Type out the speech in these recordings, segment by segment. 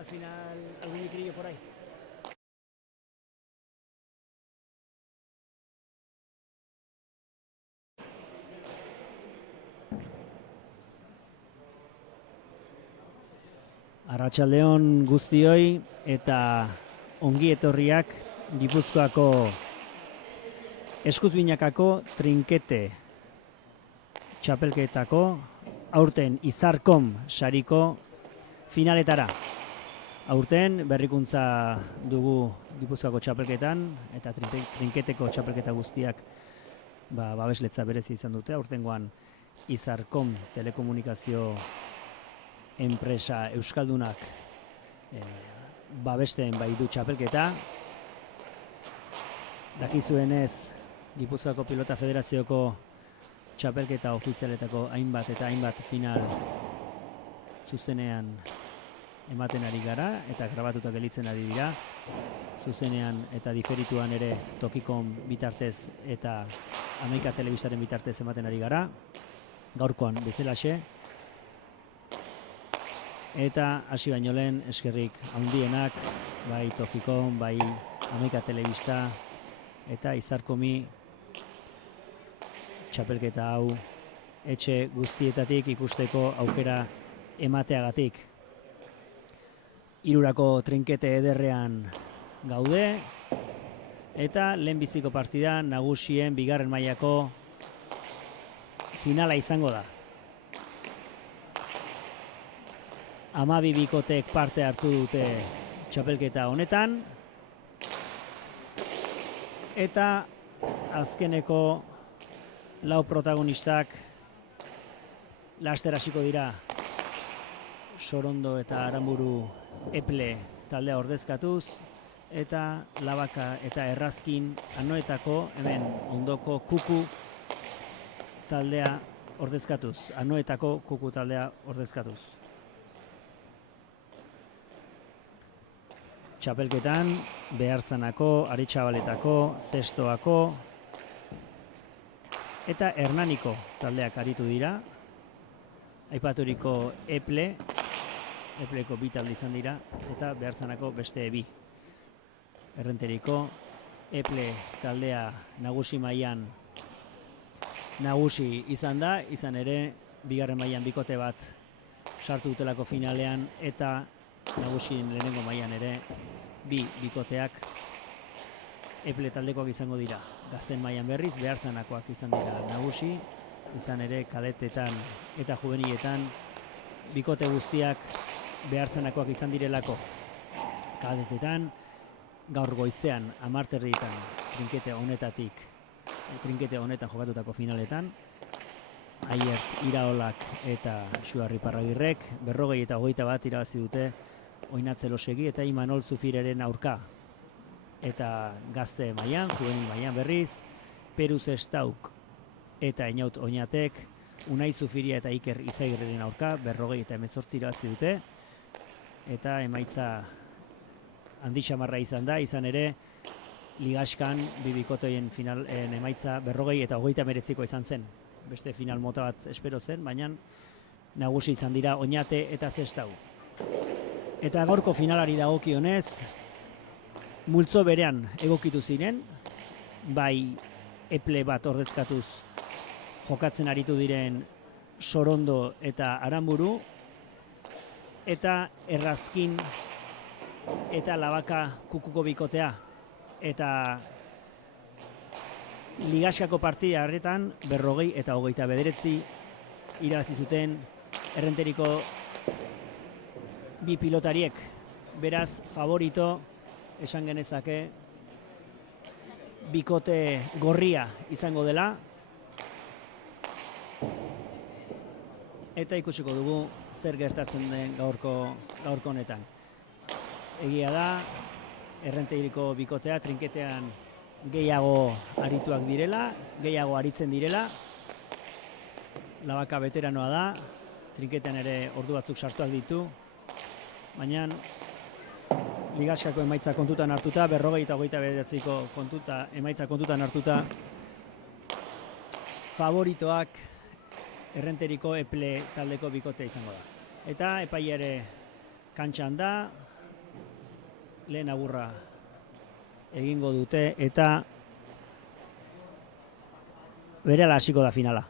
al final algún micrillo por ahí. Arratsaldeon guztioi eta ongi etorriak Gipuzkoako Eskuzbinakako trinkete txapelketako aurten Izarkom sariko finaletara. Aurten berrikuntza dugu Gipuzkoako txapelketan eta trinketeko txapelketa guztiak babesletza berezi izan dute. Aurtengoan Izarkom telekomunikazio enpresa euskaldunak babesten baitu txapelketa. Dakizuenez, Gipuzkoako Pilota Federazioko txapelketa ofizialetako hainbat final zuzenean ematen ari gara eta grabatuta gelditzen ari dira. Zuzenean eta diferituan ere Tokikon bitartez eta Amerika Telebistaren bitartez ematen ari gara. Gaurkoan bezalaxe. Eta hasi baino lehen eskerrik handienak, bai Tokikon, bai Amerika Telebista eta Izarkomi txapelketa hau etxe guztietatik ikusteko aukera emateagatik. Hirurako trinkete ederrean gaude eta lehenbiziko partida nagusien bigarren mailako finala izango da. 12 bikotek parte hartu dute txapelketa honetan eta azkeneko 4 protagonistak laster hasiko dira. Sorondo eta Aranburu Eple taldea ordezkatuz eta Labaka eta Errazkin Anoetako, hemen ondoko Kuku taldea ordezkatuz. Anoetako Kuku taldea ordezkatuz. Txapelketan Beharzanako, Aritxabaletako, Zestoako eta Hernaniko taldeak aritu dira. Aipaturiko Epleko 2 talde izan dira eta Beharzanako beste 2. Errenteriko Eple taldea nagusi mailan nagusi izan da, izan ere bigarren mailan bikote bat sartu dutelako finalean eta nagusien lehenengo mailan ere 2 bikoteak Eple taldekoak izango dira. Gazten mailan berriz Beharzanakoak izan dira nagusi, izan ere kadetetan eta juveniletan bikote guztiak Beharzanakoak izan direlako. Kadetetan gaur goizean 10:30 trinkete honetan jokatutako finaletan Aiert Iraolak eta Xuarri Parragirrek 40 eta 21 irabazi dute Oinatzelosegi eta Imanol Zufireren aurka. Eta gazte mailan, juvenil mailan berriz, Peruz Estauk eta Einaut Oñatek, Unai Zufiria eta Iker Izagirreren aurka, 40 eta 18 irabazi dute. Eta emaitza handi xamarra izan da, izan ere Ligaskan bikotoien finalen emaitza 40 eta 39 izan zen. Beste final mota bat espero zen, baina nagusi izan dira Oñate eta Zestau. Eta gaurko finalari dagokionez, multzo berean egokitu ziren, bai Eple bat ordezkatuz jokatzen aritu diren Sorondo eta Aranburu, eta Errazkin eta Labaka Kukuko bikotea. Eta Ligaskako partida horretan 40 eta 29 irabazi zuten Errenteriko 2 pilotariek. Beraz, favorito esan genezake bikote gorria izango dela. Eta ikusiko dugu zer gertatzen den gaurko honetan. Egia da, Errenteriko bikotea trinketean gehiago arituak direla, gehiago aritzen direla. Labaka veteranoa da, trinketean ere ordu batzuk sartuak ditu, baina Ligaskako emaitza kontutan hartuta, 40 eta 29ko emaitza kontutan hartuta, favoritoak Errenteriko Eple taldeko bikotea izango da. Eta epaiare kantxan da, lehen agurra egingo dute eta berehala hasiko da finala.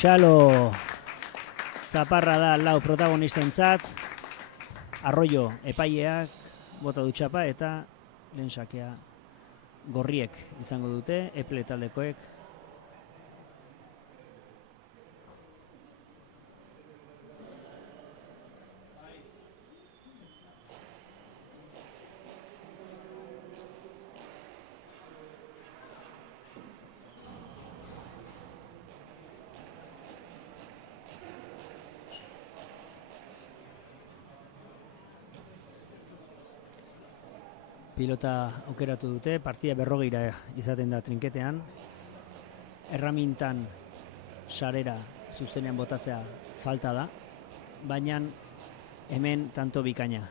Xalo zaparra da lau protagonistentzat, Arroyo epaileak bota du txapa eta lehen sakea gorriek izango dute, Eple taldekoek. Pilota aukeratu dute, partida 40 izaten da trinketean. Erramintan sarera zuzenean botatzea falta da, baina hemen tanto bikaina.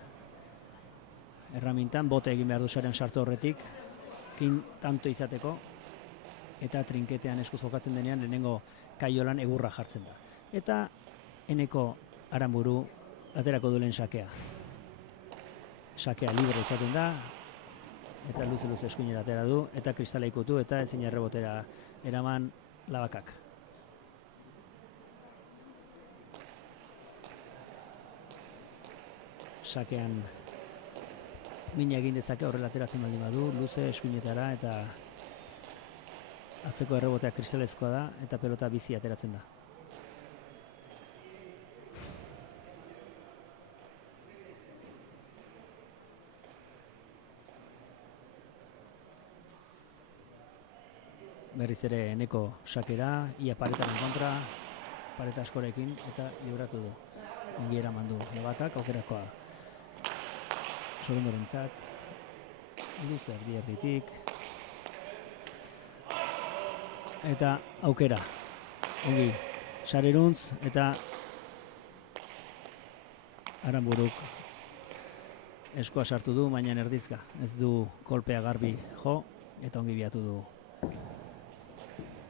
Erramintan bote egin behar du saren sartu horretik, tanto izateko, eta trinketean eskuz jokatzen denean lehenengo kaiolan egurra jartzen da. Eta Eneko Aranburu aterako duen sakea. Sakea libre izaten da, eta luze eskuinera atera du, eta kristala ikutu eta ezin errebotera eraman Labakak. Sakean mina egin dezake horrela ateratzen baldin badu, luze eskuinetara eta atzeko errebotea kristalezkoa da eta pelota bizi ateratzen da. Berriz ere Eneko sakera, ia paretaren kontra, pareta askorekin eta libratu du. Ongi eraman du Labakak, aukerakoa Sorondorentzat, luze erditik, eta aukera. Ongi sareruntz eta Aranburuk eskua sartu du, baina erdizka. Ez du kolpea garbi jo eta ongi biatu du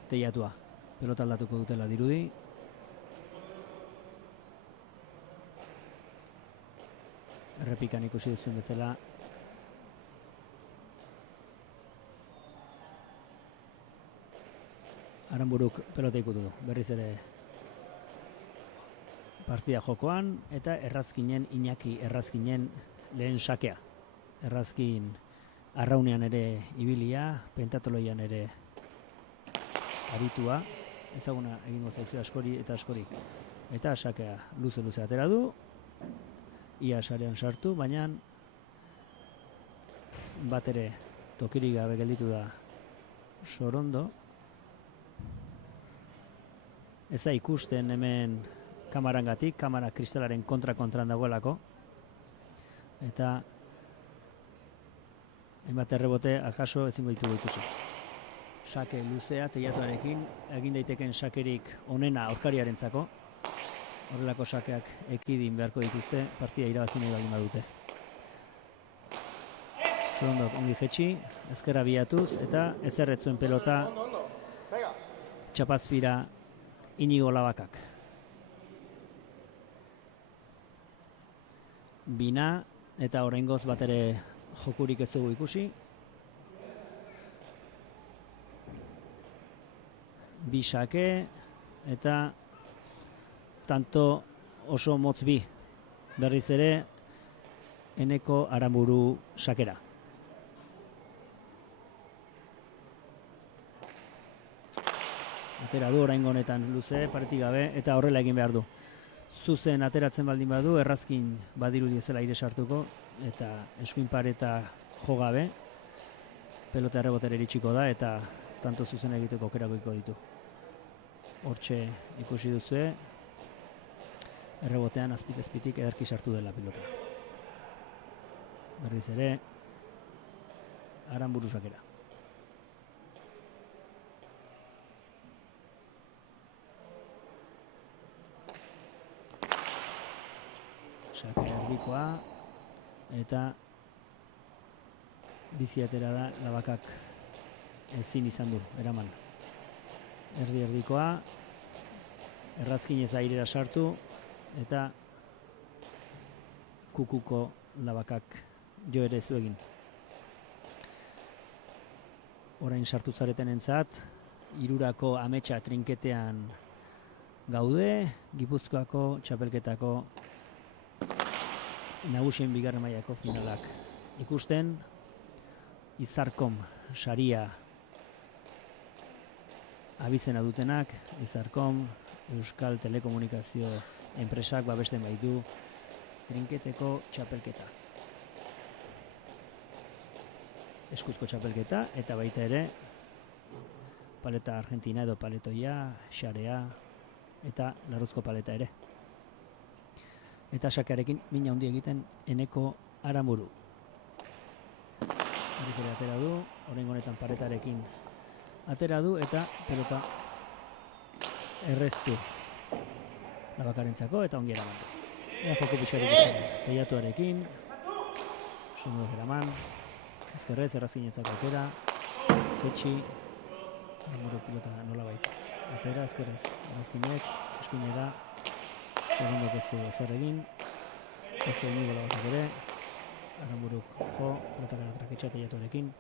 teiatua. Pelota aldatuko dutela dirudi. Errepikan ikusi duzuen bezala. Aranburuk pelota ikutu du. Berriz ere partida jokoan eta Iñaki Errazkinen lehen sakea. Errazkin arraunean ere ibilia, pentatoloian ere aritua, ezaguna egingo zaizu askori eta askori. Eta sakea luze atera du, ia sarean sartu, baina bat ere tokirik gabe gelditu da Sorondo. Ez da ikusten hemen kamarangatik, kamara kristalaren kontran dagoelako. Eta hainbat errebote akaso ezingo ditugu ikusi. Sake luzea teiatuarekin, egin daiteken sakerik onena aurkariarentzako. Horrelako sakeak ekidin beharko dituzte, partida irabazi nahi baldin badute. Sorondok ongi jetxi, ezkerra biatuz, eta ezerretzuen pelota txapazpira Inigo Labakak. Bina, eta oraingoz bat ere jokurik ez dugu ikusi. Bi sake eta tanto oso motz bi. Berriz ere Eneko Aranburu sakera. Atera du oraingo honetan luze, paretik gabe, eta horrela egin behar du. Zuzen ateratzen baldin badu, Errazkin badirudi ezela aire sartuko, eta eskuin pareta jo gabe, pelota errebotera iritsiko da, eta tanto zuzen egiteko aukerakoiko ditu. Hortxe ikusi duzue, errebotean azpit-azpitik ederki sartu dela pilota. Berriz ere, Aranburu sakera. Sake erdikoa, eta bizi atera da Labakak ezin izan du, eraman. Erdikoa, errazkinez airera sartu, eta Kukuko Labakak jo ere zuegin. Orain sartu zareten entzat, 3 ametsa trinketean gaude, Gipuzkoako txapelketako nagusien bigarren mailako finalak ikusten. Izarkom saria abizena dutenak, Izarkom Euskal Telekomunikazio enpresak babesten baitu trinketeko txapelketa. Eskuzko txapelketa eta baita ere paleta Argentina edo paletoia, xarea eta larruzko paleta ere. Eta sakearekin min handi egiten Eneko Aranburu. Berriz ere atera du, oraingo honetan paretarekin atera du eta pelota erreztu Labakarentzako eta ongi eraman. Ea joko pixarik teiatuarekin, sondo eraman, ezkerrez errazkinetzako atera, jetxi, Aranburu pilota nolabait atera, ezkerrez errazkinek, eskuinera, segundok ez du ezer egin, ez du inigo Labakak ere, Aranburuk jo, pelotaka da traketxa teiatuarekin,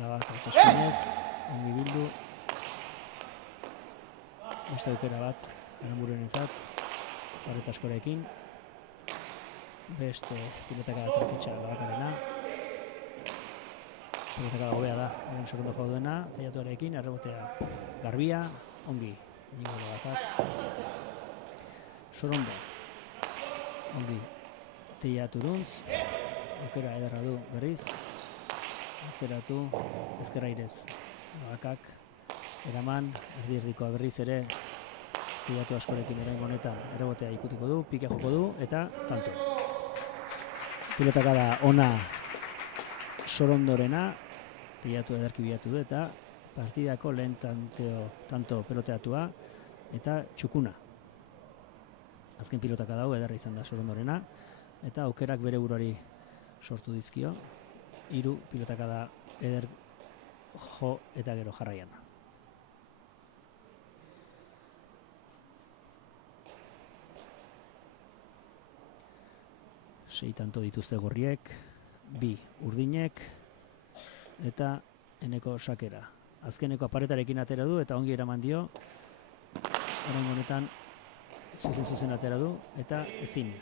Labakak eskuinez, ongi bildu, beste aukera bat Aranbururen entzat, pareta askorekin, beste pilotaka da traketxa Labakarena, pelotaka da hobea da, orain sokondo jo duena, teiatuarekin, errebotea garbia, ongi, inigo Labakak, Sorondo, ongi, teiaturuntz, aukera ederra du berriz, atzeratu, ezkerrairez Labakak, eraman, erdikoa berriz ere, teiatu askorekin oraingo honetan errebotea ikutuko du, pika joko du, eta tanto. Pilotaka da ona Sorondorena, teiatu ederki bilatu du, eta partidako lehen tanto peloteatua, eta txukuna. Azken pilotaka dau ederra izan da Sorondorena, eta aukerak bere buruari sortu dizkio, 3 pilotaka da eder jo eta gero jarraian. Sei tanto dituzte gorriek, 2 urdinek, eta Eneko sakera. Azkeneko aparetarekin atera du eta ongi eraman dio, oraingo honetan zuzen atera du, eta ezin.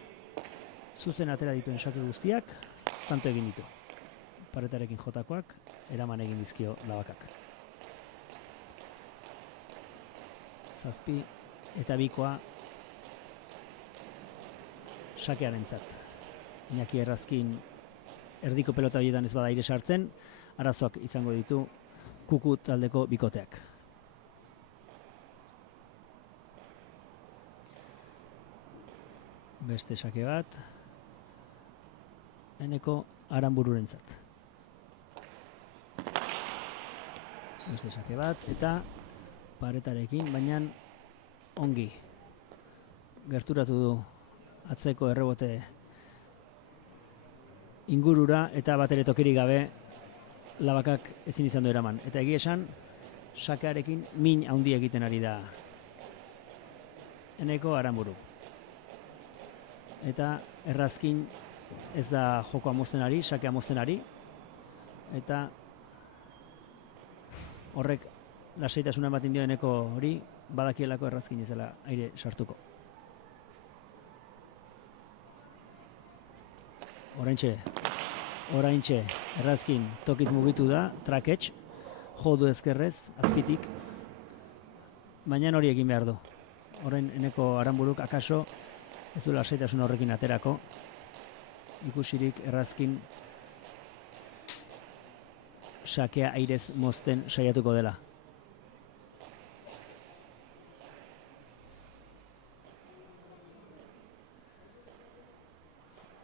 Zuzen atera dituen sake guztiak, tanto egin ditu. Paretarekin jotakoak, eraman egin dizkio Labakak. 7 eta 2 sakearentzat. Iñaki Errazkin erdiko pelota horietan ez bada aire sartzen, arazoak izango ditu Kuku taldeko bikoteak. Beste sake bat, Eneko Aranbururentzat. Beste sake bat, eta paretarekin, baina ongi gerturatu du atzeko errebote ingurura, eta bat ere tokirik gabe Labakak ezin izan du eraman. Eta egia esan, sakearekin min handi egiten ari da Eneko Aranburu. Eta Errazkin ez da joko amozten ari, sake amozten ari, eta horrek lasaitasuna ematen dio Eneko hori, badakielako Errazkin ezela aire sartuko. Oraintxe, Errazkin tokiz mugitu da, traketx, jodu ezkerrez, azpitik, baina hori egin behar du. Orain Eneko Aranburuk akaso ez du lasaitasun horrekin aterako, ikusirik Errazkin sakea airez mozten saiatuko dela.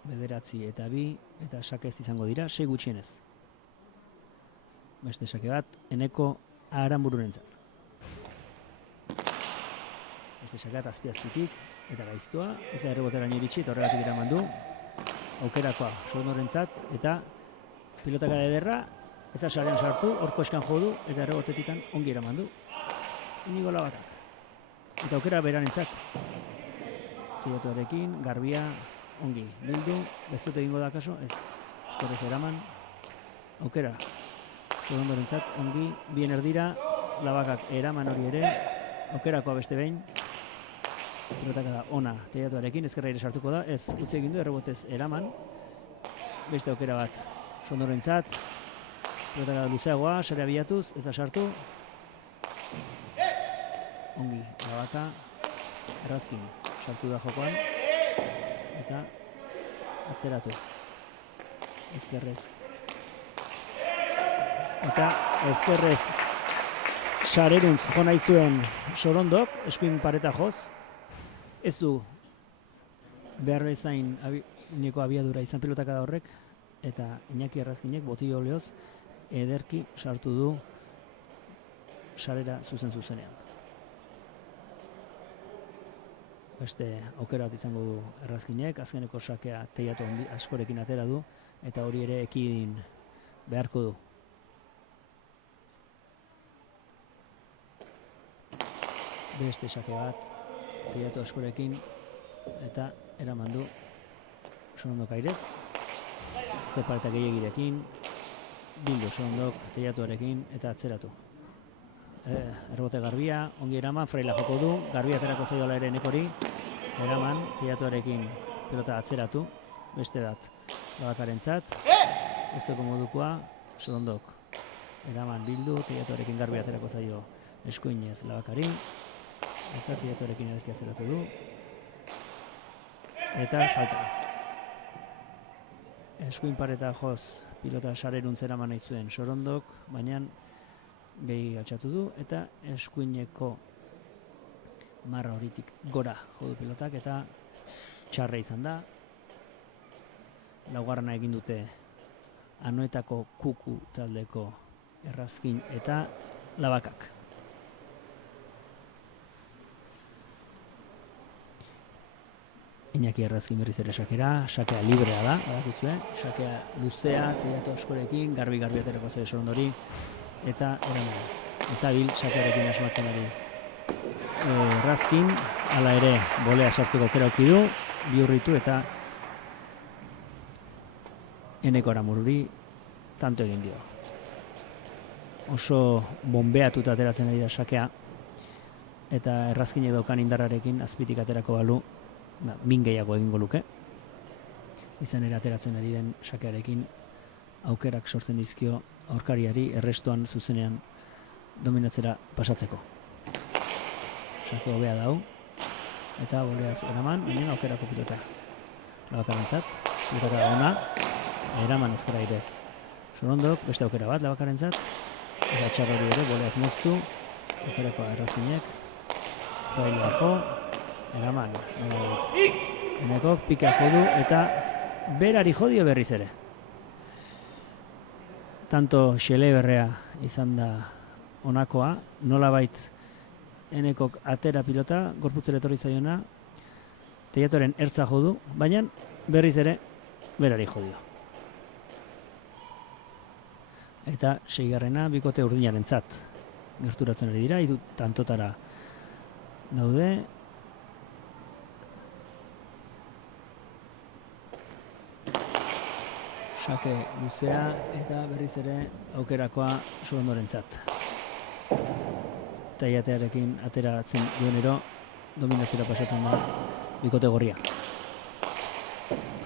9 eta 2 eta sakez izango dira, 6 gutxienez. Beste sake bat, Eneko Aranbururentzat. Beste sake bat azpiazpitik eta gaiztua, ez da erreboteraino iritsi eta horregatik eraman du. Aukerakoa Sorondorentzat eta pilotakada ederra, ez da sarean sartu, horko eskan jodu eta errebotetikan ongi eraman du. Inigo Labakak. Eta aukera beranentzat. Teiatuarekin, Garbia, ongi bildu, bestute egingo da kaso, ez ezkerrez eraman. Aukera Sorondorentzat, ongi, bien erdira, Labakak eraman hori ere, aukerakoa beste behin. Pilotakada ona Teiatuarekin, ezkerra ere sartuko da, ez utzi egin du, errebotez eraman. Beste aukera bat Sorondorentzat, pilotakada luzeagoa, sarea bilatuz, ez da sartu. Ongi, Labaka, Errazkin sartu da jokoan, eta atzeratu, ezkerrez. Eta ezkerrez sareruntz jo nahi zuen Sorondok, eskuin pareta joz, ez du behar bezain Ineko abiadura izan pilotakada horrek, eta Iñaki Errazkinek botillo oleoz ederki sartu du sarera zuzenean. Beste aukera bat izango du Errazkinek, azkeneko sakea Teiatu askorekin atera du, eta hori ere ekidin beharko du. Beste sake bat Teiatu askorekin, eta eraman du Sorondok airez, ezkerpa eta gehiagirekin, bildu Sorondok Teiatuarekin eta atzeratu. Erbote Garbia, ongi eraman, Fraila joko du, Garbia aterako zaiola ere Enekori, eraman, Teiatuarekin pilota atzeratu, beste bat Labakarentzat, usteko modukoa, Sorondok eraman bildu, Teiatuarekin Garbia aterako zaio eskuinez Labakari, eta Teiatuarekin edezki atzeratu du, eta falta. Eskuin pareta joz pilota sareruntz eraman nahi zuen Sorondok, baina behi altxatu du, eta eskuineko marra horitik gora jodu pilotak, eta txarra izan da. Laugarrena egin dute Anoetako Kuku taldeko Errazkin eta Labakak. Iñaki Errazkin berriz ere sakera, sakea librea da, badakizue, sakea luzea, Teiatu askorekin, garbi aterako zure Sorondori, eta ezabil sakearekin asmatzen ari Errazkin, hala ere bolea sartzeko aukera auki du, bihurritu eta Eneko Aranbururi tanto egin dio. Oso bonbeatuta ateratzen ari da sakea, eta Errazkinek daukan indarrarekin azpitik aterako balu, min gehiago egingo luke. Izan ere ateratzen ari den sakearekin aukerak sortzen dizkio aurkariari errestuan zuzenean dominatzera pasatzeko. Sake hobea dau, eta boleaz eraman, baina aukerako pilota. Labakarentzat, pilotaka ona, eraman ezkera irez. Sorondok, beste aukera bat Labakarentzat, eta txarrori ere, boleaz moztu, aukerakoa Errazkinek, Fraila jo, eraman, Enekok pika jodu eta berari jodio berriz ere. Tanto Xeleberrea izan da onakoa, nolabait Enekok atera pilota, gorputzera etorri zaiona, Teiatuaren ertza jodu, baina berriz ere berari jodio. Eta seigarrena bikote urdinarentzat gerturatzen ari dira, hiru tantotara daude. Sake luzea eta berriz ere aukerakoa Sorondorentzat. Teiatuarekin ateratzen duenero dominatzera pasatzen da bikote gorria.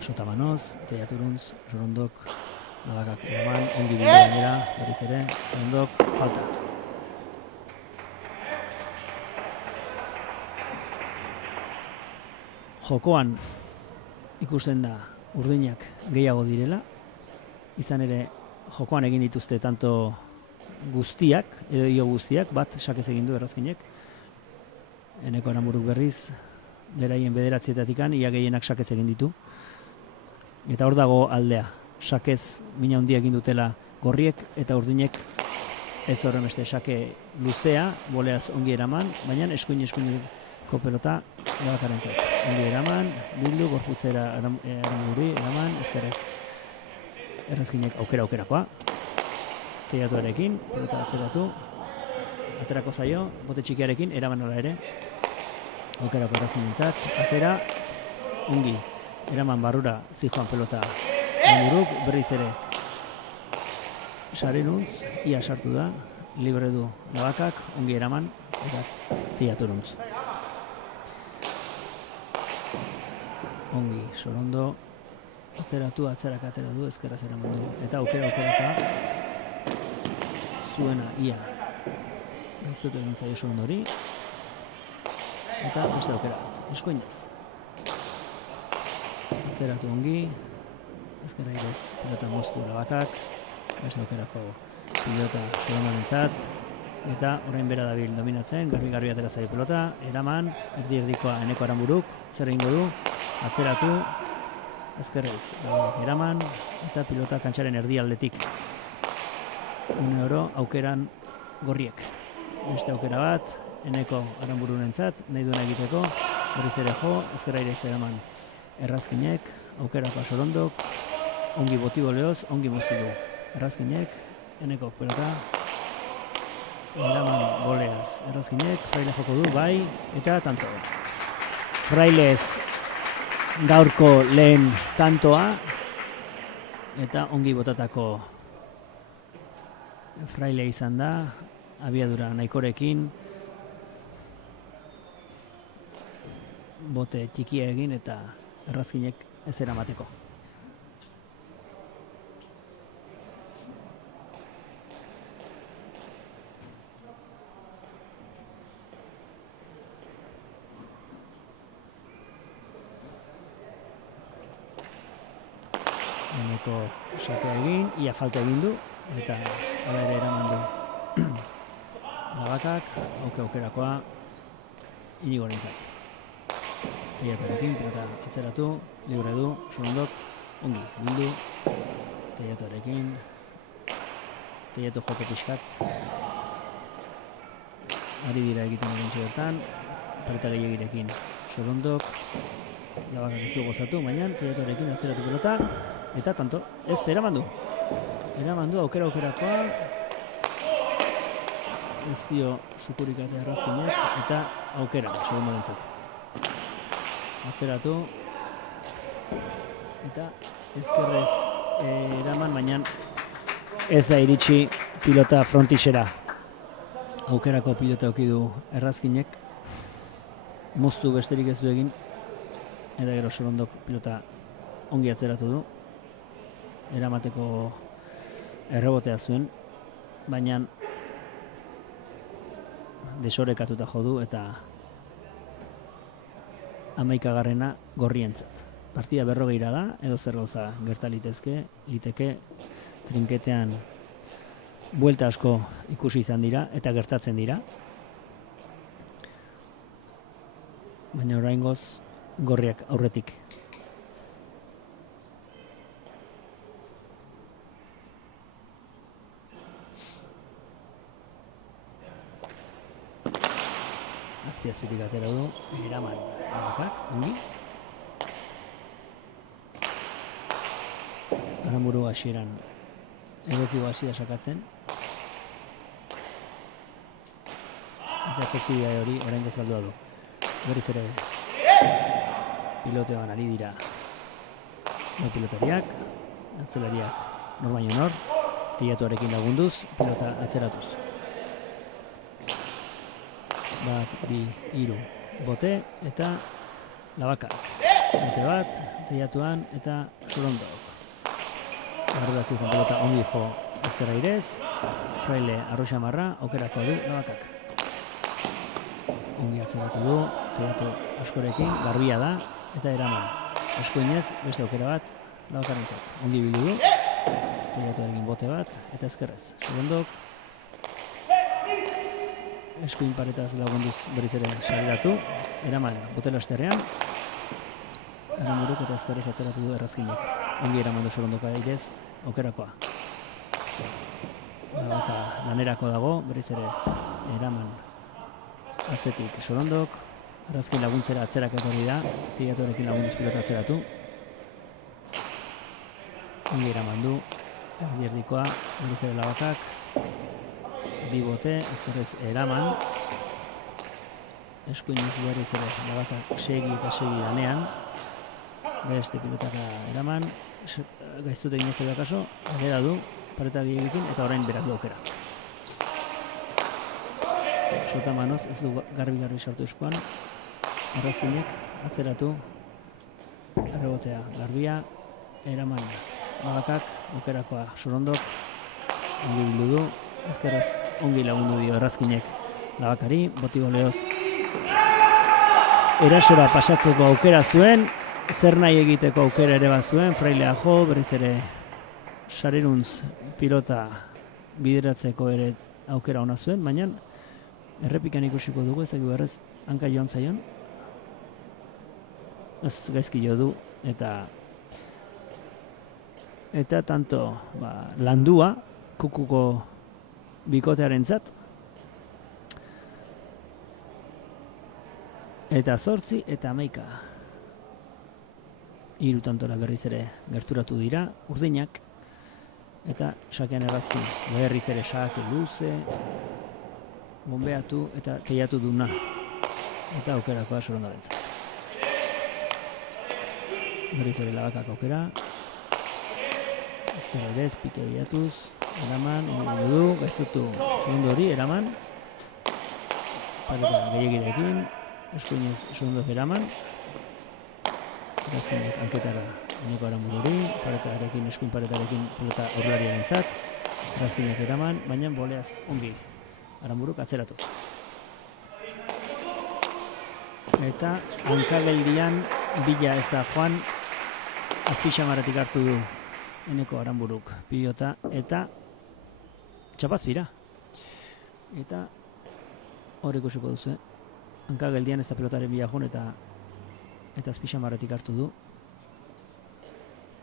Sotamanoz, Teiaturuntz, Sorondok, Labakak eraman, ongi bildu gainera, berriz ere, Sorondok, falta. Jokoan ikusten da urdinak gehiago direla, izan ere jokoan egin dituzte tanto guztiak, edo io guztiak, bat sakez egin du Errazkinek. Eneko Aranburuk berriz, beraien 9etatik ia gehienak sakez egin ditu. Eta hor dago aldea. Sakez mina handia egin dutela gorriek eta urdinek ez horren beste sake luzea, boleaz ongi eraman, baina eskuineko pelota Labakarentzat. Ongi eraman, bildu, gorputzera Aramuri, eraman, ezkerrez Errazkinek aukerakoa. Teiatuarekin, pelota atzeratu, aterako zaio, bote txikiarekin, eraman nola ere. Aukerako Errazkinentzat, atera, ongi, eraman barrura zijoan pelota Aramuruk, berriz ere Sarinuntz, ia sartu da, libre du Labakak, ongi eraman, eta Teiaturuntz. Ongi, Sorondo, atzeratu, atzerak atera du, ezkerraz eraman du, eta aukerakoa zuena ia gaiztutu egin zaio Sorondori, eta beste aukera bat, eskuinez. Atzeratu ongi, ezkerra irez pilota moztu Labakak, beste aukerako pilota Sorondorentzat, eta orain bera dabil dominatzen, garbi atera zaio pelota, eraman, erdi-erdikoa Eneko Aramburuk, zer egingo du, atzeratu, ezkerrez, eraman, eta pilota kantxaren erdialdetik. Une oro aukeran gorriek. Beste aukera bat, Eneko Aramburunentzat, nahi duena egiteko, berriz ere jo, ezkerra irez eraman Errazkinek, aukerako Sorondok, ongi botibo lehoz, ongi moztu du Errazkinek, Eneko pelota, eraman boleaz Errazkinek, Fraile joko du, bai, eta tanto. Frailez gaurko lehen tantoa, eta ongi botatako Fraile izan da, abiadura nahikorekin, bote txikia egin eta Errazkinek ez eramateko. Eneko sakea egin, ia falta egin du, eta hala ere eraman du Labakak, aukerakoa Inigorentzat. Teiatuarekin, pelota atzeratu, libre du, Sorondok, ongi, bildu, Teiatuarekin, Teiatu joko pixkat, ari dira egiten egin bertan, pelota gehiagirekin Sorondok, Labakak ez du gozatu, baina Teiatuarekin atzeratu pelota, eta tanto, ez eraman du aukerakoa, ez dio zukurik eta Errazkinek, eta aukera Sorondorentzat. Atzeratu, eta ezkerrez eraman, baina ez da iritsi pilota frontixera. Aukerako pilota auki du Errazkinek, moztu besterik ez du egin, eta gero Sorondok pilota ongi atzeratu du, eramateko errebotea zuen, baina desorekatuta jo du eta 11garrena gorrientzat. Partida 40 da, edo zer gauza gerta liteke, trinketean buelta asko ikusi izan dira eta gertatzen dira. Baina oraingoz gorriak aurretik. Azpitik atera du, eraman Labakak, ongi. Aramburu hasieran egoki hasi da sakatzen. Eta efektibia hori oraingoz galdua du. Berriz ere pilotean ari dira pilotariak, atzelariak nor baino nor, Teiatuarekin lagunduz, pilota atzeratuz. Bat, bi, hiru, bote eta Labakak. Bote bat, Teiatuan eta Sorondok. Arrela zifan pelota ongi jo ezkerra irez, Fraile arroxamarra, aukerako du Labakak. Ongi atzeratu du, Teiatu askorekin, garbia da, eta eraman. Eskuinez, beste aukera bat, Labakarentzat. Ongi bildu du, Teiatuarekin bote bat, eta ezkerrez. Sorondok, eskuin paretaz lagunduz berriz ere sariratu, eraman bote lasterrean, Aramuruk eta ezkerrez atzeratu du Errazkinek. ongi eraman du Sorondoka airez, aukerakoa. Labaka lanerako dago, berriz ere eraman atzetik Sorondok, Errazkin laguntzera atzerak etorri da, Teilatuarekin lagunduz pilota atzeratu. Ongi eraman du, erdikoa, berriz ere Labakak, bi bote, ezkerrez eraman, eskuinez berriz ere Labakak segi eta segi danean, beste pilotaka eraman, gaiztute egin ez kaso, agera du, pareta diegikin, eta orain berak du aukera. Sota manoz, ez du garbi sartu eskuan, Errazkinek atzeratu, errebotea garbia, eraman Labakak, aukerakoa Sorondok, ongi bildu du, ezkerrez ongi lagundu dio Errazkinek Labakari, boti goleoz erasora pasatzeko aukera zuen, zer nahi egiteko aukera ere bat zuen, Frailea jo, berriz ere sareruntz pilota bideratzeko ere aukera ona zuen, baina errepikan ikusiko dugu, ez dakigu errez hanka joan zaion, ez gaizki jo du, eta tanto landua kukuko bikotearentzat, eta 8 eta 11. 3 tantora berriz ere gerturatu dira, urdinak, eta sakean Errazkin berriz ere sake luze, bombeatu eta teiatu duna, eta aukerakoa Sorondorentzat. Berriz ere Labakak aukera, ezkerra ere pike bilatuz, eraman, ongi du, gaiztutu Sorondori, eraman, pareta gehiagirekin, eskuinez Sorondok eraman, Errazkinek hanketara Eneko Aranbururi, paretarekin, eskuin paretarekin pelota aurrelariaren zat, Errazkinek eraman, baina boleaz ongi Aranburuk atzeratu. Eta hankageldian bila ez da joan, azpixamaratik hartu du Eneko Aranburuk pilota, eta txapazpira. Eta hor ikusiko duzu, hankageldian ez da pelotaren bila joan, eta azpixamaratik hartu du.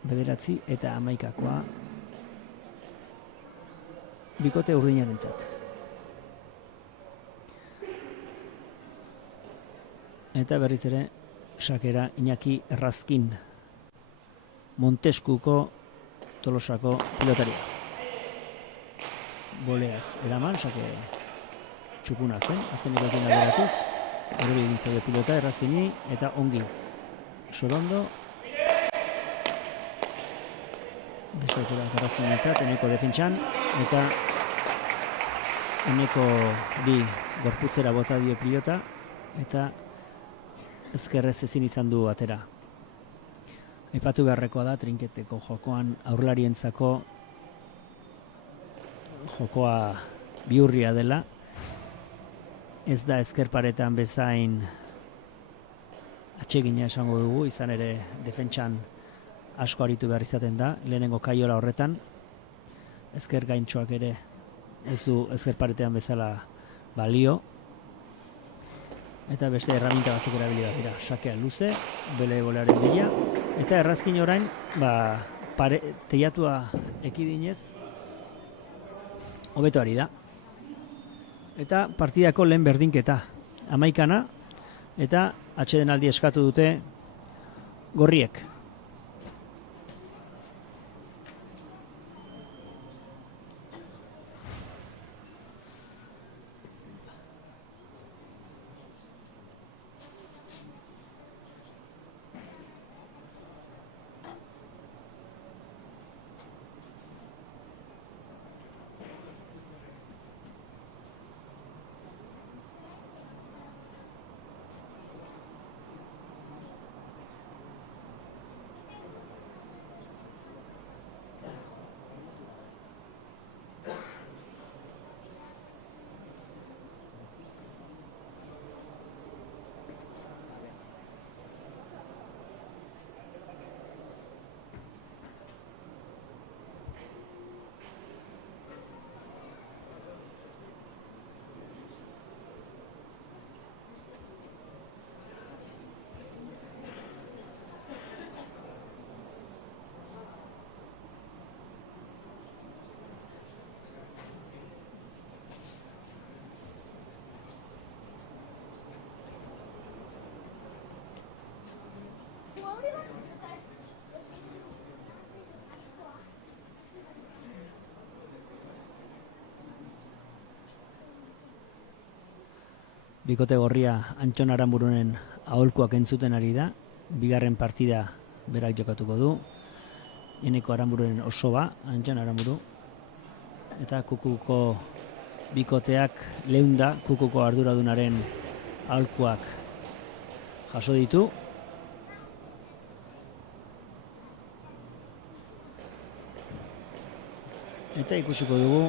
9 eta 11koa bikote urdinarentzat. Eta berriz ere sakera Iñaki Errazkin, Monteskuko Tolosako pilotaria. Boleaz eraman, sake txukuna zen, azkenik baten alderatuz, erori egin zaio pilota Errazkini, eta ongi Sorondo, desaukera Errazkinintzat, Eneko defentsan, eta Eneko bi gorputzera bota dio pilota, eta ezkerrez ezin izan du atera. Aipatu beharrekoa da, trinketeko jokoan aurlarientzako jokoa bihurria dela, ez da ezker paretan bezain atsegina esango dugu, izan ere defentsan asko aritu behar izaten da, lehenengo kaiola horretan, ezker gaintxoak ere ez du ezker paretean bezala balio, eta beste erraminta batzuk erabili da dira, sakea luze, bele golearen bila, eta Errazkin orain, teiatua ekidinez, hobeto ari da. Eta partidako lehen berdinketa, 11, eta atsedenaldi eskatu dute gorriek. Bikote gorria Antxon Aranburunen aholkuak entzuten ari da. Bigarren partida berak jokatuko du. Eneko Aranburunen osoba, Antxon Aranburu. Eta Kukuko bikoteak leunda Kukuko arduradunaren aholkuak jaso ditu. Eta ikusiko dugu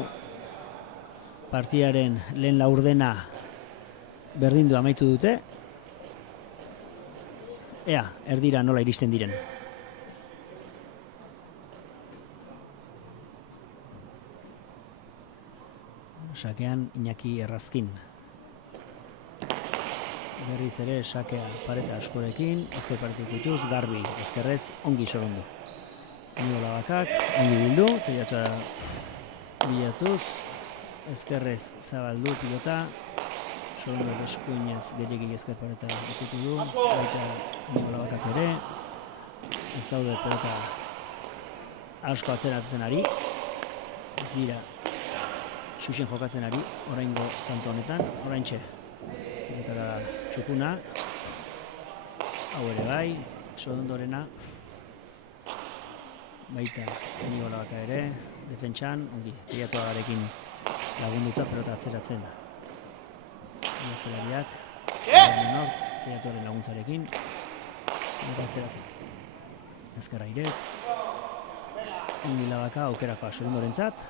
partidaren lehen laurdena berdindu amaitu dute. Ea, erdira nola iristen diren. Sakean Iñaki Errazkin. Berriz ere sakea pareta askorekin, ezker paretik utuz, garbi, ezkerrez, ongi sorondu. Inigo Labakak, ongi bildu, teiata bilatuz, ezkerrez zabaldu pilota, sorondu eskuinez gehiagik ezker pareta ikutu du, baita Inigo Labakak ere, ez daude pelota asko atzeratzen ari, ez dira xuxen jokatzen ari, oraingo tanto honetan, oraintxe. Pelotara txukuna, hau ere bai, Sorondorena, baita Inigo Labaka ere, defentsan, ongi, Teiatuagarekin lagunduta pelota atzeratzen. Atzelariak, Teiatuaren laguntzarekin, pelota atzeratzen. Ezkerra irez, ongi Labaka aukerakoa Sorondorentzat,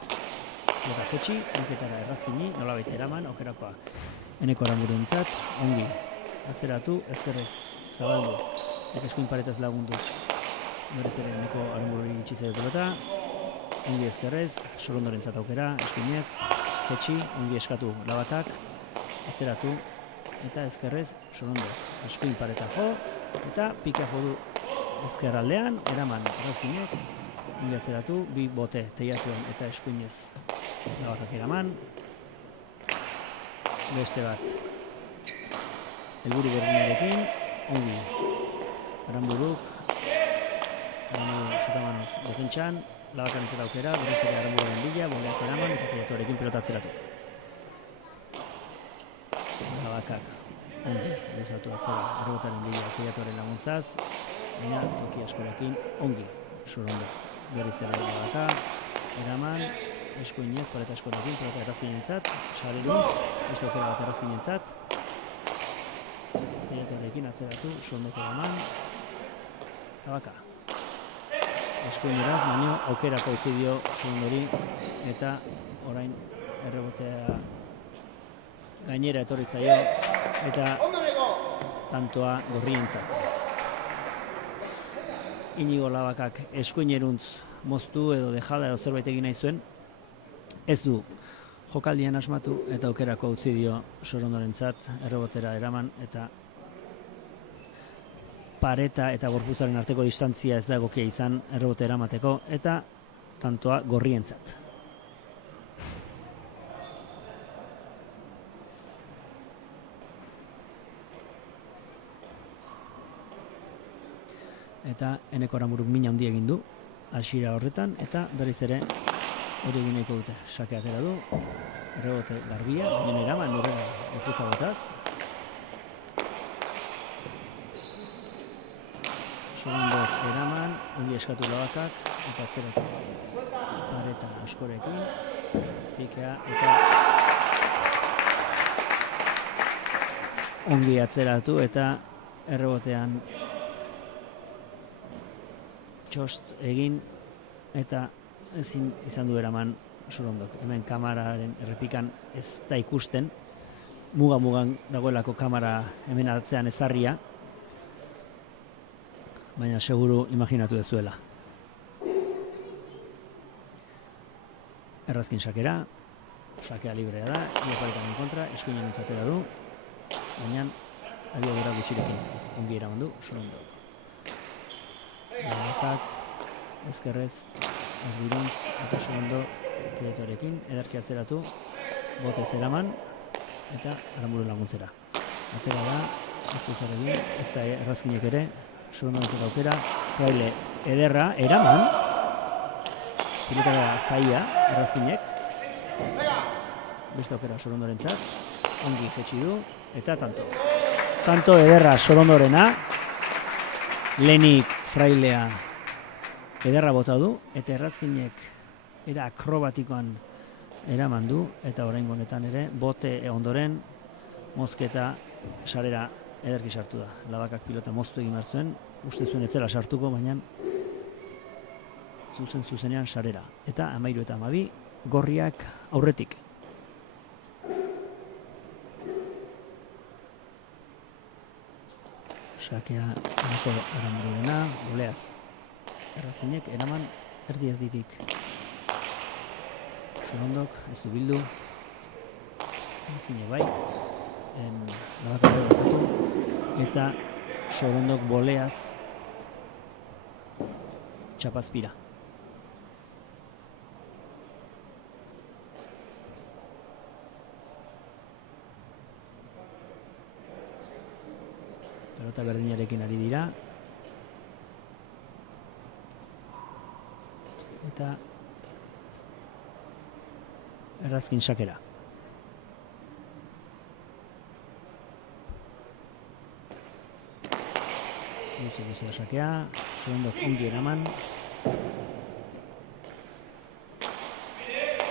pelota jetxi, enketara Errazkini, nolabait eraman, aukerakoa Eneko Aranbururentzat, ongi atzeratu, ezkerrez zabaldu, eskuin paretaz lagunduz, berez ere Eneko Aranbururi itxitzea pelota, ongi ezkerrez, Sorondorentzat aukera, eskuinez, jetxi, ongi eskatu Labakak, atzeratu, eta ezkerrez Sorondo, eskuin pareta jo, eta pika jodu ezkerraldean, eraman Errazkinek, ongi atzeratu, bi bote Teiatuan eta eskuinez Labakak eraman, beste bat helburu berdinarekin, ongi Aranburuk, Sotamanoz defentsan, Labakarentzat aukera, berriz ere Aranbururen bila, bola zeraman eta Teiatuarekin pelota atzeratu. Labakak ongi luzatu atzera, errebotaren bila Teiatuaren laguntzaz, baina toki askorekin ongi Sorondo. Berriz ere Labaka, eraman, eskuinez, pareta askorekin, pelota Errazkinentzat, Sarenuntz, beste aukera bat Errazkinentzat, Teiatuarekin atzeratu, Sorondoko eraman, Labaka. Eskuineraz, baino aukerako utzi dio Sorondori, eta orain errebotea gainera etorri zaio, eta tantoa gorrientzat. Inigo Labakak eskuineruntz moztu edo dejada edo zerbait egin nahi zuen, ez du jokaldian asmatu eta aukerako utzi dio Sorondorentzat, errebotera eraman eta pareta eta gorputzaren arteko distantzia ez da egokia izan errebotera eramateko eta tantoa gorrientzat. Eta Eneko Aranburuk min handi egin du hasiera horretan eta berriz ere hori egin nahiko dute. Sake atera du, errebote garbia, baina eraman lurrera gorputza botaz. Sorondok eraman, ongi eskatu Labakak eta atzeratu pareta askorekin, pikea eta ongi atzeratu eta errebotean txost egin eta ezin izan du eraman Sorondok. Hemen kamararen errepikan ez da ikusten, mugan dagoelako kamara hemen atzean ezarria, baina seguru imaginatu dezuela. Errazkin sakera, sakea librea da, Ioparetaren kontra, eskuinen untzatera du, baina abiadura gutxirekin ongi eraman du Sorondok. Labakak, ezkerrez, erdiruntz eta Sorondo Teiatuarekin, edarki atzeratu, botez eraman eta Aranburu laguntzera. Atera da, ez du zer egin, ez da Errazkinek ere, Sorondorentzat aukera, fraile ederra, eraman, pilotara zaia Errazkinek, beste aukera Sorondorentzat, ongi jetxi du, eta tanto. Tanto ederra Sorondorena, lehenik Frailea ederra bota du, eta Errazkinek era akrobatikoan eraman du, eta oraingo honetan ere, bote ondoren, mozketa sarera ederki sartu da. Labakak pilota moztu egin behar zuen, uste zuen etzela sartuko, baina zuzenean sarera. Eta 13 eta 12, gorriak aurretik. Sakea Eneko Aramururena, goleaz. Errazkinek eraman erdi-erditik. Sorondok ez du bildu. Errazkine bai. Labakak batatu. Eta Sorondok boleaz txapazpira. Pelota berdinarekin ari dira. Eta Errazkin sakera. Luzea sakea, Sorondok ongi eraman.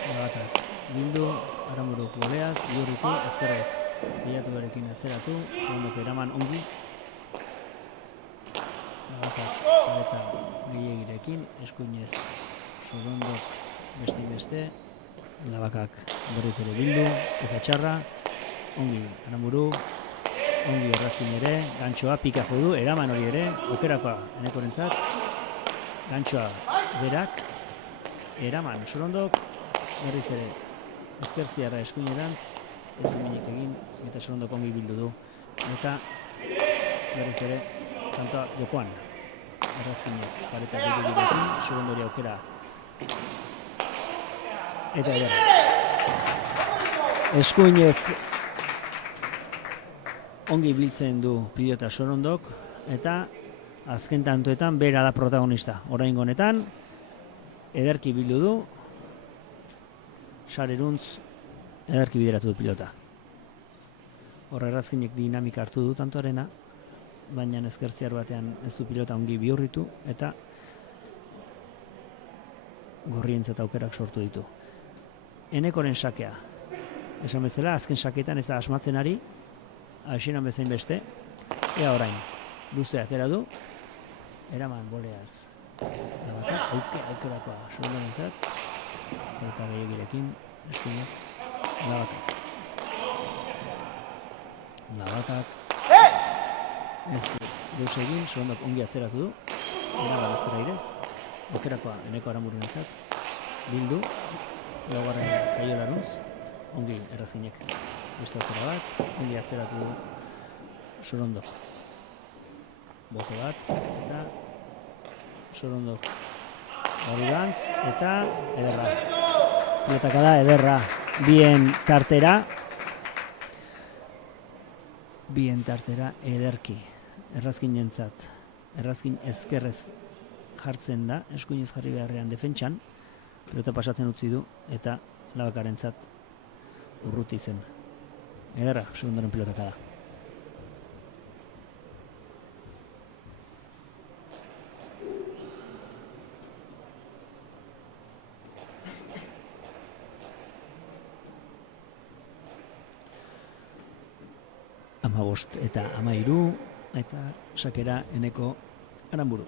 Labakak bildu, Aramuruk goleaz, Iurritu, ezkerrez. Teiatu berekin atzeratu, Sorondok eraman ongi. Labakak eta gehiagirekin, eskuinez Sorondok beste, Labakak berriz ere bildu, ez atxarra, ongi Aramuru, ongi Errazkin ere, gantxoa pika jo du, eraman hori ere, okerakoa Enekorentzat, gantxoa berak, eraman Sorondok, berriz ere ezkertziarra eskuinerantz, ez du minik egin, eta Sorondok ongi bildu du, eta berriz ere tantoa jokoan. Errazkinek pareta gehiagirekin, Sorondori aukera eta eskuinez ongi biltzen du pilota Sorondok, eta azken tantoetan bera da protagonista. Oraingo honetan ederki bildu du, sareruntz ederki bideratu du pilota. Horra Errazkinek dinamika hartu du tantoarena, baina ezkertziar batean ez du pilota ongi bihurritu, eta gorrientzat aukerak sortu ditu. Enekoren sakea. Esan bezala, azken saketan ez da asmatzen ari, hasieran bezain beste, ea orain. Luze atera du, eraman boleaz. Labakak, aukerakoa Sorondorentzat, eta gehiagirekin, eskuinez, Labakak. Labakak, ez du deus egin, Sorondok ongi atzeratu du, eraman ezkerra irez, aukerakoa Eneko Aramururentzat, bildu, laugarren Kaiolarunz, ongi Errazkinek beste aukera bat, ongi atzeratu du Sorondok. Bote bat, eta Sorondok barurantz, eta ederra. Pilotaka da, ederra, bien tartera ederki. Errazkinentzat, Errazkin ezkerrez jartzen da, eskuinez jarri beharrean defentsan, pelota pasatzen utzi du, eta Labakarentzat urruti zen. Ederra, Sorondoren pilotaka da. Amabost eta 13, eta sakera Eneko Aranburu.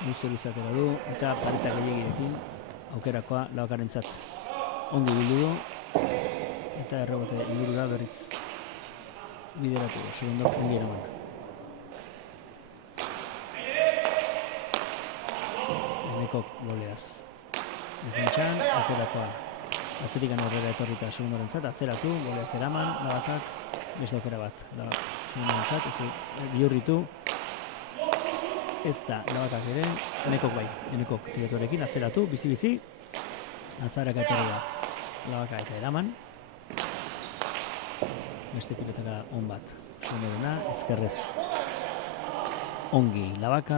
Luze atera du, eta pareta gehiagirekin aukerakoa Labakarentzat ongi bildu du, eta errebote ingurura berriz bideratu, Sorondok ongi eraman. Enekok goleaz. Defentsan, aukerakoa atzerikan aurrera etorrita Sorondorentzat, atzeratu, goleaz eraman, Labakak beste aukera bat. Sorondorentzat, ez bihurritu, ez da Labakak ere, Enekok bai, Enekok tiratuarekin atzeratu, bizi-bizi, atzaraka etorri da Labaka eta eraman. Beste pilotaka on bat, Sorondorena, ezkerrez ongi Labaka,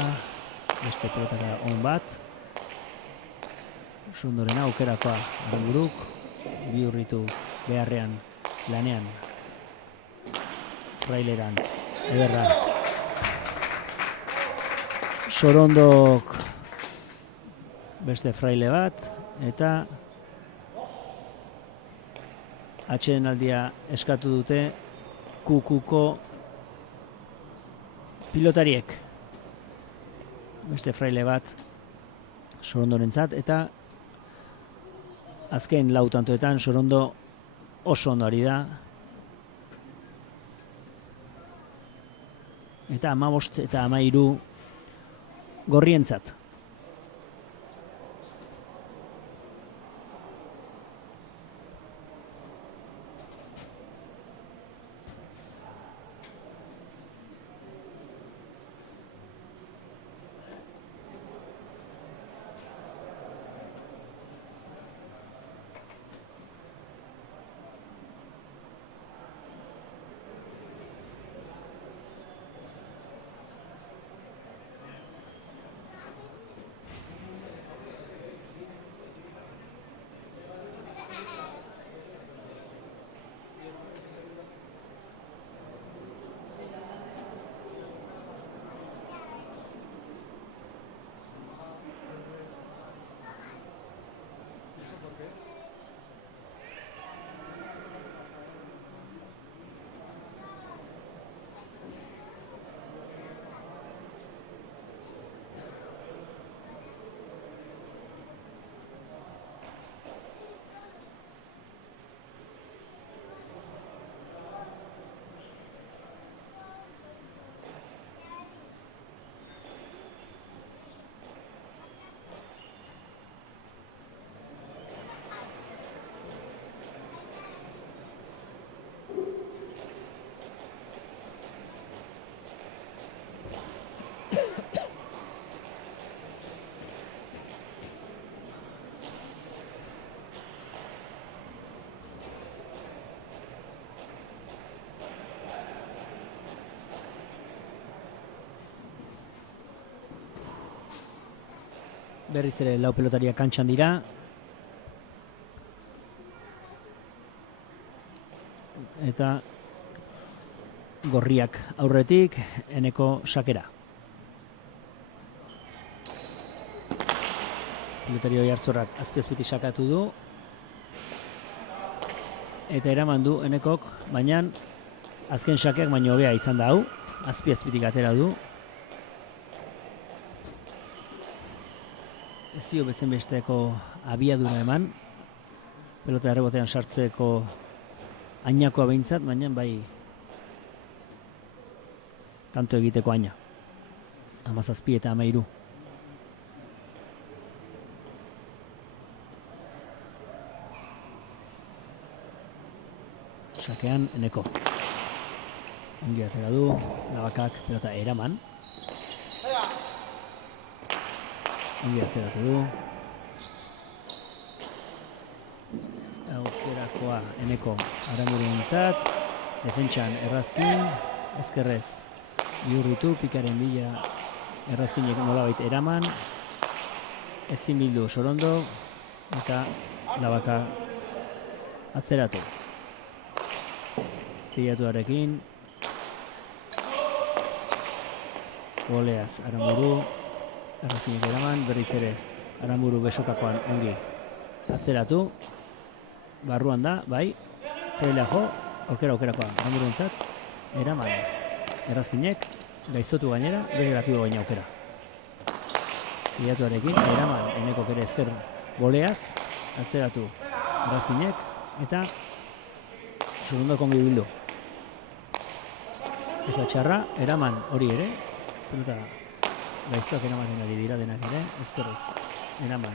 beste pilotaka on bat, Sorondoren aukerakoa Aranburuk, bihurritu beharrean lanean. Frailerantz, ederra. Sorondok beste fraile bat, eta atsedenaldia eskatu dute kukuko pilotariek. Beste fraile bat Sorondorentzat, eta azken lau tantoetan Sorondo oso ondo ari da. Eta 15 eta 13 gorrientzat. Berriz ere lau pelotariak kantxan dira. Eta gorriak aurretik, Eneko sakera. Pelotari Oiartzorrak azpi-azpitik sakatu du. Eta eraman du Enekok, baina azken sakeak baino hobea izan da hau. Azpi-azpitik atera du. Ezio bezenbesteko abiadura eman. Pelota errebotean sartzeko ainakoa behintzat, baina bai tanto egiteko aina. 17 eta 13. Sakean Eneko. Ongi atera du, Navakak pelota eraman. Ongi atzeratu du. Aukerakoa Eneko Aranburentzat. Defentsan Errazkin, ezkerrez bihurritu, pikaren bila Errazkinek nolabait eraman. Ezin bildu Sorondo, eta Navaka atzeratu. Teilatuarekin. Goleaz Aranburu. Errazinik eraman, berriz ere Aranburu besokakoan ongi atzeratu. Barruan da, bai, Frailea jo, aukerakoa Aranburuentzat, eraman. Errazkinek, gaiztotu gainera, bere rapido baina aukera. Teilatuarekin, eraman, Enekok ere ezker goleaz, atzeratu Errazkinek, eta Sorondok ongi bildu. Ez atxarra, eraman hori ere, pelota gaiztoak eramaten ari dira denak ere, ezkerrez eraman.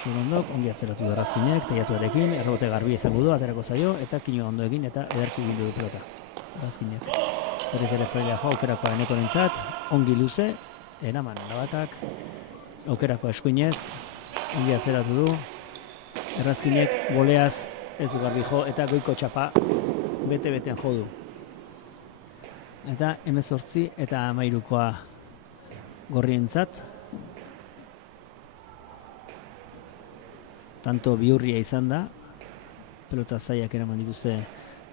Sorondok ongi atzeratu du Errazkinek, teilatuarekin, errebote garbi izango du, aterako zaio, eta kino ondo egin, eta ederki bildu du pelota. Errazkinek. Berriz ere Frailea jo, aukerakoa Enekorentzat, ongi luze, eraman Navakak, aukerakoa eskuinez, ongi atzeratu du, Errazkinek goleaz ez du garbi jo, eta goiko txapa bete-betean jo du. Eta 18 eta 13koa gorrientzat. tanto bihurria izan da, pelota zaiak eraman dituzte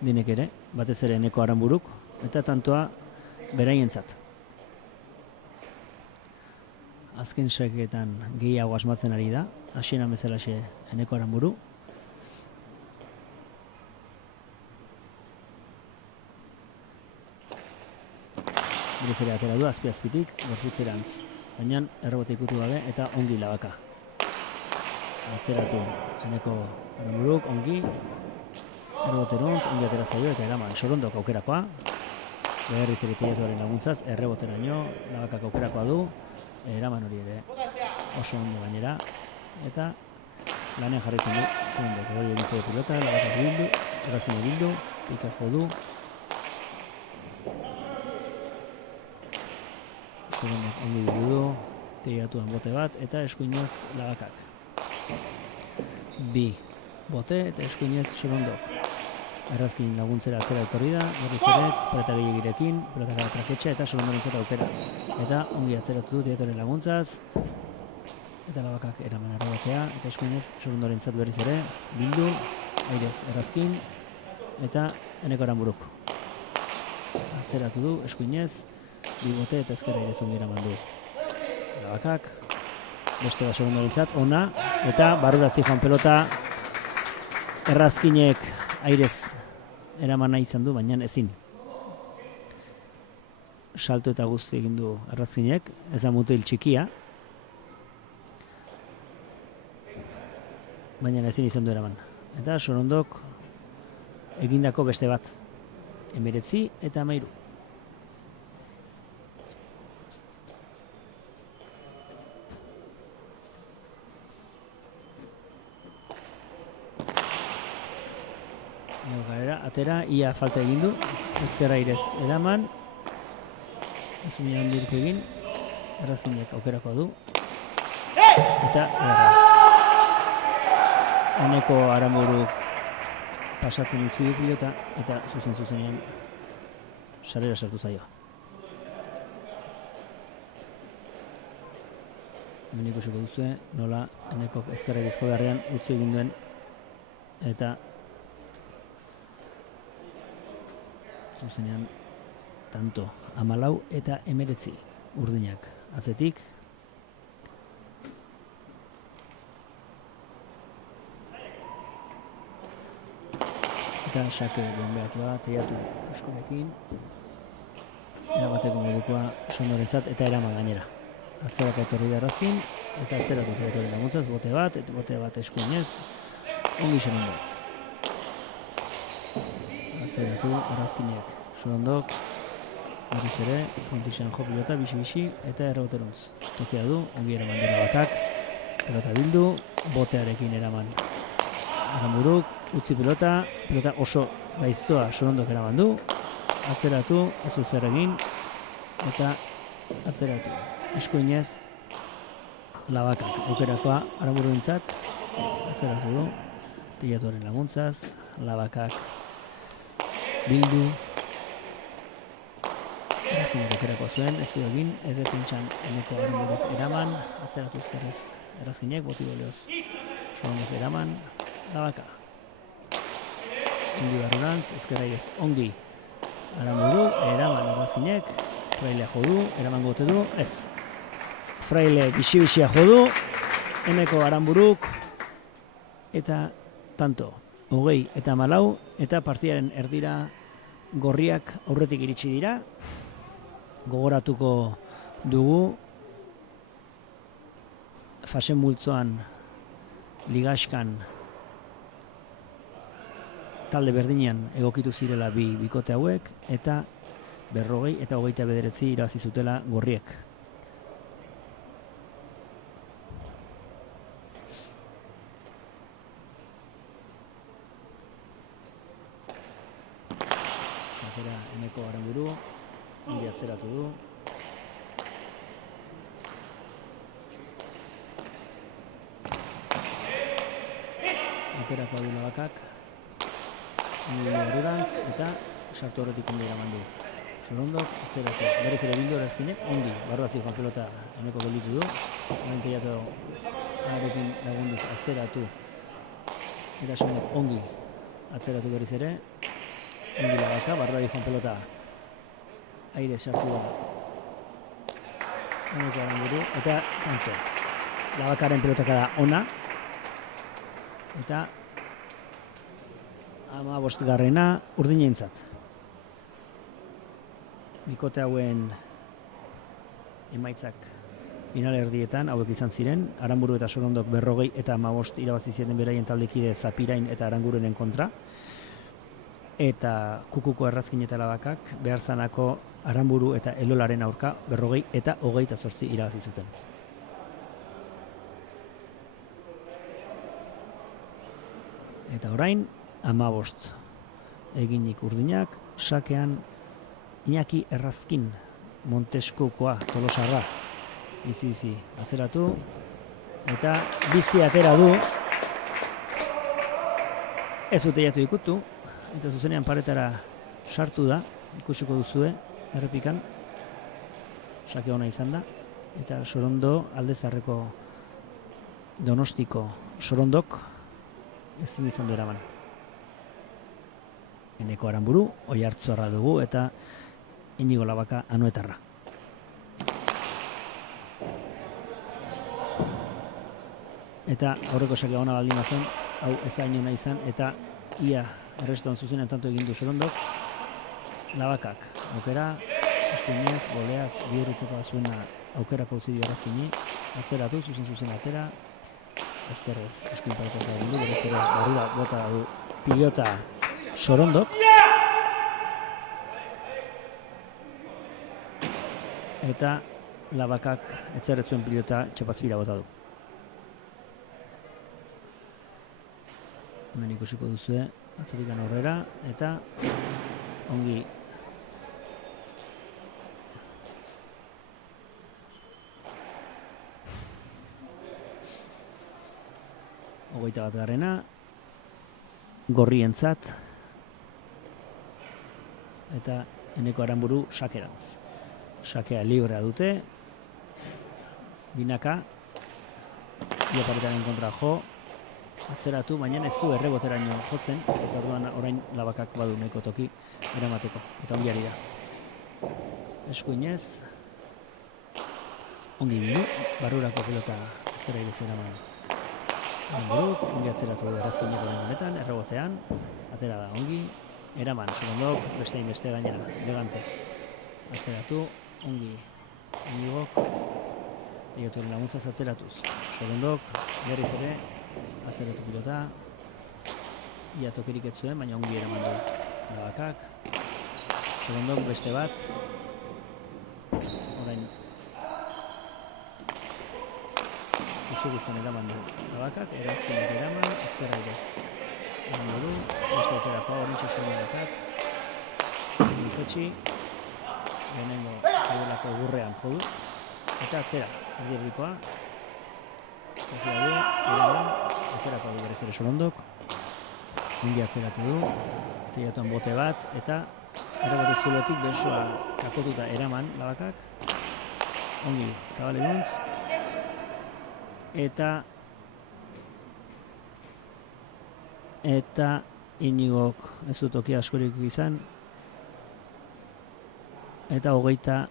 dinek ere, batez ere Eneko Aranburuk, eta tantoa beraientzat. Azken saketan gehiago asmatzen ari da, hasieran bezalaxe Eneko Aranburu. Berez ere atera du azpi-azpitik, gorputzerantz. Baina errebote ikutu gabe eta ongi Labaka. Atzeratu Eneko Aranburuk, ongi. Erreboterontz, ongi atera zaio eta eraman Sorondok aukerakoa. Berriz ere Teiatuaren laguntzaz, erreboteraino, Labakak aukerakoa du. Eraman hori ere oso ondo gainera. Eta lanean jarraitzen du Sorondok. Hori egintzeko pilota, Labakak bildu, Errazine bildu, pika jo du. Sorondok ongi bildu du, Teiatuan bote bat, eta eskuinez Labakak. Bi bote eta eskuinez Sorondok. Errazkin laguntzera atzera etorri da, berriz ere, pelota gehiegirekin, pelota traketxa eta Sorondorentzat aukera. Eta ongi atzeratu du Teiatuaren laguntzaz, eta Labakak eraman errebotea, eta eskuinez Sorondorentzat berriz ere, bildu, airez Errazkin, eta Eneko Aranburuk. Atzeratu du, eskuinez, bi bote eta ezkerra airez ongi eraman du. Labakak, beste da Sorondorentzat, ona, eta barrura zijoan pelota, Errazkinek airez eraman nahi izan du, baina ezin. Salto eta guzti egin du Errazkinek, ez da mutil txikia. Baina ezin izan du eraman. Eta Sorondok egindako beste bat. 19 eta 13. Atera, ia falta egin du, ezkerra airez eraman, ezumian dirk egin, Errazkinek aukerakoa du, eta Eneko Aranburuk pasatzen utzi du pilota, eta zuzenean sarera sartu zaio. Hemen ikusiko duzue, nola Enekok ezkerra airezko beharrean utzi egin duen, eta zuzenean tanto 14 eta 19 urdinak atzetik. Eta sake bonbeatua Teiatu eskurekin. Erabateko modukoa Sorondorentzat eta eraman gainera. Atzeraka etorri da Errazkin, eta atzeratu Teiatuaren laguntzaz, bote bat eskuinez, ongi Sorondoren. Atzeratu Errazkinek Sorondok, berriz ere, frontixan jo pilota, bixi, eta erreboterontz. Tokia du, ongi eraman du Labakak, pelota bildu, botearekin eraman Aranburuk, utzi pelota oso gaiztoa Sorondok eraman du, atzeratu, ez du zer egin, eta atzeratu. Eskuinez, Labakak, aukerakoa Aranburuentzat, atzeratu du, Teiatuaren laguntzaz, Labakak bildu, Errazinek aukerakoa zuen, ez du egin, errepintxan Eneko Aranburuk eraman, atzeratu ezkerrez Errazkinek, boti bolioz Sorondok eraman, Labaka. Ongi barrurantz, ezkerra airez ongi Aranburu, eraman Errazkinek, Frailea jodu, eraman gote du, ez. Fraile bixi-bixia jodu, Eneko Aranburuk, eta tanto, 20 eta 14, eta partidaren erdira gorriak aurretik iritsi dira. Gogoratuko dugu fase multzoan ligaskan talde berdinean egokitu zirela bi bikote hauek, eta 40 eta 29 irabazi zutela gorriek. Sakera Eneko Aranburu, ongi atzeratu du. Aukerakoa du Labakak, ongi barrurantz, eta sartu horretik ondo eraman du. Sorondok, atzeratu, berriz ere bildu Errazkinek, ongi, barrua zijoan pelota Eneko gelditu du. Hemen Teiatu arekin lagunduz atzeratu Eta Sonek ongi atzeratu berriz ere. Ongi Labaka, barruari joan pelota. Aire sartu da. Eneko Aramburu, eta tanto. Labakaren pelotaka da ona. Eta 15. urdinentzat. Bikote hauen emaitzak final erdietan hauek izan ziren, Aramburu eta Sorondok 40 eta 15 irabazi ziren beraien taldekide Zapirain eta Arangururen kontra. Eta Kukuko Errazkin eta Labakak Beharzanako Aramburu eta Elolaren aurka 40 eta 28 irabazi zuten. Eta orain 15 eginik urdinak, sakean Iñaki Errazkin Monteskukoa Tolosarra bizi atzeratu eta bizi atera du, ez dute jatu ikutu eta zuzenean paretara sartu da, ikusiko duzue errepikan, sake ona izan da eta Sorondo aldezarreko Donostiko Sorondok ezin izan du eraman. Eneko Aramburu Oiartzorra dugu eta Inigo Labaka Anoetarra. Eta aurreko sake ona baldin zen, hau ez da inona izan, eta ia erreston zuzenean tanto egin du Sorondok. Labakak aukera, eskuinez, goleaz, bihurritzeko zuena aukerako utzi dio Errazkini, atzeratu, zuzen atera, ezkerrez eskuin pareko egin du, berez ere barrura bota du pilota Sorondok. Eta Labakak etzerretzuen pilota txapazpira bota du. Hemen ikusiko duzue, atzerikan aurrera, eta ongi hogeita bat garrena, gorrientzat, eta Eneko Aramburu sakerantz. Sakea librea dute, binaka, iaparetaren kontra jo, atzeratu, baina ez du erreboteraino jotzen, eta orduan orain Labakak badu nahiko toki eramateko, eta ongi ari da. Eskuinez, ongi binu, barrurako pelota ezkera irez eraman. Ongi atzeratu du Errazkineko lehen honetan, errebotean, atera da ongi, eraman, Sorondok, beste gainera, elegante. Atzeratu, ongi, Inigok, teioturen laguntzaz atzeratuz. Sorondok, berriz ere, atzeratu pilota, ia tokirik ez zuen, baina ongi eraman du Labakak. Sorondok beste bat, orain guztien eraman du Labakak, Errazkinek eraman, ezkerra idez. Eraman du, beste aukerako horintxo Sorondok Nifetxi, lehenengo jaiolako gurrean jodu, eta atzera, erdierdikoa, tokia du, eraman, aukerako du berez ere Sorondok, ongi atzeratu du, teiatuan bote bat, eta errebote zulotik bersua kakotuta eraman Labakak, ongi zabal eguntz, eta Inigok ez du tokia askorik izan, eta 22.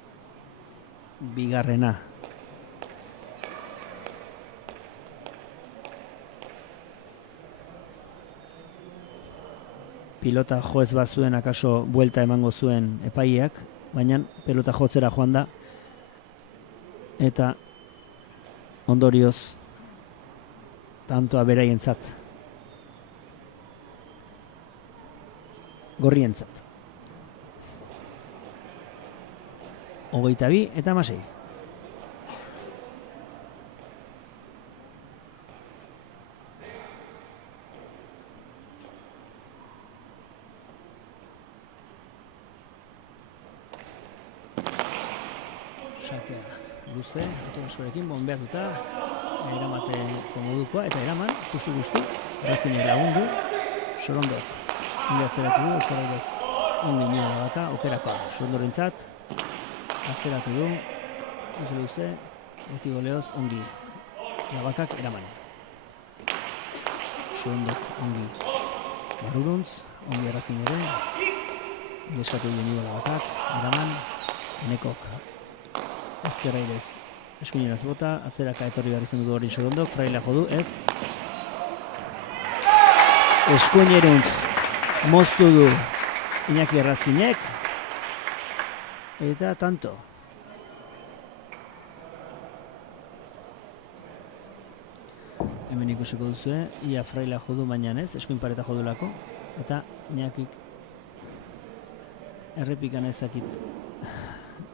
Pilota joez bazuen akaso buelta emango zuen epaileak, baina pelota jotzera joan da, eta ondorioz tantoa beraientzat. Gorrientzat. 22 eta 16. Sakea luze, autobaskorekin bonbeatuta, eramateko modukoa, eta eraman, guzti, Errazkinek lagundu, Sorondok atzeratu du, ezkerra idez ongi Inigo Labaka, aukerakoa Sorondorentzat, atzeratu du, luze, goti goleoz ongi Labakak eraman. Surondok ongi Baruruntz, ongi errazin ere, eskatu duen Inigo Labakak, eraman, Enekok ezkerra irez eskuineraz bota, atzeraka etorri behar izan du hori Surondok, Fraila jodu, ez? Eskuineruntz moztu du Iñaki Errazkinek, eta tanto. Hemen ikusiko duzue, ia Fraila jodu baina ez, eskuin pareta jodulako, eta Iñakik errepikan ezakit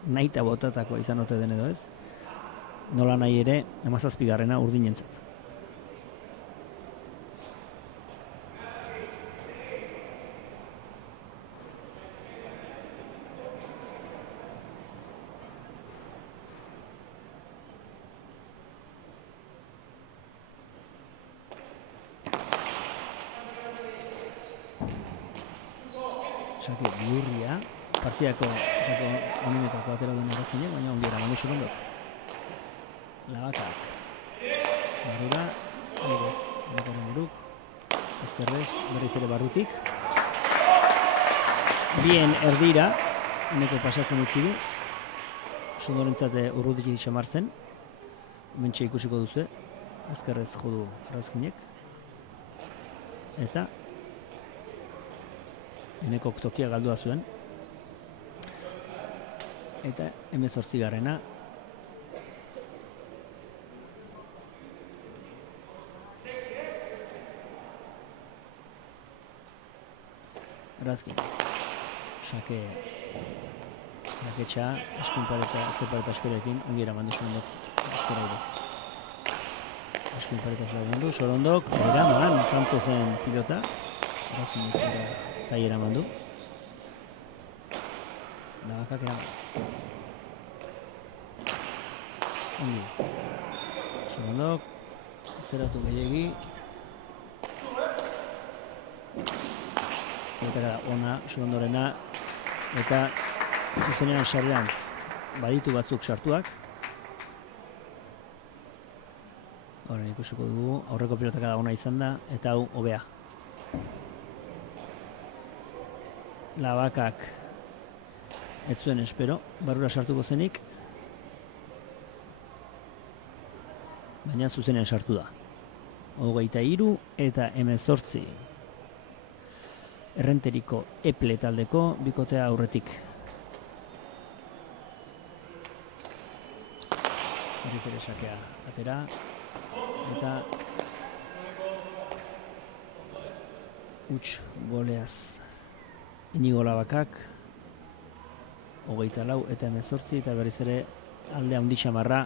nahita botatako izan ote den edo ez. Nola nahi ere, 17. urdinentzat. Sake bihurria, partidako onenetako atera duen errazinek, baina ongi eramandu Surondok. Labakak. Barrura, Aires, Enekoren buruk, ezkerrez, berriz ere barrutik. Bien erdira, Eneko pasatzen utzi du. Sondorentzat urrutik xamartzen. Mentxe ikusiko duzu, ezkerrez jodu Errazkinek. Eta Enekok tokia galdua zuen. Eta 18. Errazkin. Saketxa, eskuin pareta, ezker pareta eskurekin, ongi eramandu Surondok ezkera irez. Eskuin pareta eramandu, Surondok, eraman, tanto zen pilota. Errazkinek zai eramandu. Labakak eraman. Ongi. Surondok, atzeratu gehiegi. Eta ona, Surondorena, eta zuzenean sarreantz baditu batzuk sartuak. Horren ikusiko dugu, aurreko pilotaka da ona izan da, eta hau hobea. Labakak ez zuen espero, barrura sartuko zenik, baina zuzenean sartu da. 23 eta 18. Errenteriko Eple taldeko bikotea aurretik. Berriz ere sakea atera, eta huts goleaz Inigo Labakak, 24 eta 18, eta berriz ere alde handi xamarra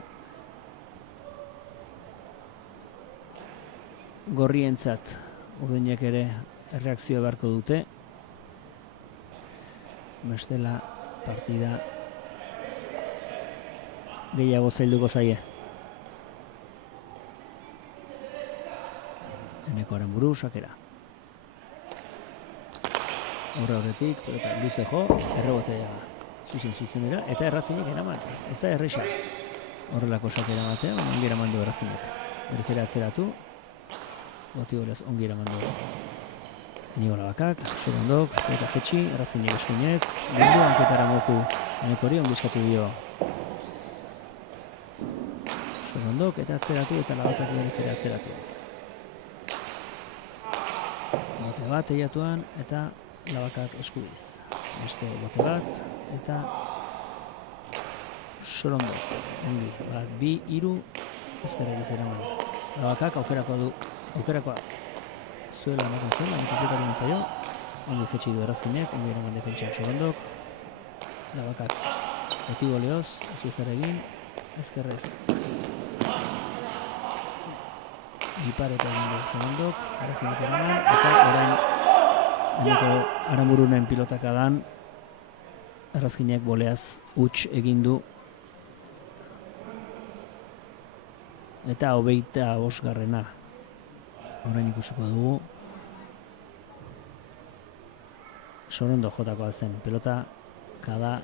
gorrientzat urdinek ere erreakzioa beharko dute. Bestela partida gehiago zailduko zaie. Enekoaren buru sakera. Horretik, pelota luze jo, errebotea zuzenera, eta Errazkinek eraman. Ez da erresa horrelako sakera batea, baina ongi eramandu Errazkinek. Berriz ere atzeratu, botibolez ongi eramandu Inigo Labakak, Surondok, eta jetxi, Errazkinek eskuinez, bendu hanketara motu Enekori, ongi eskatu dio Surondok, eta atzeratu, eta Labakak berriz ere atzeratu. Bote bat eiatuan, eta Labakak eskubiz. Beste bote bat, eta Surondok. Ongi, bat, 2, 3, ezkerra eraman. Labakak aukerakoa zuela ematen zuen, baina komplikaren zaio. Ongi jetxi du Errazkinek, ongi eraman defentsak Surondok. Labakak motibo lehoz, ez du ezer egin, ezkerrez. Gipareta egin du Surondok, Errazkinek eraman, eta orain Eneko Aranburunen pilotakadan Errazkinek boleaz huts egin du. Eta 25. Orain ikusiko dugu. Sorondo jotakoa zen pelota kada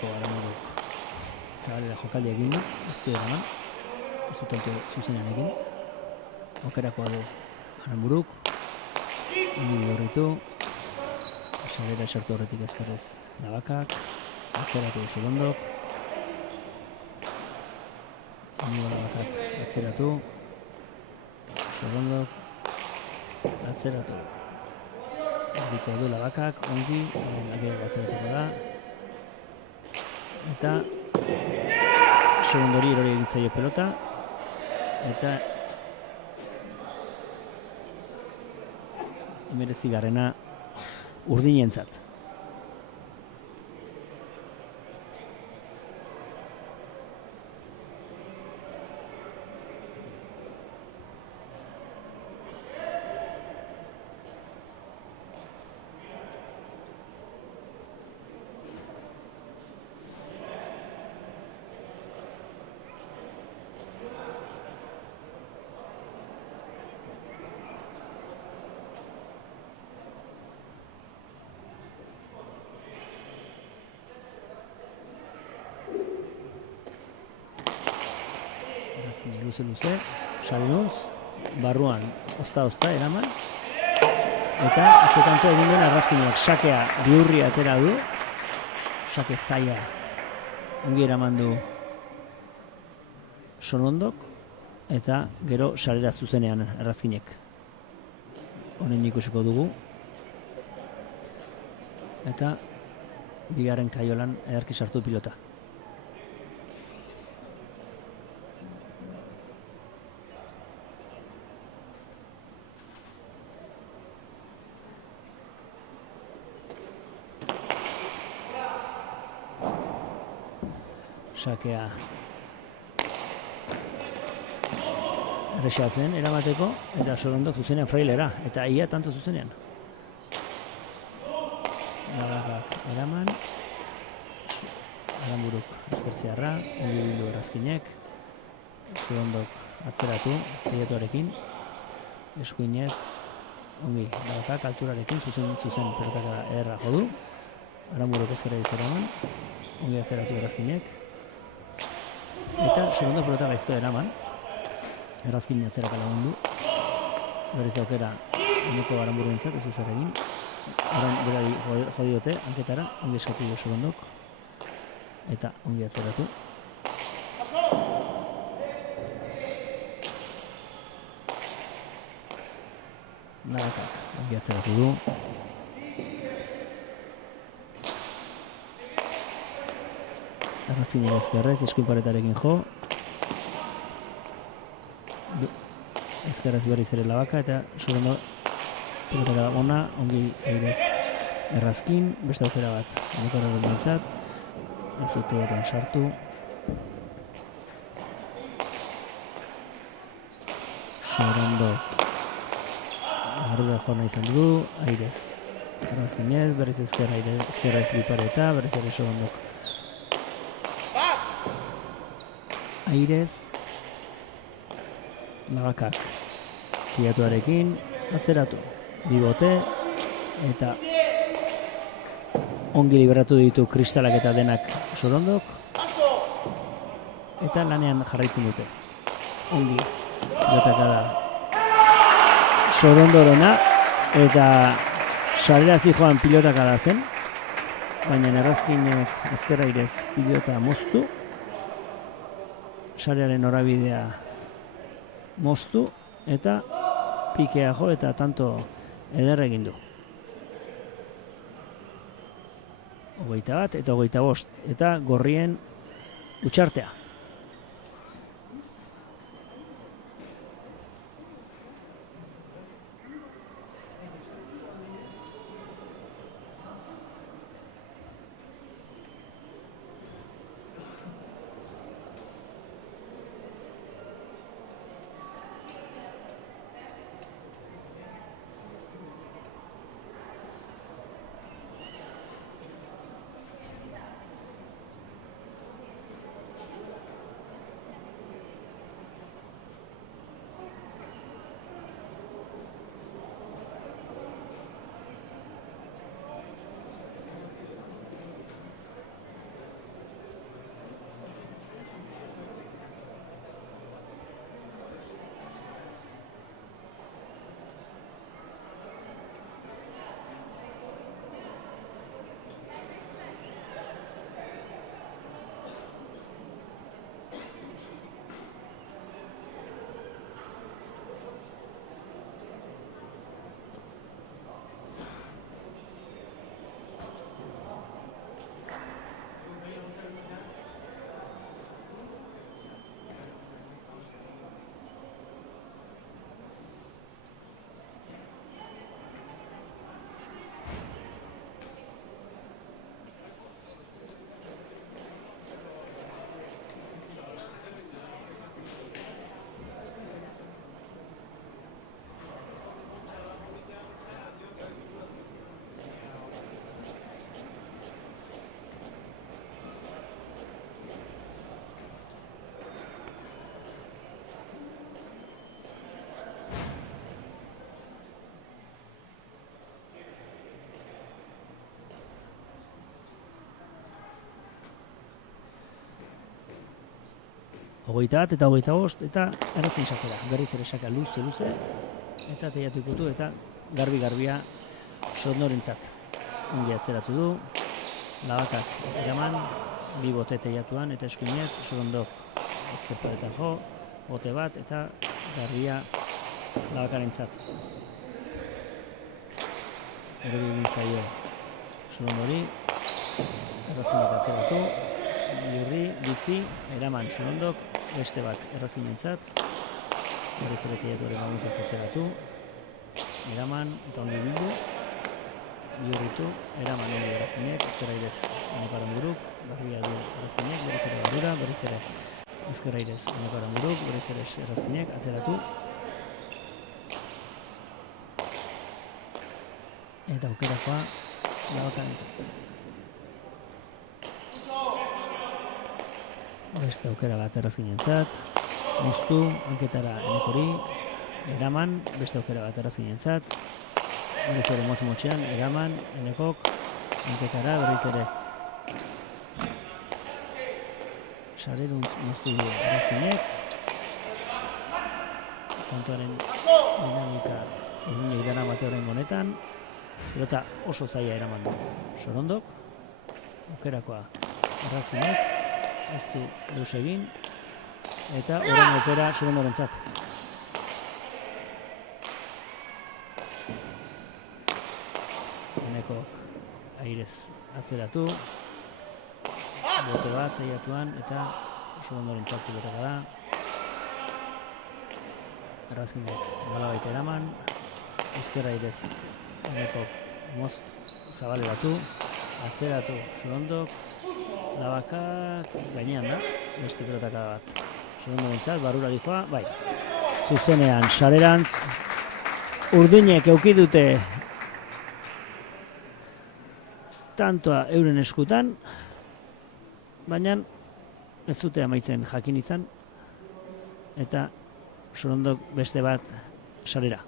Eneko Aramuruk zabalera jokaldi egin du, ez du eraman, ez du tanto zuzenean egin. Aukerakoa du Aramuruk, ongi bidorritu, sarera esartu horretik ezkerrez Navakak, atzeratu Xolondok, ongi Navakak atzeratu, Xolondok, atzeratu. Erdiko du Navakak, ongi, agiago atzeratuko da, eta Xolondori erori egin zaio pelota, eta 19. urdinentzat. Luze, Xabinuntz, barruan ozta eraman, eta azetanto egin duen arrazkinak sakea bihurri atera du, sake zaila ongi eraman du Xolondok, eta gero sarera zuzenean arrazkinek. Honen ikusiko dugu, eta bigarren kaiolan ederki sartu pilota. Sakea errexatzen eramateko, eta Xolondok zuzenean Frailera, eta ia tanto zuzenean. Navakak eraman, Aramuruk ezkertzearra, ongi bildu errazkinek, Xolondok atzeratu, teilatuarekin, eskuinez, ongi, Navakak alturarekin, zuzen pelotaka ederra jodu, Aramuruk ezkerra izeraman, ongi atzeratu errazkinek, eta Xolondok pelota gaizto eraman, errazkin atzeraka lagundu, berriz aukera Eneko Aramburuentzat ez du zer egin, orain berari jodiote, hanketara, ongi eskatu du Xolondok, eta ongi atzeratu. Navakak ongi atzeratu du. Arrazkin ezkerrez, eskuin paretarekin jo. Ezkerrez berriz ere Navaka, eta Xolondok pelotaka ona, ongi airez errazkin, beste aukera bat Eneko Aramburuentzat, ez dute egon sartu. Xolondok barrura joan izan du, airez errazkinez, berriz ezkerrez bipareta, berriz ere Xolondok airez, Navakak tiratuarekin atzeratu, bibote, eta ongi liberatu ditu kristalak eta denak Xolondok, eta lanean jarraitzen dute. Ongi pilotaka da Xolondorena, eta sarerazi joan pilotaka da zen, baina errazkinek ezkerra airez pilota moztu, sarearen norabidea moztu, eta pikea jo, eta tanto eder egin du. 21 eta 25, eta gorrien utxartea. 21 eta 25 eta erratzen sakera. Berriz ere saka luze eta teiatu ikutu eta garbia Sorondorentzat. Ongi atzeratu du. Labakak eraman, bi bote teiatuan eta eskuinez Sorondok ezkerparetan jo, bote bat eta garbia Labakarentzat. Erori egin zaio Sorondori, errazinak atzeratu, Biurri, bizi, eraman Sorondok, beste bat errazinentzat, berriz ere teiatuaren laguntzaz atzeratu, eraman eta ongi bildu, Biurritu, eraman ongi errazinek, ezkerrairez Eneko Aranburuk, garbia du errazinek, berriz ere bardura, berriz ere ezkerrairez Eneko Aranburuk, berriz ere errazinek, atzeratu, eta aukerakoa Labakarentzat. Beste aukera bat errazginentzat, moztu, hanketara Enekori, eraman, beste aukera bat errazginentzat, berriz ere motx-motxean, eraman, Enekok, hanketara, berriz ere sareruntz moztu du errazginek, tantoaren dinamika eginek dara bate horren honetan, pelota oso zaila eraman du Sorondok, aukerakoa errazginek, ez du deus egin, eta orain aukera Sorondorentzat. Enekok airez atzeratu, bote bat teiatuan eta Sorondorentzat pilotaka da. Errazkinek balabait eraman, ezkerra airez Enekok moz zabaleratu, atzeratu Sorondok, Labakak gainean da, beste pelotaka bat. Sorondorentzat, barrura dijoa, bai. Zuzenean, sarerantz, urduinek euki dute tantoa euren eskutan, baina ez dute amaitzen jakin izan, eta Sorondok beste bat sarera.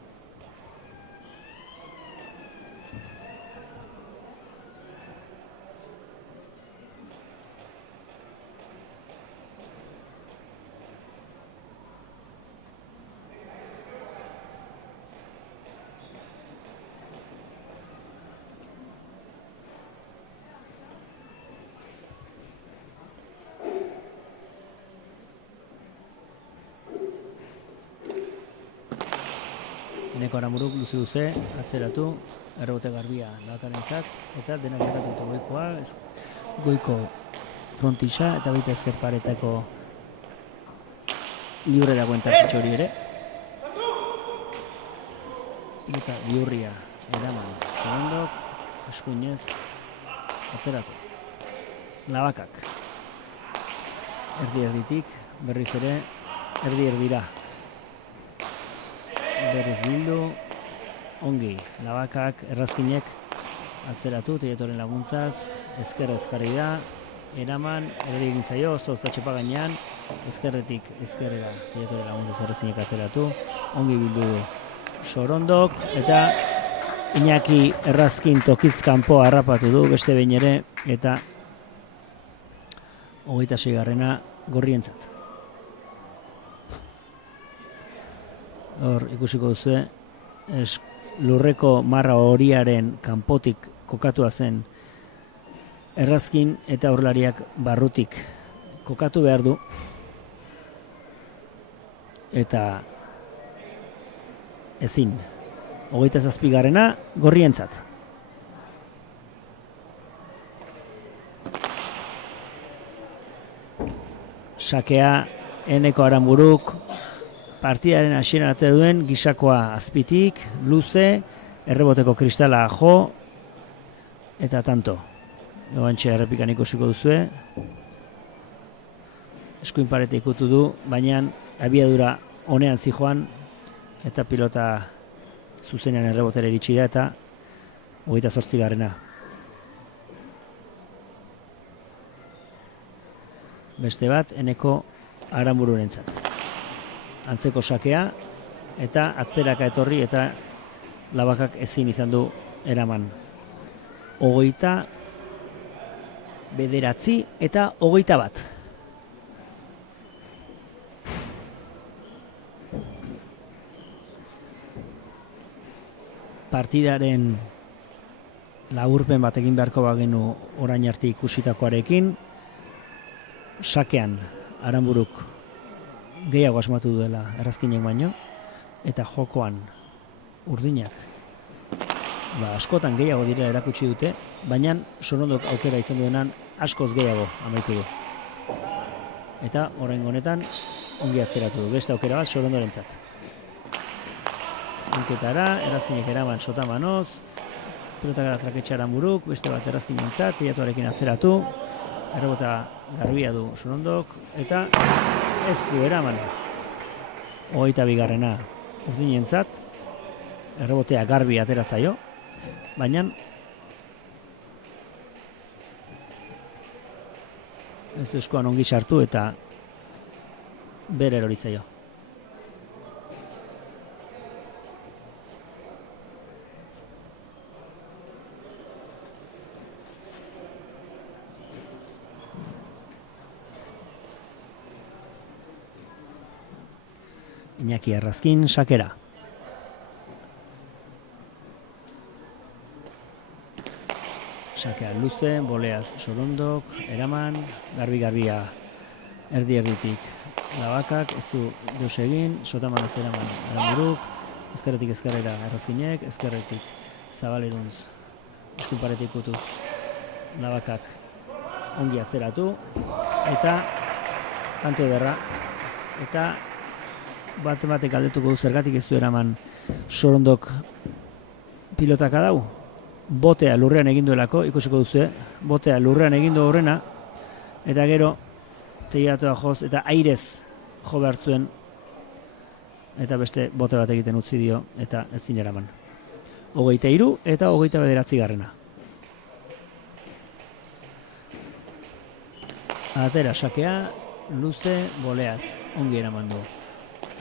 Eneko Aranburuk luze, atzeratu, errebote garbia Labakarentzat, eta denak erratutu goikoa, goiko frontisa, eta baita ezkerparetako libre dagoen tartitxo hori ere. Eta Biurria eraman Sorondok, eskuinez atzeratu. Labakak, erdi-erditik, berriz ere, erdi-erdira. Berriz bildu, ongi, Labakak, errazkinek atzeratu, teiatoren laguntzaz, ezkerrez jarri da, eraman, erdi egin zaio, zozta txepa gainean, ezkerretik ezkerrera teiatoren laguntzaz errazkinek atzeratu, ongi bildu Sorondok, eta Iñaki Errazkin tokiz kanpo harrapatu du, beste behin ere, eta 26garrena gorrientzat. Hor ikusiko duzue, lurreko marra horiaren kanpotik kokatua zen Errazkin eta aurrelariak barrutik kokatu behar du. Eta ezin, 27garrena gorrientzat. Sakea Eneko Aranburuk, partidaren hasieran ate duen gisakoa azpitik, luze, erreboteko kristala jo, eta tanto. Gabantxe errepikan ikusiko duzue. Eskuin parete ikutu du, baina abiadura honean zijoan, eta pilota zuzenean errebotera iritsi da, eta 28garrena. Beste bat, Eneko Aranbururentzat. Antzeko sakea, eta atzeraka etorri, eta Labakak ezin izan du eraman. 29 eta 21. partidaren laburpen bat egin beharko bagenu orain arte ikusitakoarekin, sakean Aranburuk gehiago asmatu duela Errazkinek baino, eta jokoan urdinak askotan gehiago direla erakutsi dute, baina Sorondok aukera izan duenan askoz gehiago amaitu du. Eta oraingo honetan ongi atzeratu du, beste aukera bat Sorondorentzat. Hanketara, Errazkinek eraman Sotamanoz, pelotakara traketxe Aranburuk, beste bat Errazkinentzat, Teilatuarekin atzeratu, errebota garbia du Sorondok, eta ez du eraman. 22. Urdinentzat, errebotea garbi atera zaio, baina ez du eskuan ongi sartu eta bere erori zaio. Iñaki Errazkin, sakera. Sakea luze, boleaz Sorondok, eraman, garbi-garbia erdi-erditik Labakak, ez du deus egin, Sotamanoz eraman Aranburuk, ezkerretik ezkerrera Errazkinek, ezkerretik Zabaleruntz, eskuparetik utuz Labakak ongi atzeratu, eta kanto ederra, eta batek galdetuko du zergatik ez du eraman Sorondok pilotaka dau. Botea lurrean egin duelako, ikusiko duzu, botea lurrean egin du horrena, eta gero teilatua joz eta airez jo behar zuen, eta beste bote bat egiten utzi dio, eta ezin eraman. 23 eta 29. Atera sakea, luze, boleaz, ongi eraman du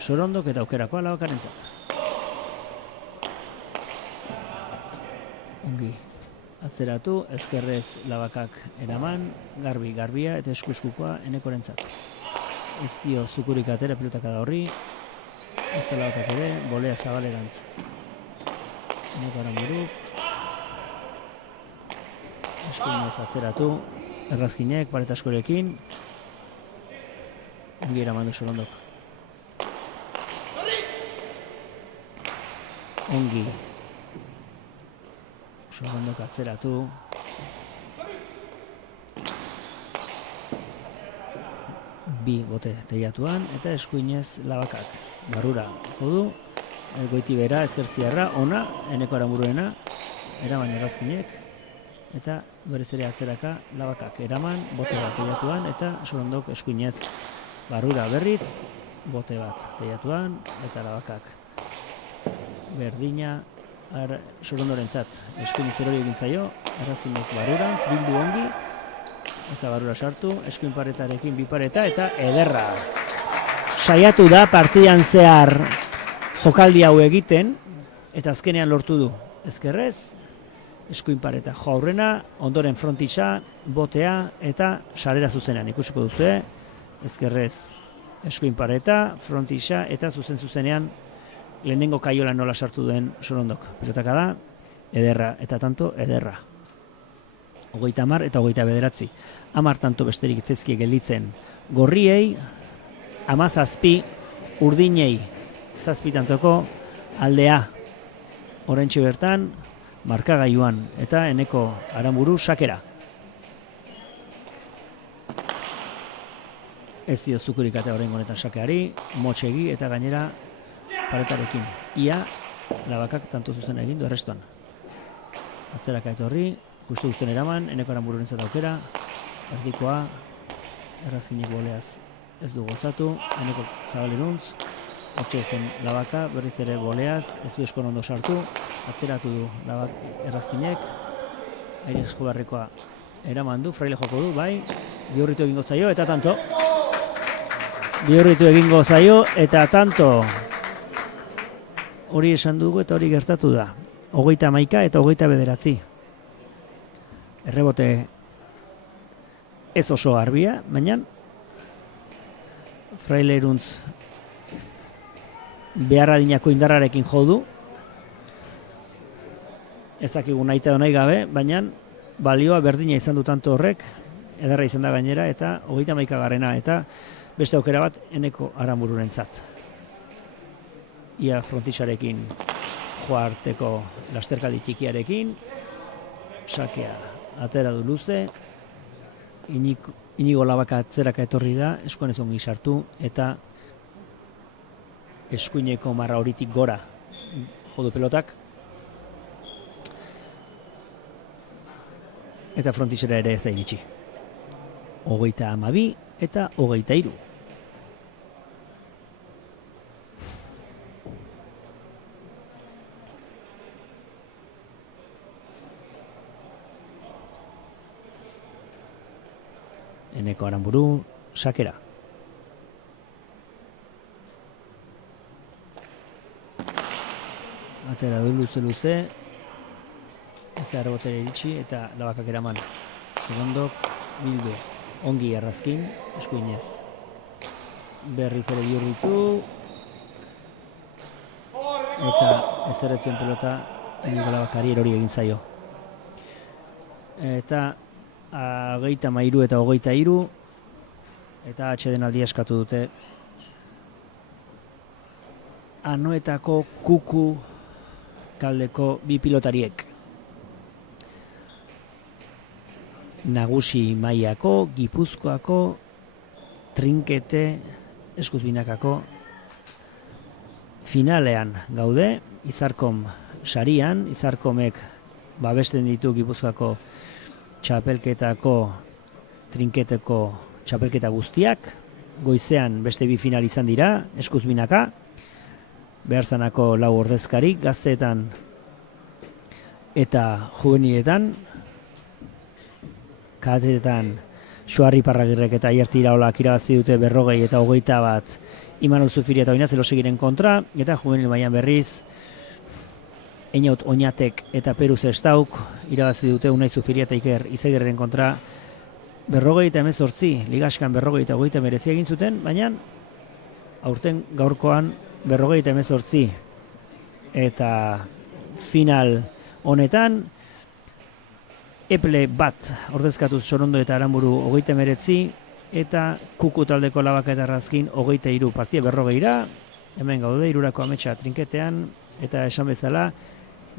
Sorondok eta aukerakoa Labakarentzat. Ongi atzeratu, ezkerrez Labakak eraman, garbia eta esku-eskukoa Enekorentzat. Ez dio zukurik atera pelotaka da horri, ez da Labakak ere, bolea Zabalerantz. Eneko Aranburuk, eskuinez atzeratu, Errazkinek, paret askorekin, ongi eraman du Sorondok. Ongi Sorondok atzeratu, bi bote teilatuan, eta eskuinez Labakak barrura jodu, Goitibera, ezkerziarra, ona, Eneko Aranburuena, eraman Errazkinek, eta berez ere atzeraka Labakak eraman, bote bat teilatuan, eta Sorondok eskuinez barrura berriz, bote bat teilatuan, eta Labakak berdina, Sorondorentzat eskuin zerori egin zaio, Errazkinek barurantz, bildu ongi, ez da barura sartu, eskuin paretarekin bi pareta, eta ederra. Saiatu da partidan zehar jokaldi hau egiten, eta azkenean lortu du. Ezkerrez, eskuin pareta jo aurrena, ondoren frontitza, botea, eta sarera zuzenean ikusiko duzu, ezkerrez eskuin pareta, frontitza, eta zuzenean lehenengo kaiola nola sartu duen Sorondok. Pelotaka da, ederra, eta tanto, ederra. 30 eta 29. 10 tanto besterik itzezkie gelditzen gorriei, 17 urdinei, 7 tantoko aldea. Oraintxe bertan, markagailuan, eta Eneko Aranburu sakera. Ez dio zukurik eta oraingo honetan sakeari, motxegi eta gainera paretarekin. Ia, Labakak tanto zuzen egin du errestuan. Atzeraka etorri, justu guztien eraman, Eneko Aranbururentzat aukera, erdikoa, Errazkinek boleaz ez du gozatu, Eneko Zabaleruntz, hotxe zen Labaka, berriz ere boleaz, ez du eskon ondo sartu, atzeratu du Errazkinek, aire esko barrikoa eraman du, Fraile joko du, bai, bihurritu egingo zaio, eta tanto. Bihurritu egingo zaio, eta tanto. Hori esan dugu eta hori gertatu da. 31 eta 29. Errebote ez oso garbia, baina Fraileruntz beharradinako indarrarekin jo du. Ez dakigu nahi eta nahi gabe, baina balioa berdina izan du tanto horrek, ederra izan da gainera, eta 31garrena, eta beste aukera bat Eneko Aranbururentzat. Ia Frontixarekin joarteko lasterkaldi txikiarekin, sakea atera du luze, Inigo Labaka atzeraka etorri da, eskuan ez ongi sartu, eta eskuineko marra horitik gora jodu pelotak. Eta Frontixera ere ez da iritsi. 32 eta 23. Eneko Aranburu, sakera. Atera du luze, ez da arbotera iritsi eta Labakak eraman. Segondok, bildu, ongi errazkin, eskuinez. Berriz ere bihurritu. Eta ez erretzuen pelota, Eneko Labakari erori egin zaio. Eta 23 eta 23, eta atxeden aldia eskatu dute Anoetako Kuku taldeko bi pilotariek. Nagusi mailako, Gipuzkoako, trinkete, eskuzbinakako finalean gaude, Izarkom sarian, Izarkomek babesten ditu Gipuzkoako txapelketako trinketeko txapelketa guztiak. Goizean beste bi final izan dira, eskuzbinaka, beharzanako 4 ordezkarik, gazteetan eta juveniletan, kadetetan Xuarri Parragirrek eta Aiert Iraolak irabazi dute 40 eta 21 Imanol Zufiri eta Oinatze Losegiren kontra, eta juvenil mailan berriz Einaut Oñatek eta Peruz Estauk irabazi dute Unai Zufiri eta Iker Izagirren kontra 48, ligaskan 49 egin zuten, baina aurten gaurkoan 48 eta final honetan Eple bat ordezkatuz Sorondo eta Aranburu 39 eta Kuku taldeko Labaka eta Errazkin 23 partida 40. Hemen gaude hirurako ametsa trinketean, eta esan bezala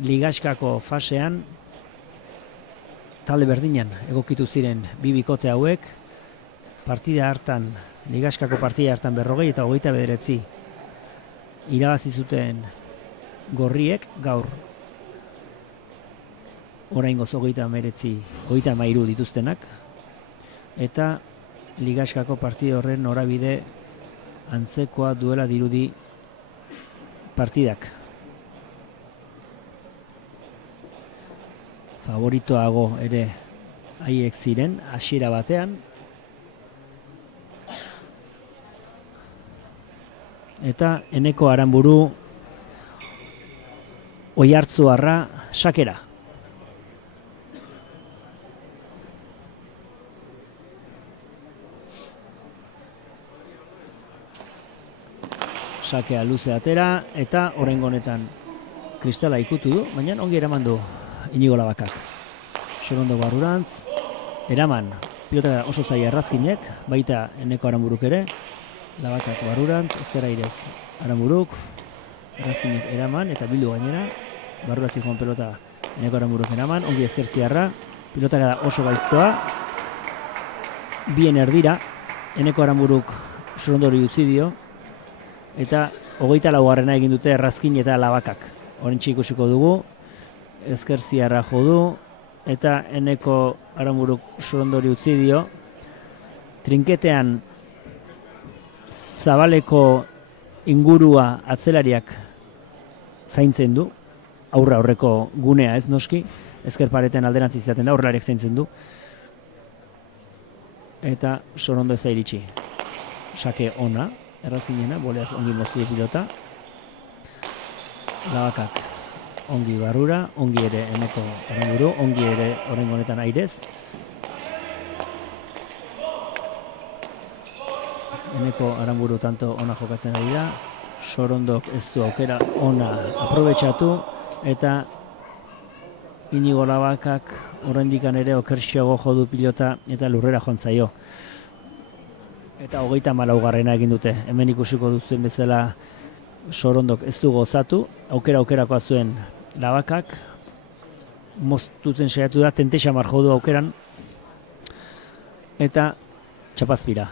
ligaskako fasean talde berdinan egokitu ziren bi bikote hauek. Partida hartan, ligaskako partida hartan 40 eta 29 irabazi zuten gorriek, gaur oraingoz 33 dituztenak, eta ligaskako partida horren norabide antzekoa duela dirudi partidak. Favoritoago ere haiek ziren hasiera batean, eta Eneko Aranburu Oiartzuarra sakera. Sakea luze atera, eta oraingo honetan kristala ikutu du, baina ongi eraman du Inigo Labakak. Sorondo barrurantz, eraman pilota oso zaila Errazkinek, baita Eneko Aranburuk ere. Labakak barrurantz, ezkerra irez Aranburuk, Errazkinek eraman eta bildu gainera. Barruratzi joan pelota Eneko Aranburuk eraman, ongi ezkerziarra, pilota da oso gaiztoa. Bien erdira, Eneko Aranburuk Sorondori utzi dio, eta 24garrena egin dute Errazkin eta Labakak. Orentxe ikusiko dugu, ezkerziarra jo du, eta Eneko Aranburuk Sorondori utzi dio. Trinketean Zabaleko ingurua atzelariak zaintzen du, aurra aurreko gunea ez noski, ezker pareten alderantz izaten da, aurrelariak zaintzen du, eta Sorondo ez da iritsi. Sake ona, Errazinena, boleaz ongi moztu du pilota. Labakak ongi barrura, ongi ere Eneko Aranburu, ongi ere oraingo honetan airez. Eneko Aranburu tanto ona jokatzen ari da, Sorondok ez du aukera ona aprobetxatu, eta Inigo Labakak oraindikan ere okerxeago jo du pilota eta lurrera joan zaio. Eta 34garrena egin dute. Hemen ikusiko duzuen bezala Sorondok ez du gozatu, aukerakoa zuen Labakak, moztutzen saiatu da, Tentexamar jo du aukeran, eta txapazpira.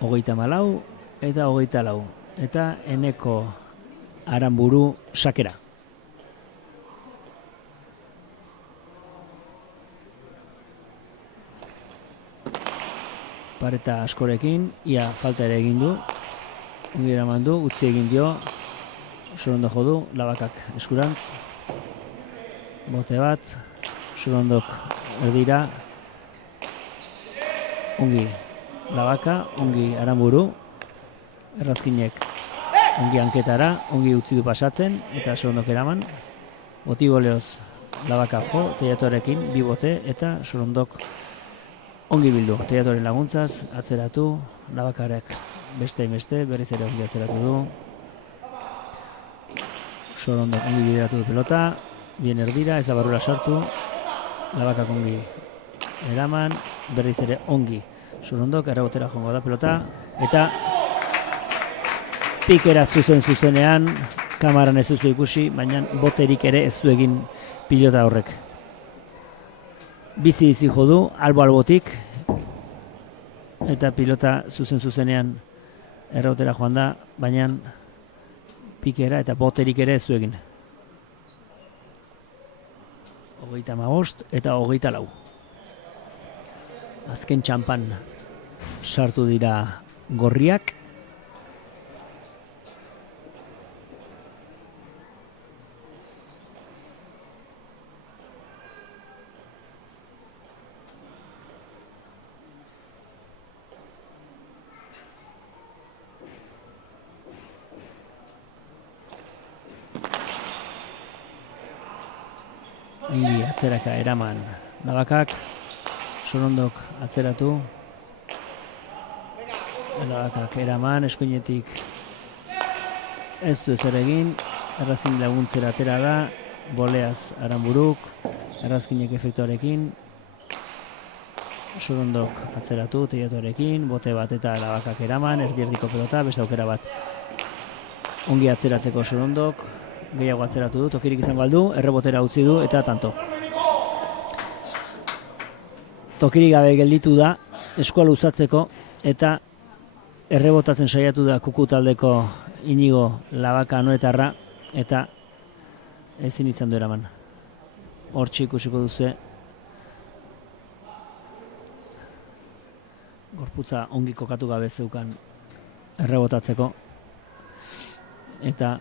34 eta 24. Eta Eneko Aranburu sakera. Pareta askorekin, ia falta ere egin du. Ongi eraman du, utzi egin dio. Sorondo jo du, Labakak eskurantz. Bote bat, Sorondok erdira. Ongi Labaka, ongi Aranburu. Errazkinek ongi hanketara, ongi utzi du pasatzen, eta Sorondok eraman. Botiboleoz Labaka jo, teiatorekin, 2 bote, eta Sorondok ongi bildu. Teiatoren laguntzaz, atzeratu, Labakarek beste berriz ere ongi atzeratu du. Sorondok ongi bideratu du pelota, bien erdira, ez da barrura sartu. Labakak ongi eraman, berriz ere ongi. Sorondok errebotera joango da pelota, eta pikera zuzenean, kamaran ez duzu ikusi, baina boterik ere ez du egin pilota horrek. Bizi jo du, albo-albotik, eta pilota zuzenean errebotera joan da, baina pikera eta boterik ere ez du egin. 35 eta 24. Azken txampan sartu dira gorriak. Ongi atzeraka eraman Labakak, Sorondok atzeratu. Labakak eraman, eskuinetik ez du ezer egin, errazkin laguntzera atera da, Boleaz Aranburuk, errazkinek efektuarekin, Sorondok atzeratu, teiatorekin, bote bat eta Labakak eraman, erdierdiko pelota, beste aukera bat. Ongi atzeratzeko Sorondok, gehiago atzeratu du, tokirik izango aldu, errebotera utzi du eta tanto. Tokirik gabe gelditu da, eskua luzatzeko eta errebotatzen saiatu da Kuku taldeko Inigo Labaka anoetarra eta ezin izan du eraman. Hortxe ikusiko duzu. Gorputza ongi kokatu gabe zeukan errebotatzeko. Eta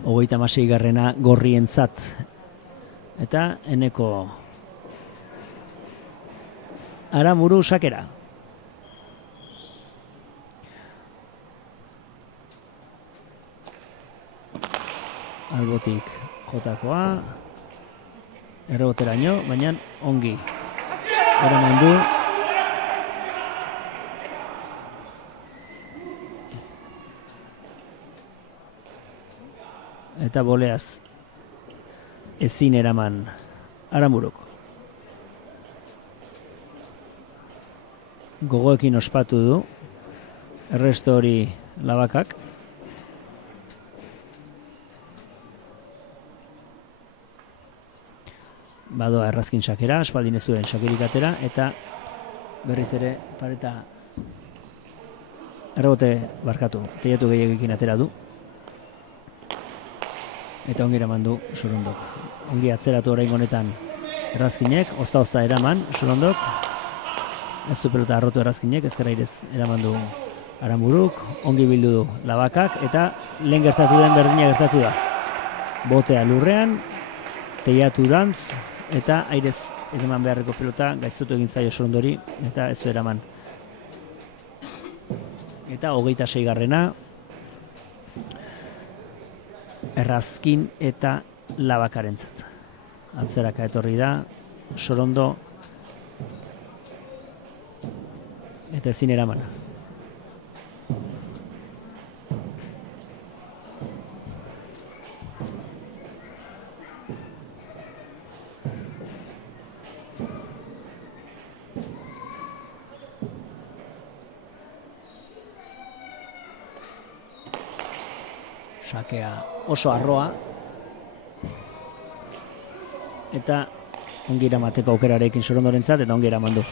Hogeita 16garrena gorrientzat. Eta Eneko Aranburu sakera. Albotik jotakoa. Erreboteraino, baina ongi eraman du. Eta Boleaz ezin eraman Aranburuk. Gogoekin ospatu du, erresto hori Labakak. Badoa errazkin sakera, aspaldin ez duen sakerik atera, eta berriz ere pareta errebote barkatu, teiatu gehiagikin atera du. Eta ongi eraman du Sorondok. Ongi atzeratu orain honetan errazkinek, ozta eraman Sorondok. Ez du pelota arrotu errazkinek, ezkerra irez eraman du Aranburuk, ongi bildu du Labakak, eta lehen gertatu den berdina gertatu da. Botea lurrean, teiatu urantz, eta airez eraman beharreko pelota gaiztutu egin zaio Sorondori, eta ez du eraman. Eta 26garrena, errazkin eta Labakarentzat. Atzeraka etorri da, Sorondo eta ezin eramana. sakea oso arroa, eta ongi eramateko aukerarekin Sorondorentzat, eta ongi eraman du.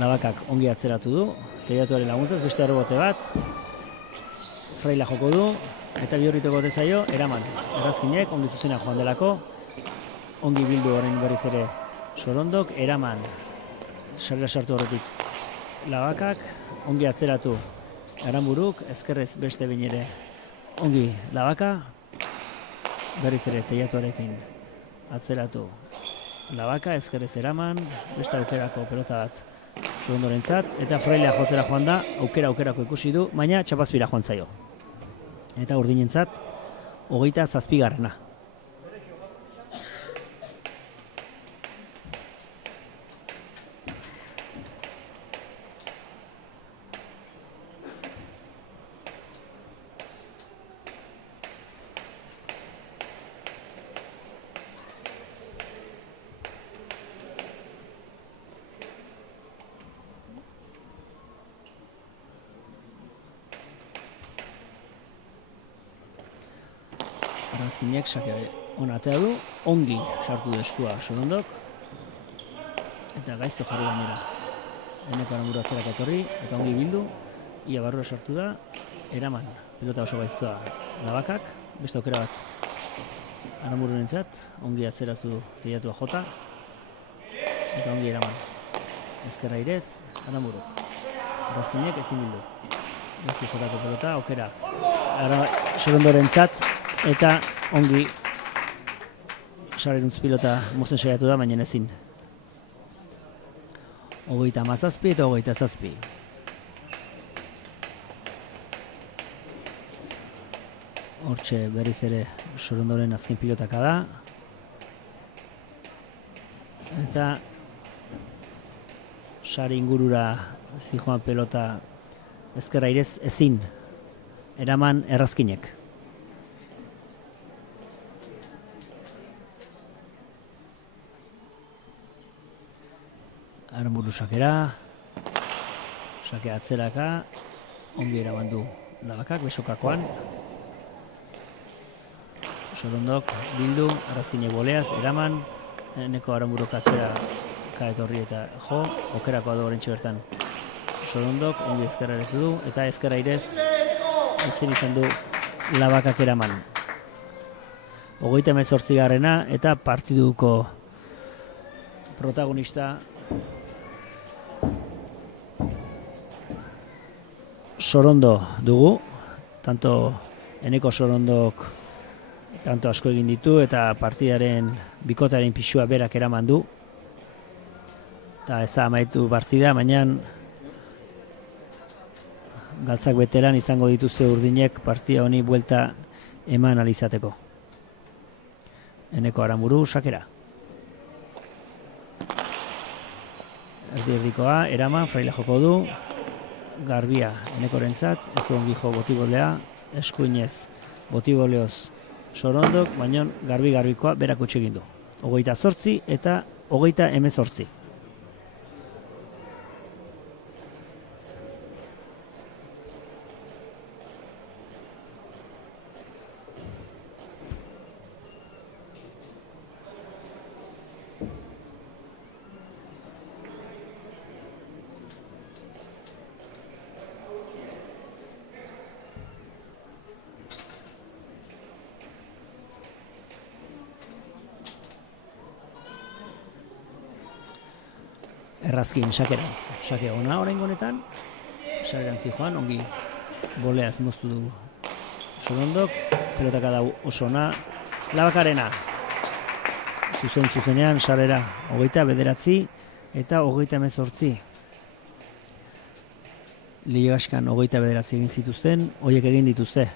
Navakak ongi atzeratu du, teilatuaren laguntzaz, beste arrobote bat, Fraila joko du, eta Bihorriteko gote zaio, eraman. Errazkinek, ongi zuzena joan delako, ongi bildu orain berriz ere Sorondok, eraman. Sarera sartu horretik Navakak, ongi atzeratu Aranburuk, ezkerrez beste behin ere ongi Navaka, berriz ere teilatuarekin atzeratu Navaka, ezkerrez eraman, beste aukerako pelota bat Sorondorentzat, eta Frailea jotzera joan da, aukerako ikusi du, baina txapazpira joan zaio. Eta urdinentzat, 27. Arrazkinek sake ona atea du, ongi sartu du eskua Sorondok, eta gaizto jarri gainera. Eneko Aranburu atzerak etorri, eta ongi bildu, ia barrura sartu da, eraman, pelota oso gaiztoa Navakak, beste aukera bat Aranbururentzat, ongi atzeratu teilatua jota, eta ongi eraman. Ezkerra irez, Aranburu. Arrazkinek ezin bildu. Gaizki jotako pelota, aukera Sorondorentzat, eta ongi sareruntz pilota mozten saiatu da, baina ezin. 37 eta 27. Hortxe berriz ere Sorondoren azken pilotaka da. Eta sare ingurura zijoan pelota ezkerra irez ezin. Eraman Errazkinek. Aranburu sakera, sake atzeraka, ongi eraman du Navakak, besokakoan. Sorondok bildu, Arrazkinek boleaz, eraman, Eneko Aranburuk atzera etorri eta jo, okerakoa du orentxe bertan. Sorondok ongi ezkerra eretu du, eta ezkerra irez ezin izan du Navakak eraman. 38. eta partiduko protagonista Sorondo dugu, tanto Eneko Sorondok tanto asko egin ditu eta partidaren bikotaren pixua berak eraman du. Eta ez da amaitu partida, baina galtzak beteran izango dituzte urdinek partida honi buelta eman alizateko. Eneko Aranburu sakera. Erdi-erdikoa, eraman, Fraila joko du, Garbia Enekorentzat, ez du ongi jo botibolea, eskuinez botiboleoz Sorondok, baina Garbikoa berak utzi egin du. 28 eta 28. Errazkin sakerantz. Sake ona oraingo honetan, sakerantzi joan, ongi boleaz moztu du Sorondok, pelotaka da oso ona, Navakarena. Zuzenean sarera 29 eta 38. Ligaskan 29 egin zituzten, horiek egin dituzte.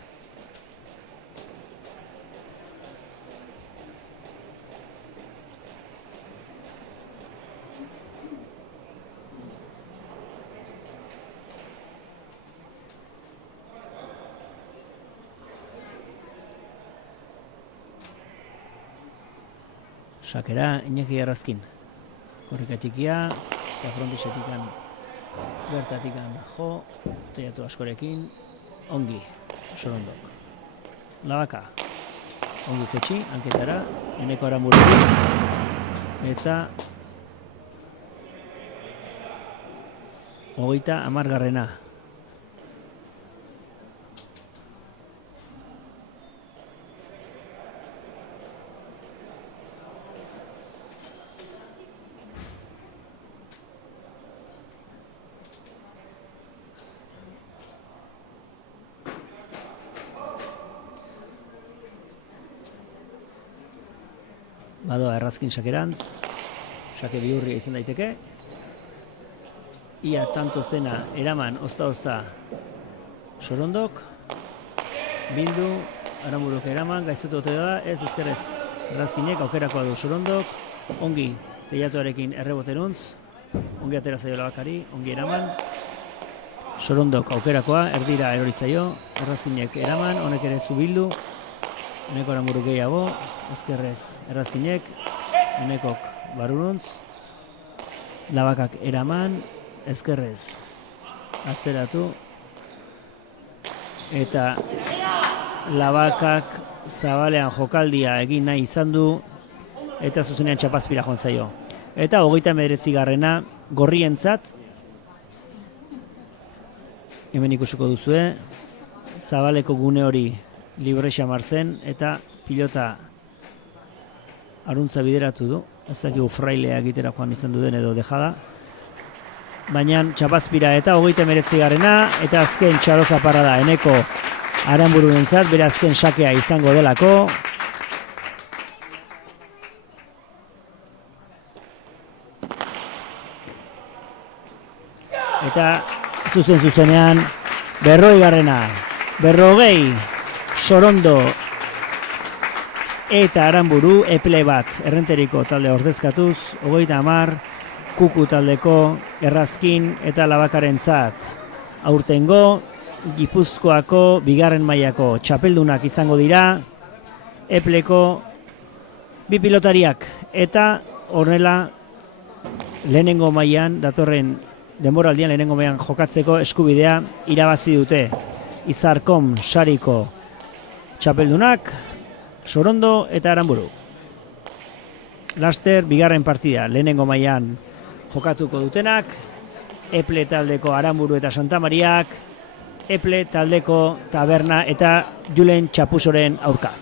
Sakera Iñaki Errazkin. Korrikatikia, eta frontisetikan bertatikan jo, teiatu askorekin, ongi Sorondok. Labaka. Ongi jetxi, hanketara, Eneko Aranburu. Eta 30. Badoa Errazkin sakerantz, sake bihurria izan daiteke. Ia tanto zena eraman ozta Sorondok. Bildu, Aranburuk eraman, gaiztutu ote da, ez ezkerrez Errazkinek aukerakoa du Sorondok. Ongi teiatuarekin erreboteruntz, ongi atera zaio Labakari, ongi eraman. Sorondok aukerakoa, erdira erori zaio, Errazkinek eraman, honek ere zu Bildu. Eneko Aranburuk gehiago, ezkerrez Errazkinek, Enekok baruruntz. Labakak eraman, ezkerrez atzeratu. Eta Labakak zabalean jokaldia egin nahi izan du, eta zuzenean txapazpira jontzaio. Eta 39. gorrientzat, hemen ikusiko duzue, zabaleko gune hori libre xamar zen, eta pilota aruntza bideratu du. Ez dakigu frailea egitera joan izan duen edo dejada. Baina txapazpira eta 39. eta azken txarozaparra da Eneko Aranbururentzat, bere azken sakea izango delako. Eta zuzenean 40. Sorondo eta Aranburu, eple bat Errenteriko talde ordezkatuz, 30. Kuku taldeko Errazkin eta Labakarentzat. Aurtengo Gipuzkoako bigarren mailako txapeldunak izango dira, epleko bi pilotariak, eta horrela lehenengo mailan datorren denboraldian lehenengo mailan jokatzeko eskubidea irabazi dute. Izarkom sariko txapeldunak, Sorondo eta Aranburu. Laster bigarren partida lehenengo mailan jokatuko dutenak, eple taldeko Aranburu eta Santamariak, eple taldeko Taberna eta Julen Txapuzoren aurka.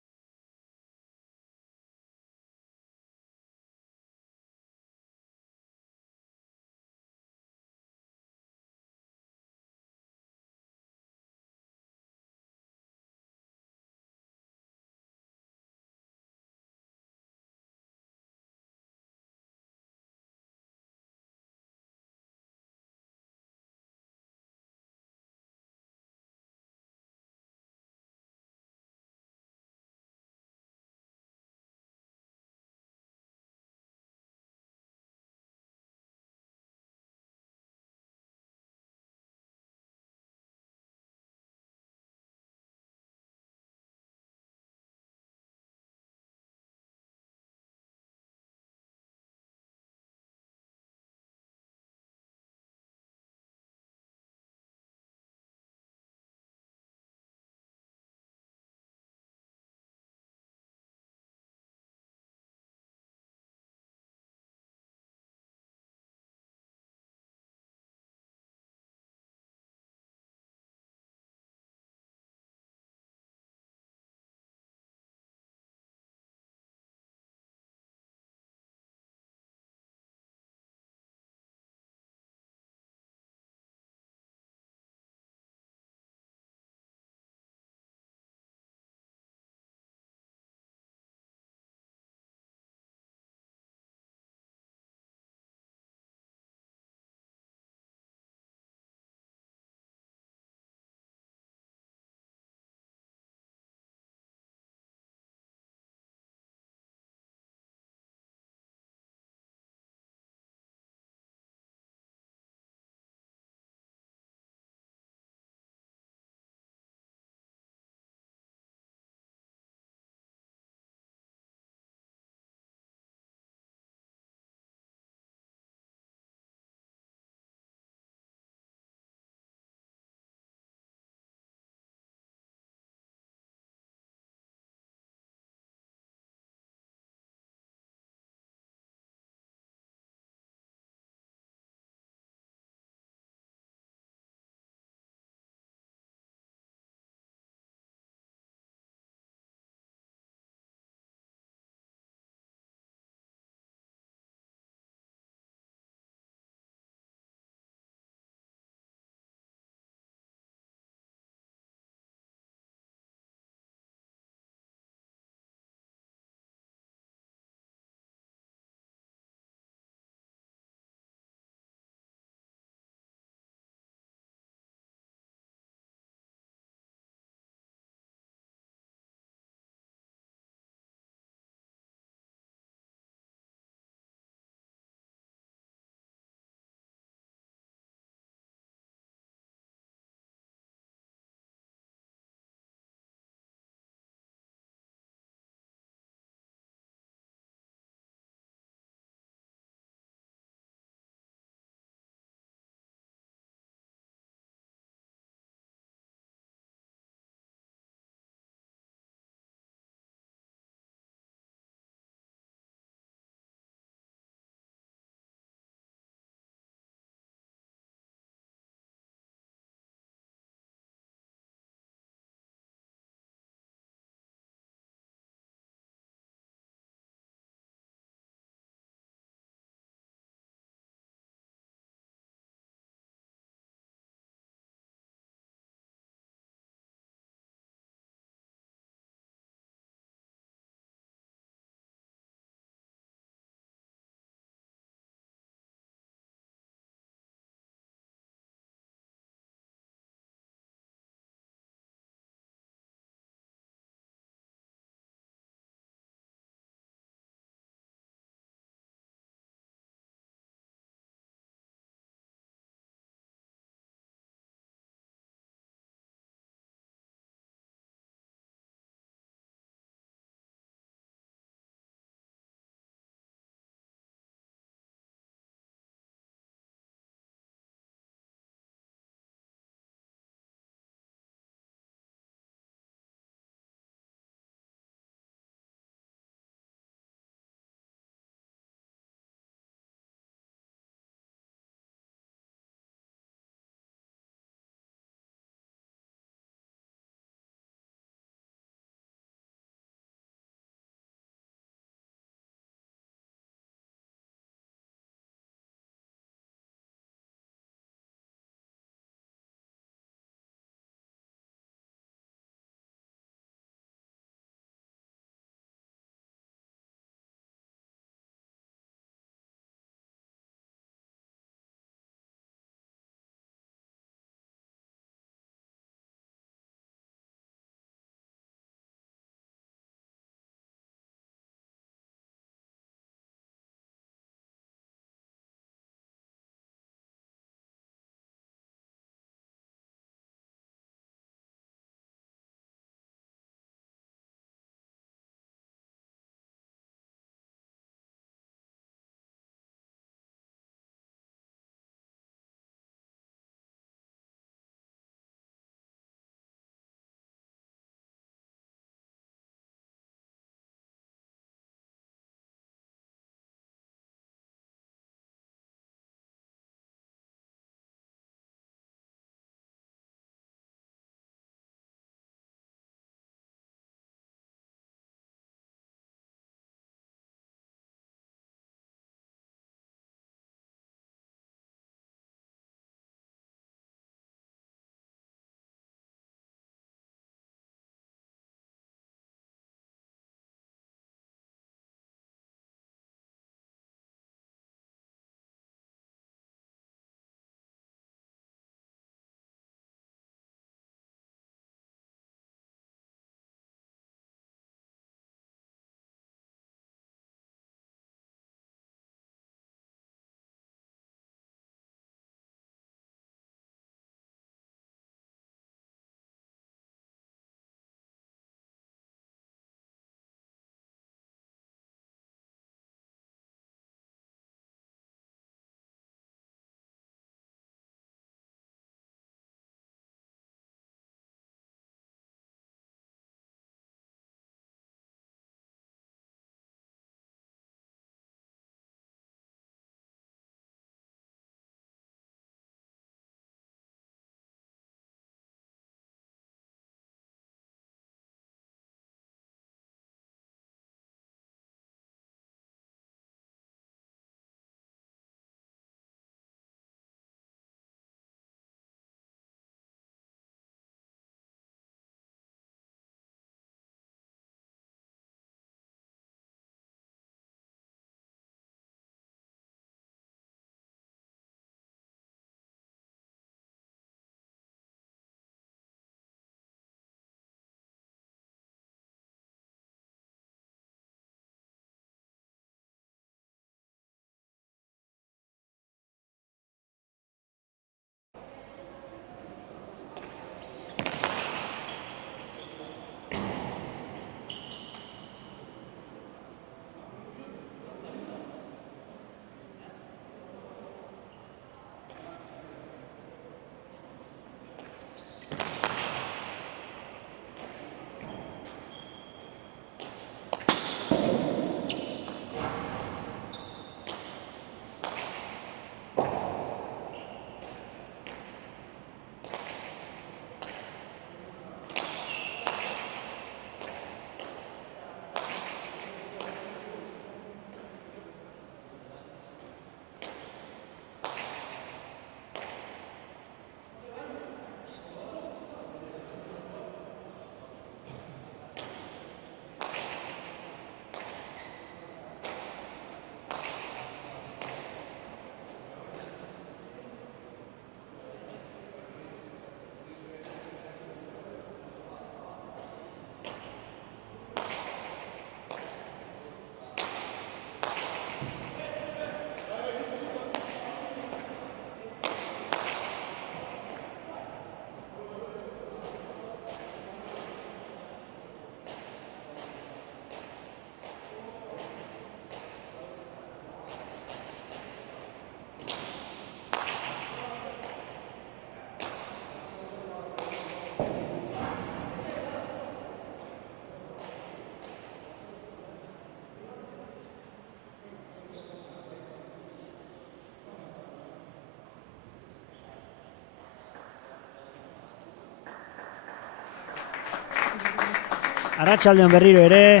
Arratsaldean berriro ere,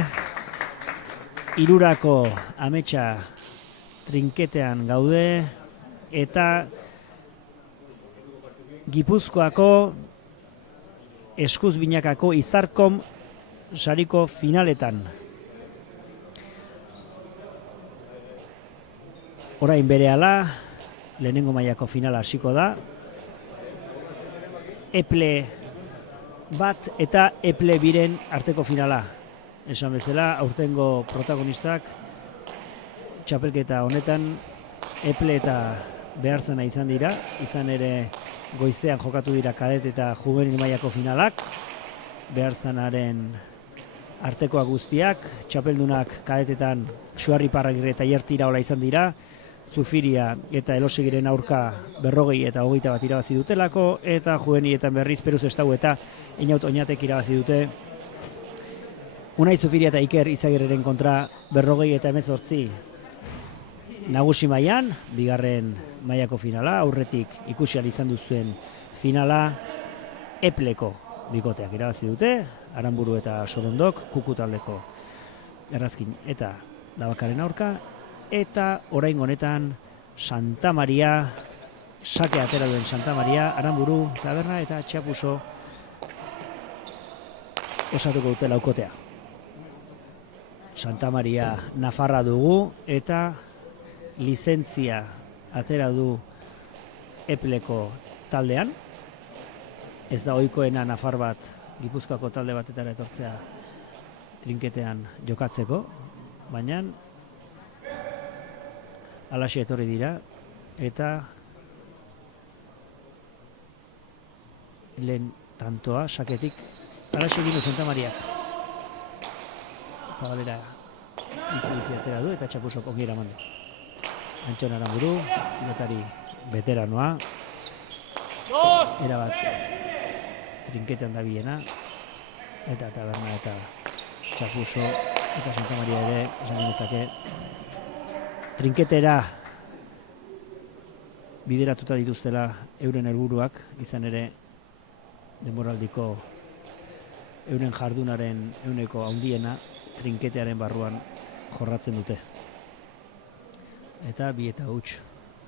hirurako ametsa trinketean gaude, eta Gipuzkoako eskuz binakako Izarkom sariko finaletan. Orain berehala, lehenengo mailako finala hasiko da. Eple bat eta Eple biren arteko finala. Esan bezala, aurtengo protagonistak txapelketa honetan Eple eta Beharzana izan dira, izan ere goizean jokatu dira kadet eta juvenil mailako finalak, Beharzanaren artekoak guztiak, txapeldunak kadetetan Xuarri Parragirre eta Aiert Iraola izan dira, Zufiria eta Elosegiren aurka 40 eta 21 irabazi dutelako, eta juveniletan berriz Peruz Estau eta Inaut Oñatek irabazi dute. Unai Zufiria eta Iker Izagirreren kontra 40 eta 18 nagusi mailan, bigarren mailako finala, aurretik ikusi ahal izan duzuen finala, Epleko bikoteak irabazi dute, Aranburu eta Sorondok, Kuku taldeko Errazkin eta Labakaren aurka, eta orain honetan Santa Maria, sake atera duen Santa Maria, Aranburu, Taberna eta Txapuso osatuko dute laukotea. Santa Maria Nafarra dugu eta lizentzia atera du Epleko taldean. Ez da ohikoena nafar bat Gipuzkoako talde batetara etortzea trinketean jokatzeko, baina halaxe etorri dira eta lehen tantoa saketik halaxe egin du Santa Mariak. Zabalera bizi atera du eta Txapusok ongi eraman du. Antxon Aranburu, pilotari veteranoa, erabat trinketean da biena, eta Taberna eta Txapuso eta Santa Maria ere esan genezake trinketera bideratuta dituztela euren helburuak, izan ere denboraldiko euren jardunaren ehuneko handiena trinketearen barruan jorratzen dute. Eta bi eta huts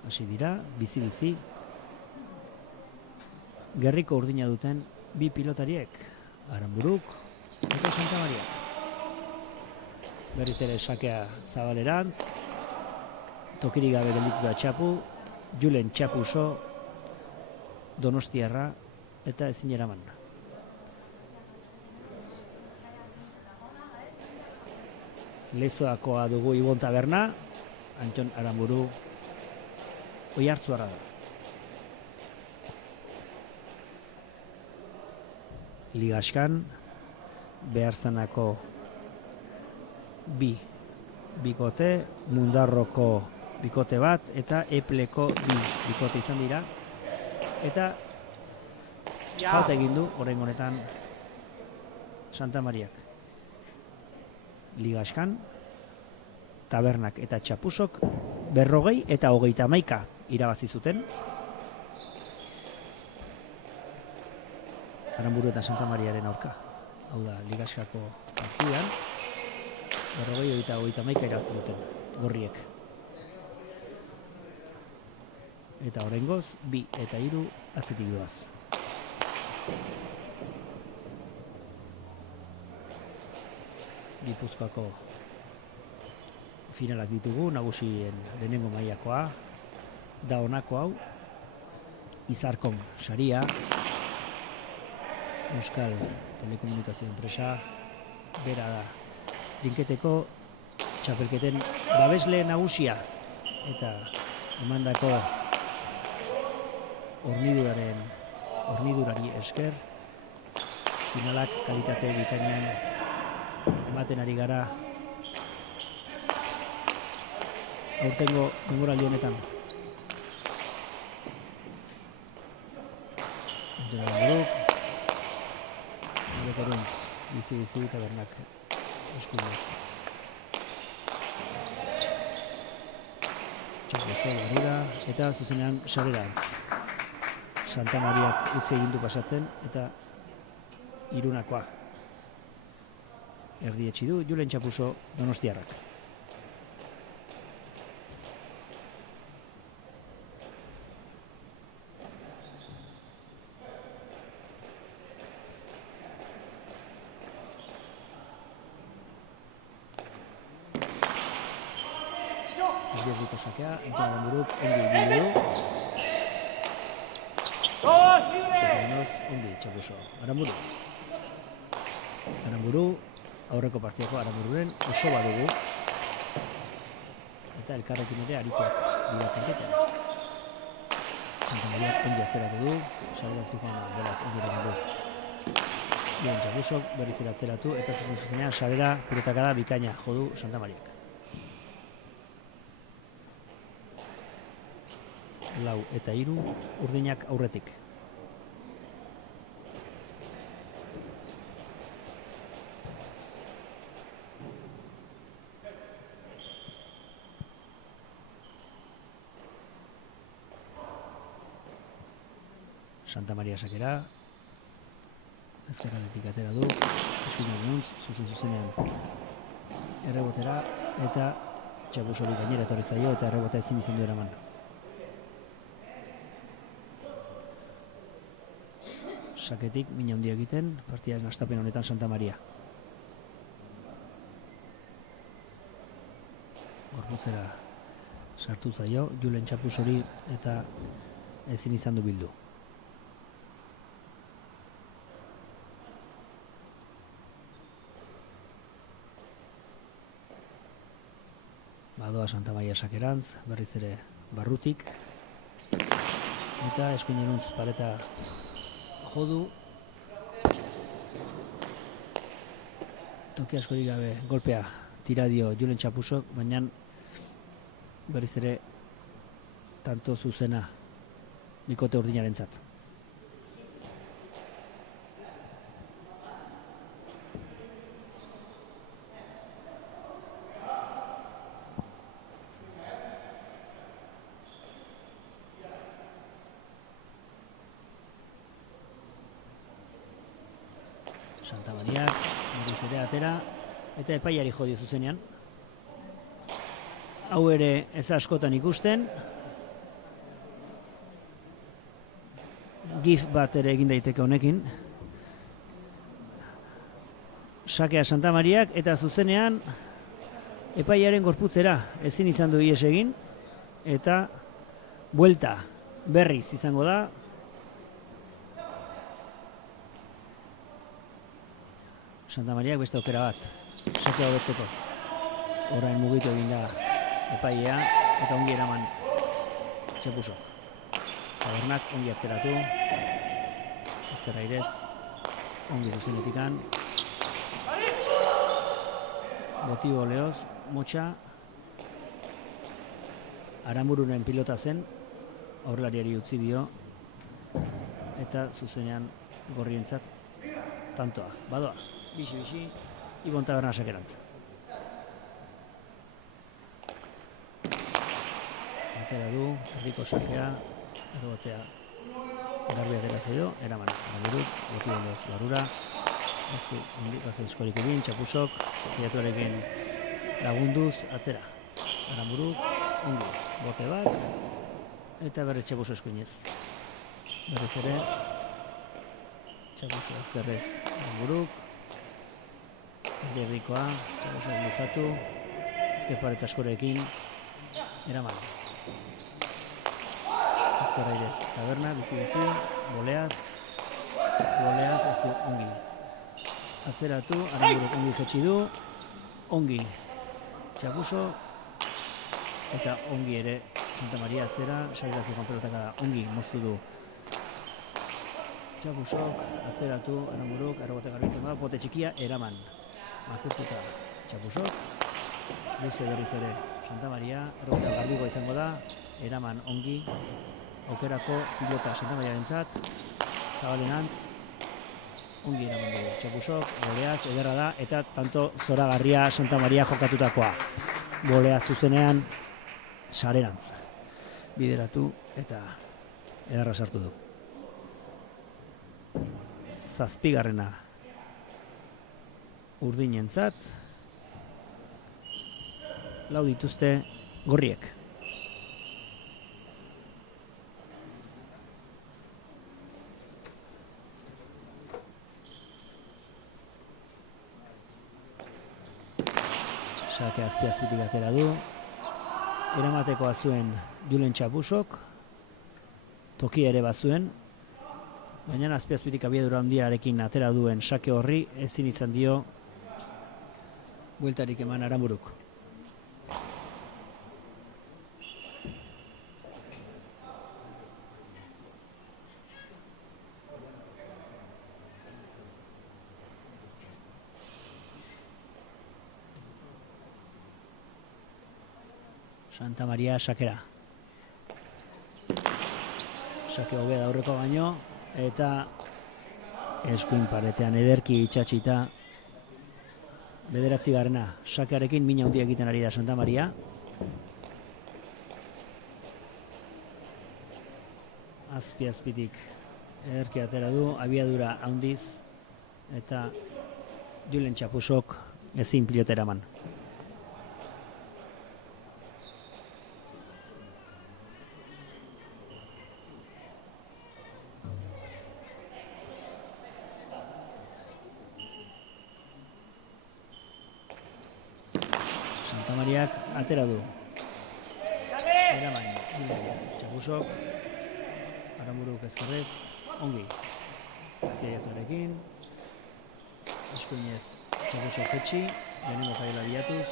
hasi dira, bizi-bizi, gerriko urdina duten bi pilotariek, Aranburuk eta Santa Mariak. Berriz ere sakea Zabalerantz, tokirik gabe gelditu da Txapu, Julen Txapuso, Donostiarra eta ezin eraman. Lezoakoa dugu Ibon Taberna, Antxon Aranburu, Oiartzuarra da. Ligaskan, Beharzanako bi bikote, Mundarroko bikote bat, eta Epleko bi bikote izan dira. Eta falta egin du, orain honetan, Santa Mariak. Ligaskan, Tabernak eta Txapusok 40 eta 31 irabazi zuten. Aranburu eta Santa Mariaren aurka. Hau da, Ligaskako partidan 40 eta 31 irabazi zuten gorriek. Eta oraingoz 2 eta 3 atzetik doaz. Gipuzkoako finalak ditugu, nagusien lehenengo mailakoa, da honako hau, Izarkom saria, Euskal Telekomunikazio Enpresa, bera da, trinketeko txapelketen babesle nagusia, eta emandako hornidurari esker, finalak kalitate bikainan ematen ari gara aurtengo denboraldi honetan. Aranburuk, bizi-bizi Tabernak eskudez. Txapuso barrura eta zuzenean sarerantz. Santa Mariak utzi egin du pasatzen eta Irunakoa. erdietsi du Julen Txapuso donostiarrak. Erdierdiko sakea, Anton Aramburuk ongi ibili du. Ongi Txapuso. Aramburu, aurreko partidako Arambururen oso badugu. Eta elkarrekin ere arikoak bilatzen dute. Santa Maria ongi atzeratu du, Sarean Zijoana bolaz ongi eraman du. Julen Txapusok berriz ere atzeratu eta zuzenean sarera pilotakada bikaina jodu Santa Mariak. 4 eta 3 urdinak aurretik. Santa Maria sakera, ezkerraletik atera du, eskuinak nuntz, zuzenean errebotera, eta Txapusori gainera etorri zaio, eta errebota ezin izan du eraman. Saketik mina handia egiten, partidaren hastapen honetan Santa Maria. Gorputzera sartu zaio, Julen Txapusori eta ezin izan du bildu. Badoa Santa Maria sakerantz, berriz ere barrutik. Eta eskuineruntz pareta jodu. Toki askorik gabe golpea tira dio Julen Txapusok, baina berriz ere tanto zuzena bikote urdinarentzat. Santa Maria berriz ere atera eta epaiari jodio zuzenean. Hau ere ez askotan ikusten. Gif bat ere egin daiteke honekin. Sakea Santa Mariak eta zuzenean epaiaren gorputzera ezin izan du ihes egin eta buelta berriz izango da. Santa Mariak beste aukera bat, sakea hobetzeko. Orain mugitu egin da epailea eta ongi eraman Txapusok. Tabernak ongi atzeratu, ezkerra airez, ongi zuzenetikan. Motibo leoz, motxa, Arambururen pilota zen, aurrelariari utzi dio, eta zuzenean gorrientzat tantoa. Badoa, bixi, Ibon Taberna sakerantz. Atera du, erdiko sakea, errotea garbi atera zaio, eraman Aramburuk, motibo leoz barrura. Ez du, ondik eskorik egin, Txapusok, pilatuarekin lagunduz, atzera. Aramburuk, ongi, bote bat, eta berriz Txapuso eskuinez. Berriz ere, Txapuso ezkerrez Aramburuk, erdikoa, Txapuso luzatu, ezkerpareta askorekin, eraman. Ezkerra airez, Taberna, bizi, boleaz, ez du, ongi. Atzeratu, Aramburuk ongi jetxi du, ongi Txapuso, eta ongi ere Santa Maria atzera, Sarean pelotaka ongi moztu du Txapusok, atzeratu, Aramburuk, arrobote garbitzen da, pote txikia, eraman. Makurtuta Txapusok, luze berriz ere Santa Maria, arrobote garbiko izango da, eraman ongi, aukerako pilota Santa Mariarentzat, zabalenantz, ongi eraman dugu Txapusok, boleaz, ederra da, eta tanto zoragarria Santa Maria jokatutakoa. Boleaz zuzenean, sarerantz. Bideratu eta edarra sartu du. 7. urdinentzat. Lau dituzte gorriek. Sake azpiazpitik atera du. Eramatekoa zuen Julen Txapusok. Tokia ere bazuen. Baina azpiazpitik abiadura handiarekin atera duen sake horri ezin izan dio bueltarik eman Aramburuk. Santa Maria sakera. Sake hobea da aurreko baino, eta eskuin paretean ederki itxatxita 9. Sakearekin min handia egiten ari da Santa Maria. Azpitik ederki atera du, abiadura handiz, eta Julen Txapusok ezin pilotera eman. Santa Mariak atera du. Eraman, Txapusok, Aramburuk ezkerrez, ongi. Zaiatuarekin, eskuinez Txapusok jetxi, lehenengo jaila bilatuz,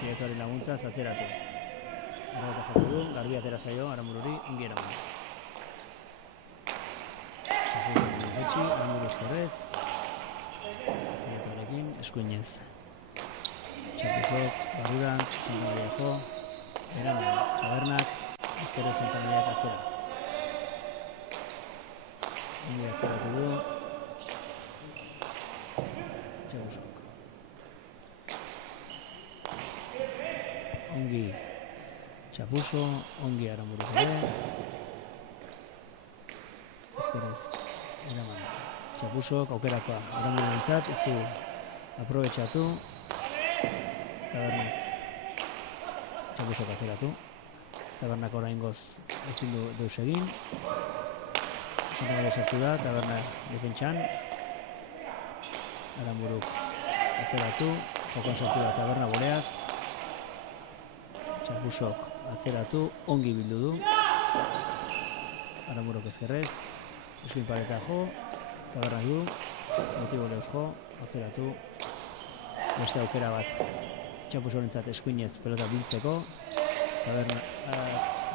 Zaiatuaren laguntzaz atzeratu. Arrota joko du, garbi atera zaio, Arambururi, ongi eraman. Txapusok jetxi, Aramburu ezkerrez, Zaiatuarekin, eskuinez. Txapusok, barruran, Santa Mariako, eraman, tabernak, ezkerrez Santa Mariak atzera. Ongi atzeratu du Txapusok. Ongi Txapuso, ongi Aramburuk ere. Ezkerrez eraman Txapusok, aukerakoa Arambururentzat, ez du aprobetxatu. Tabernak Txapusok atzeratu. Tabernak oraingoz ezin du deus egin. Santa Maria sartu da, tabernak defentsan. Aramburuk atzeratu, jokoan sartu da taberna boleaz. Txapusok atzeratu, ongi bildu du. Aramburuk ezkerrez, eskuin pareta jo, tabernak du, motiboleoz jo, atzeratu. Beste aukera bat Txapusorentzat eskuinez pelota biltzeko. Taberna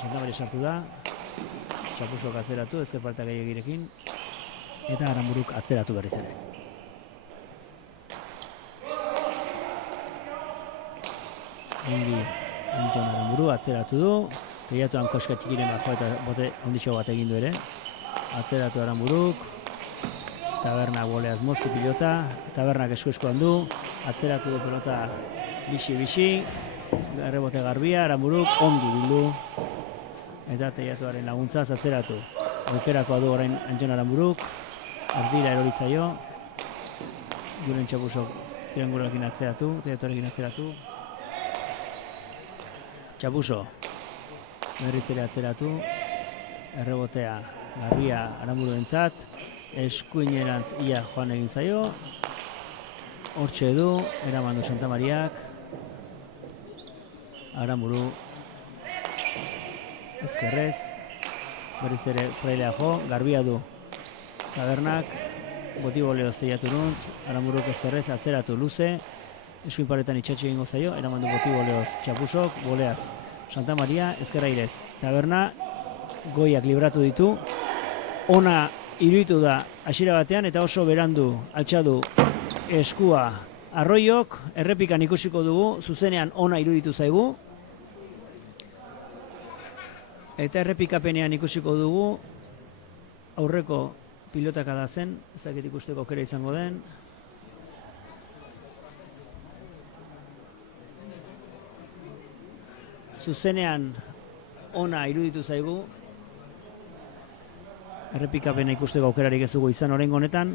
Santa Maria sartu da. Txapusok atzeratu, ezker pareta gehiagirekin, eta Aramburuk atzeratu berriz ere. Ongi Anton Aramburu atzeratu du, teilatuan koska txikiren bajo eta bote ondixo bat egin du ere. Atzeratu Aramburuk, tabernak boleaz moztu pilota, tabernak esku-eskuan du, atzeratu du pelota bixi-bixi, errebote garbia, Aramburuk ongi bildu, eta teilatuaren laguntzaz atzeratu. Aukerakoa du orain Anton Aramburuk, ardira erori zaio, Julen Txapusok trianguloekin atzeratu, teilatuarekin atzeratu. Txapuso, berriz ere atzeratu, errebotea garbia Arambururentzat, eskuinerantz ia joan egin zaio, hortxe du, eraman du Santa Mariak, Aramburu ezkerrez, berriz ere frailea jo, garbia du tabernak, botiboleoz teiatu nuntz, Aramburuk ezkerrez atzeratu luze, eskuin paretan itxatxo egingo zaio, eraman du botiboleoz Txapusok, boleaz Santa Maria, ezkerra irez. Taberna goiak libratu ditu, ona iruditu da hasiera batean eta oso berandu altxadu eskua Arroiok, errepikan ikusiko dugu, zuzenean ona iruditu zaigu. Eta errepikapenean ikusiko dugu, aurreko pilotaka da zen, ezakit ikusteko aukera izango den. Zuzenean ona iruditu zaigu. Errepikapena ikusteko aukerarik ez dugu izan oraingo honetan.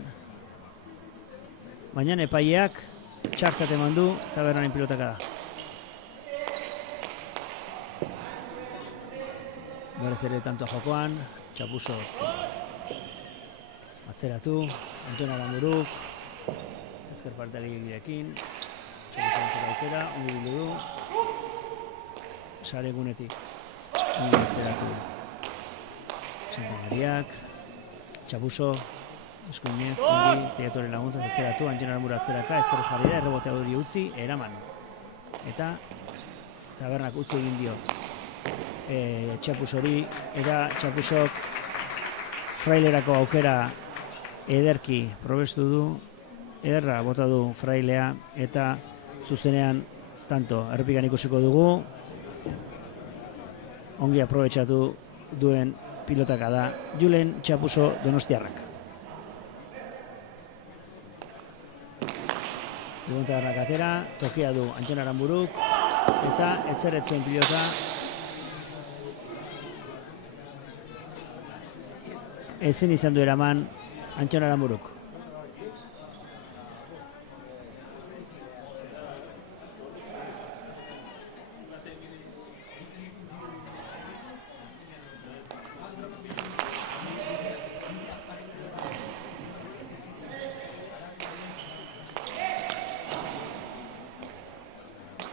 baina epaileak txartzat eman du Tabernaren pilotaka da. Berez ere tantoa jokoan, Txapuso atzeratu, Anton Aramuruk, ezker parte gehiagirekin, Txapuso antzera aukera, ongi bildu du, sare gunetik, ongi atzeratu Santa Mariak, Txapuso, eskuinez, ongi, Teiatoren laguntzaz atzeratu, Anton Aramura atzeraka, ezker jarri da, errebotea hori utzi, eraman. Eta Tabernak utzi egin dio. Txapusori, eta Txapusok Frailerako aukera ederki probestu du, ederra bota du Frailea, eta zuzenean tanto errepikan ikusiko dugu, ongi aprobetxatu duen pilotaka da Julen Txapuso donostiarrak. Ibon Tabernak atera, tokia du Anton Aramburuk, eta etzerretzuen pilota ezin izan du eraman Anton Aramburuk.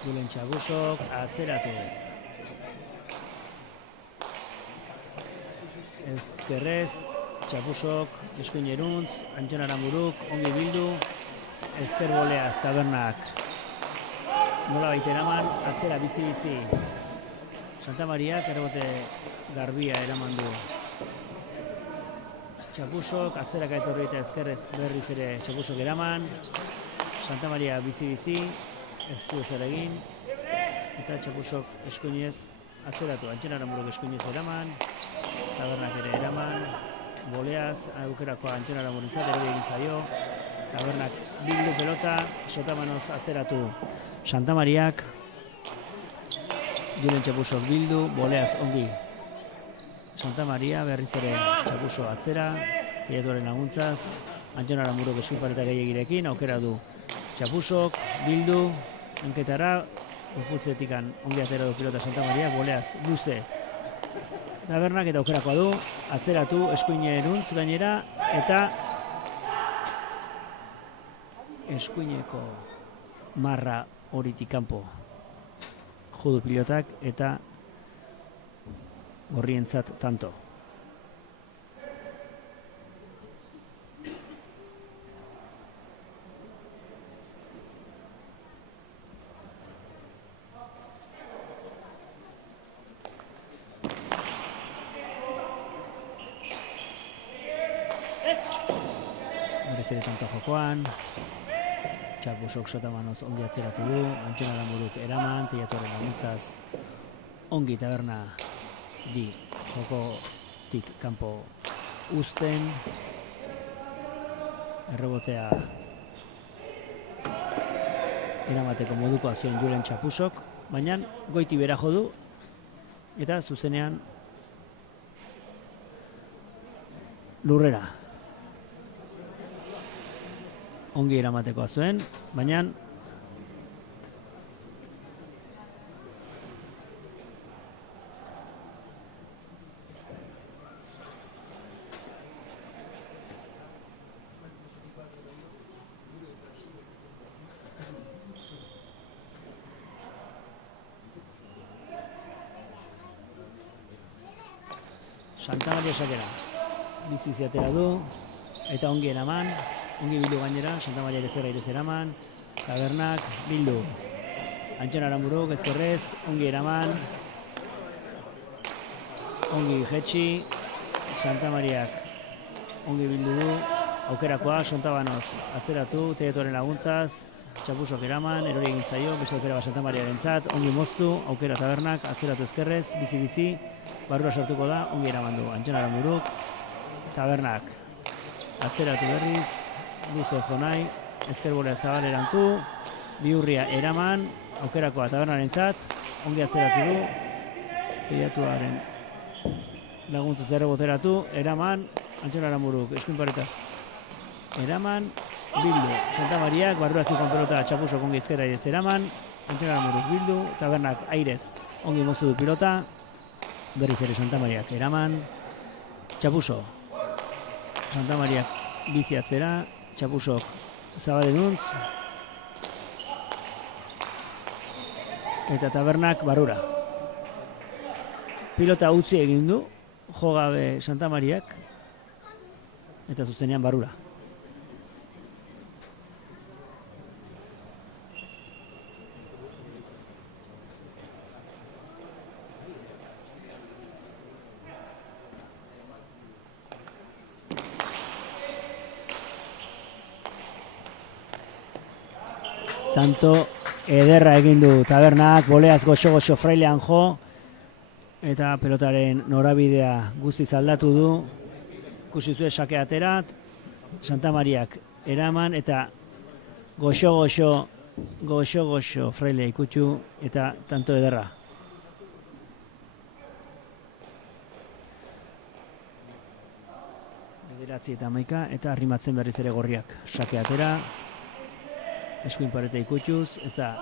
Julen Txabusok atzeratu. Ezkerrez, Txapusok, eskuineruntz, Anton Aramburuk, ongi bildu, ezker boleaz Tabernak nola baita eraman, atzera bizi-bizi. Santa Mariak errebote garbia eraman du. Txapusok, atzeraka etorri eta ezkerrez berriz ere Txapusok eraman. Santa Maria bizi-bizi, ez du ezer egin. Eta Txapusok eskuinez atzeratu, Anton Aramburuk eskuinez eraman. Tabernak ere eraman. Boleaz, aukerakoa Anton Aramurintzat, ere egin zaio. Tabernak bildu pelota, Sotamanoz atzeratu Santa Mariak. Julen Txapusok bildu, Boleaz ongi. Santa Maria berriz ere Txapuso atzera, Teiatoren laguntzaz. Anton Aramburuk eskuinpareta gehiagirekin, aukera du Txapusok, bildu, hanketara, urputzetikan ongi atera du pilota Santa Maria, Boleaz luze. Tabernak eta aukerakoa du, atzeratu eskuineruntz gainera, eta eskuineko marra horitik kanpo judu pilotak eta gorrientzat tanto. Ere tanto jokoan, Txapusok Sotamanoz ongi atzeratu du, Anton Aramburuk eraman, Teiatoren laguntzaz, ongi Taberna di jokotik kanpo uzten, errebotea eramateko modukoa zuen Julen Txapusok, baina goiti bera jo du, eta zuzenean lurrera. Ongi eramatekoa zuen, baina Santa Maria sakera bizi atera du, eta ongi eraman. Ongi bildu gainera, Santa Maria ere eraman, Tabernak bildu. Anton Aramburuk ezkerrez, ongi eraman, ongi jetxi, Santa Mariak ongi bildu du, aukerakoa, Sotamanoz atzeratu, Teiatoren laguntzaz, Txapusok eraman, erori egin zaio, beste aukera bat Santa Mariarentzat, ongi moztu, aukera Tabernak, atzeratu ezkerrez, bizi-bizi, barrura sartuko da, ongi eraman du. Anton Aramburuk, Tabernak atzeratu berriz, luze jonai, ezker bolea zabalerantu, bihurria eraman, aukerakoa Tabernarentzat, ongi atzeratu du, Teiatuaren laguntzaz erreboteratu, eraman, Anton Aramburuk eskuinparetaz eraman, Bildu, Santa Mariak, barrura zijoan pelota Txapusok ongi ezkera ere zeraman, Antxon Aramuruk bildu, Tabernak airez ongi moztu du pilota, berriz ere Santa Mariak eraman, Txapuso, Santa Mariak bizi atzera, Txapusok zabaleduntz, eta Tabernak barrura. Pilota utzi egin du, jogabe Santa Mariak, eta zuzenean barrura. Tanto ederra egin du Tabernak, boleaz goxo-goxo frailean jo, eta pelotaren norabidea guztiz aldatu du. Ikusi zuen sake aterat, Santa Mariak eraman, eta goxo-goxo frailea ikutu, eta tanto ederra. Bederatzi eta 11, eta arrimatzen berriz ere gorriak. Sake atera, eskuin parete ikutuz, ez da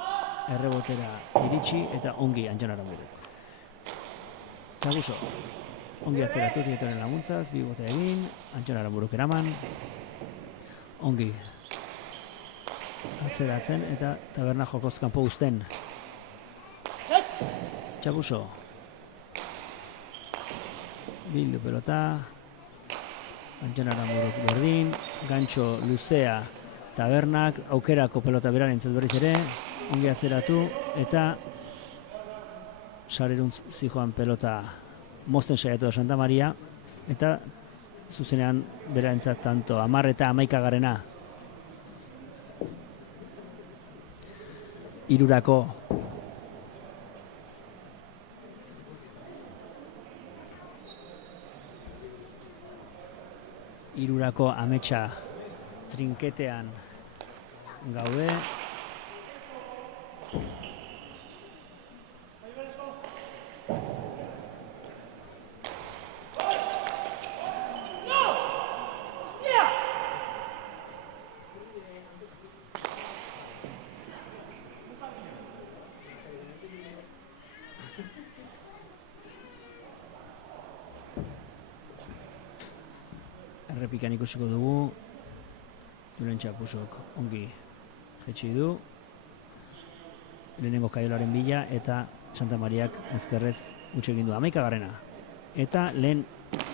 errebotera iritsi, eta ongi Antxon Aramuruk. Txapuso, ongi atzeratu Tietoren laguntzaz, bi bote egin, Antxon Aramuruk eraman, ongi atzeratzen, eta Taberna jokoz kanpo uzten. Txapuso, bildu pelota, Antxon Aramuruk berdin, gantxo luzea, Tabernak, aukerako pelota beraren berriz ere, ongi atzeratu, eta sareruntz zijoan pelota mozten saiatu da Santa Maria, eta zuzenean berarentzat tanto 10 eta 11 garena. Irurako ametsa trinketean gaude. Errepikan ikusiko dugu, Julen Txapusok ongi jetxi du, lehenengo kaiolaren bila, eta Santa Mariak ezkerrez utxe egin du 11 garena. Eta lehen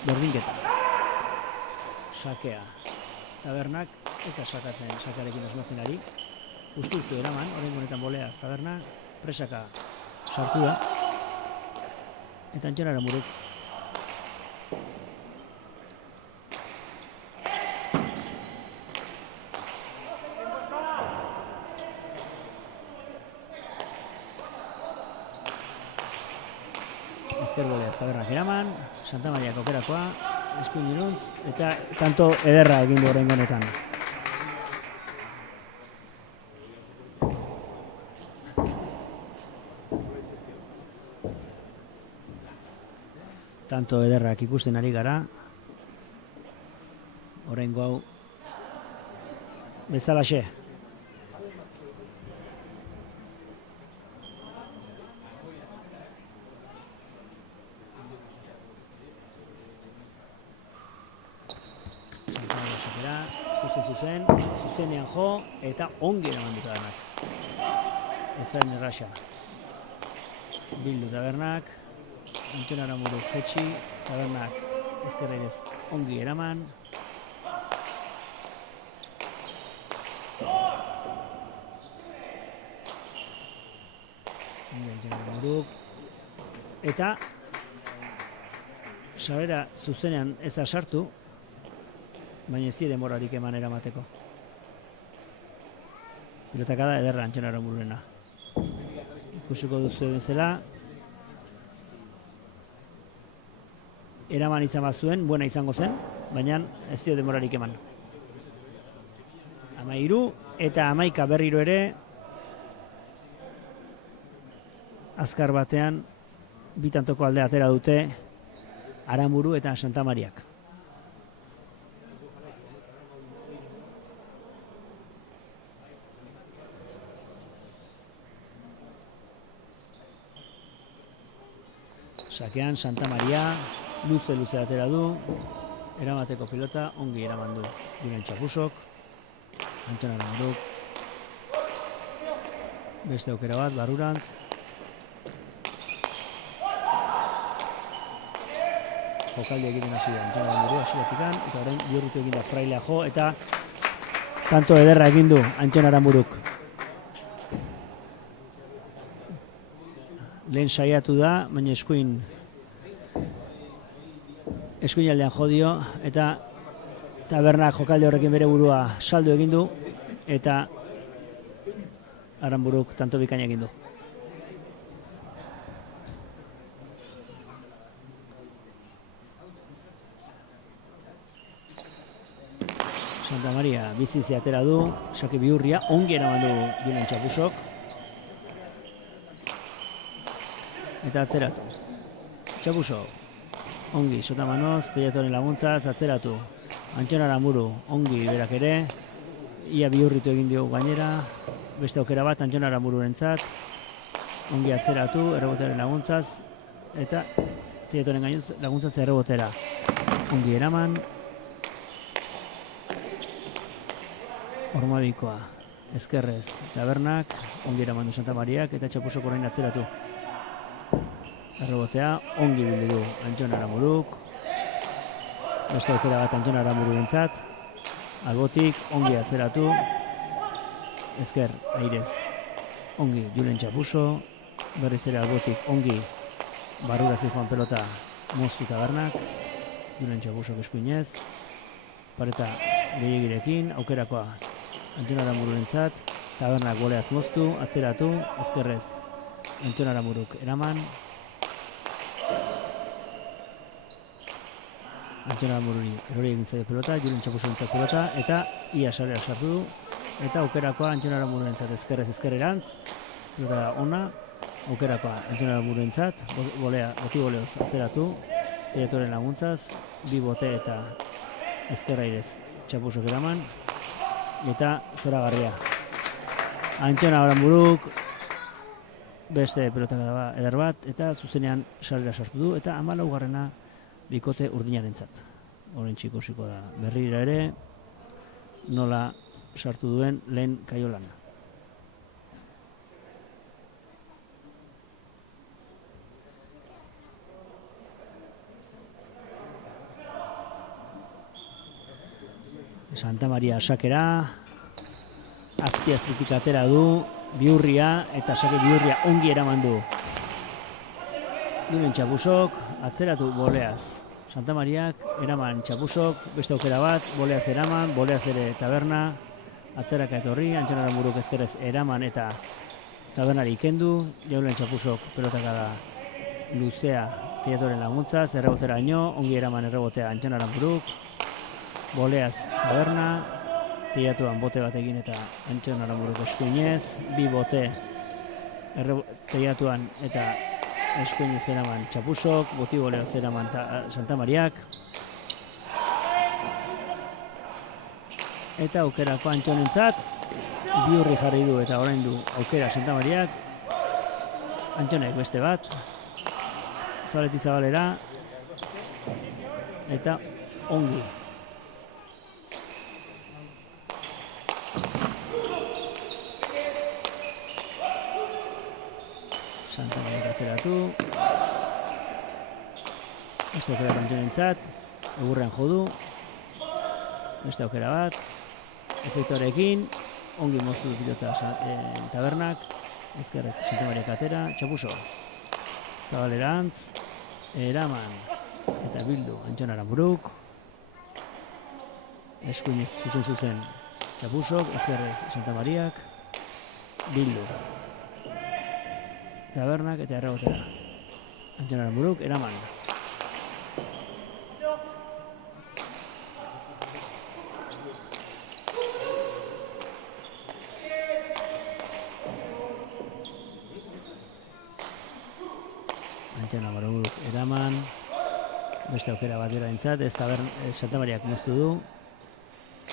berdinketa. Sakea. Tabernak ez da sakatzen, sakearekin asmatzen ari. Ustu eraman, orain honetan boleaz Taberna, presaka sartu da. Eta Antxon Aramuruk ezkerboleaz Tabernak eraman, Santa Mariak aukerakoa, eskuin iruntz, eta tanto ederra egin du orain honetan. Tanto ederrak ikusten ari gara, oraingo hau bezalaxe. Zuzenean jo, eta ongi eraman dut Tabernak. Ezaren erraxa. Bildu Tabernak, Antxon Aramuruk jetxi, Tabernak ezkerrairez ongi eraman. Antxon Aramuruk. Eta sarera zuzenean ez da sartu, baina ez denborarik eman eramateko. Pilotaka da ederra Antxon Aramururena. Ikusiko duzu bezala. Eraman izan bazuen, buena izango zen, baina ez dio denborarik eman. 13 eta 11 berriro ere azkar batean bitantoko alde atera dute Aramuru eta Santa Mariak. Sakean Santa Maria, luze atera du, eramateko pilota, ongi eraman du Julen Txapusok, Anton Aramuruk, beste aukera bat, barrurantz, jokaldi egiten hasi da Anton Aramuru, hasiatikan, eta orain bihurritu egin da Frailea jo, eta tanto ederra egin du Anton Aramuruk. Lehen saiatu da, baina eskuin aldean jodio, eta Tabernak jokalde horrekin bere burua saldu egin du, eta Aramburuk tanto bikaina egin du. Santa Maria bizizi atera du, sake bihurria, ongi eraman du Julen Txapusok. Eta atzeratu. Txapusok, ongi, Sotamanoz, Teiatoren laguntzaz, atzeratu. Antxon Aramuru, ongi berak ere, ia bihurritu egin dio gainera, beste aukera bat Antxon Aramururentzat, ongi atzeratu, errebotearen laguntzaz, eta Teiatoren laguntzaz errebotera. Ongi eraman, Ormabikoa, ezkerrez, Tabernak, ongi eraman du Santa Mariak, eta Txapusok orain atzeratu. Errebotea, ongi bildu du Antxon Aramuruk, beste aukera bat Antxon Aramururentzat, albotik, ongi atzeratu, ezker, airez, ongi Julen Txapuso, berriz ere albotik, ongi barrura zijoan pelota moztu Tabernak, Julen Txapusok eskuinez, pareta gehiagirekin, aukerakoa Antxon Aramururentzat, Tabernak goleaz moztu, atzeratu, ezkerrez Antxon Aramuruk eraman, Antxon Aramururi erori egin zaio pelota, Julen Txapusorentzat pelota, eta ia salera sartu du, eta aukerakoa Antxon Aramururentzat ezkerrez ezkerrerantz, pelota ona, aukerakoa Antxon Aramururentzat, boti goleoz atzeratu, Teiatoren laguntzaz, bi bote eta ezkerrairez Txapusok eraman, eta zoragarria. Antxon Aramuruk beste pelota eder bat, eta zuzenean salera sartu du, eta 14. bikote urdinarentzat. Oraintxe ikusiko da berriro ere nola sartu duen lehen kaiolan. Santa Maria sakera, azpitik atera du, bihurria, eta sake bihurria ongi eraman du Julen Txapusok, atzeratu boleaz. Santa Mariak eraman Txapusok, beste aukera bat, boleaz eraman, boleaz ere Taberna, atzeraka etorri, Antxon Aramuruk ezkerrez eraman eta Tabernari ikendu, Julen Txapusok pelotaka da luzea Teiatoren laguntzaz, errebotera ino, ongi eraman errebotea Antxon Aramuruk, boleaz Taberna, Teiatuan bote batekin eta Antxon Aramuruk eskuinez, bi bote Teiatuan eta eskuinez eraman Txapusok, boti goleoz eraman Santa Mariak. Eta aukerako Antxonentzat, bihurri jarri du eta orain du aukera Santa Mariak. Antxonek beste bat, Zabaleti Zabalera, eta ongi. Santa Maria atzeratu, beste aukera Antxonentzat, egurrean jo du, beste aukera bat, efektorekin, ongi moztu du pilota Tabernak, ezkerrez Santa Maria atera, Txapuso, Zabalerantz, eraman eta bildu Antxon Aramuruk, eskuinez zuzen Txapusok, ezkerrez Santa Mariak, bildu Tabernak eta errebotera. Antxon Aramuruk eraman. Antxon Aramuruk eraman. Beste aukera bat eraintzat, ez Santa Mariak moztu du.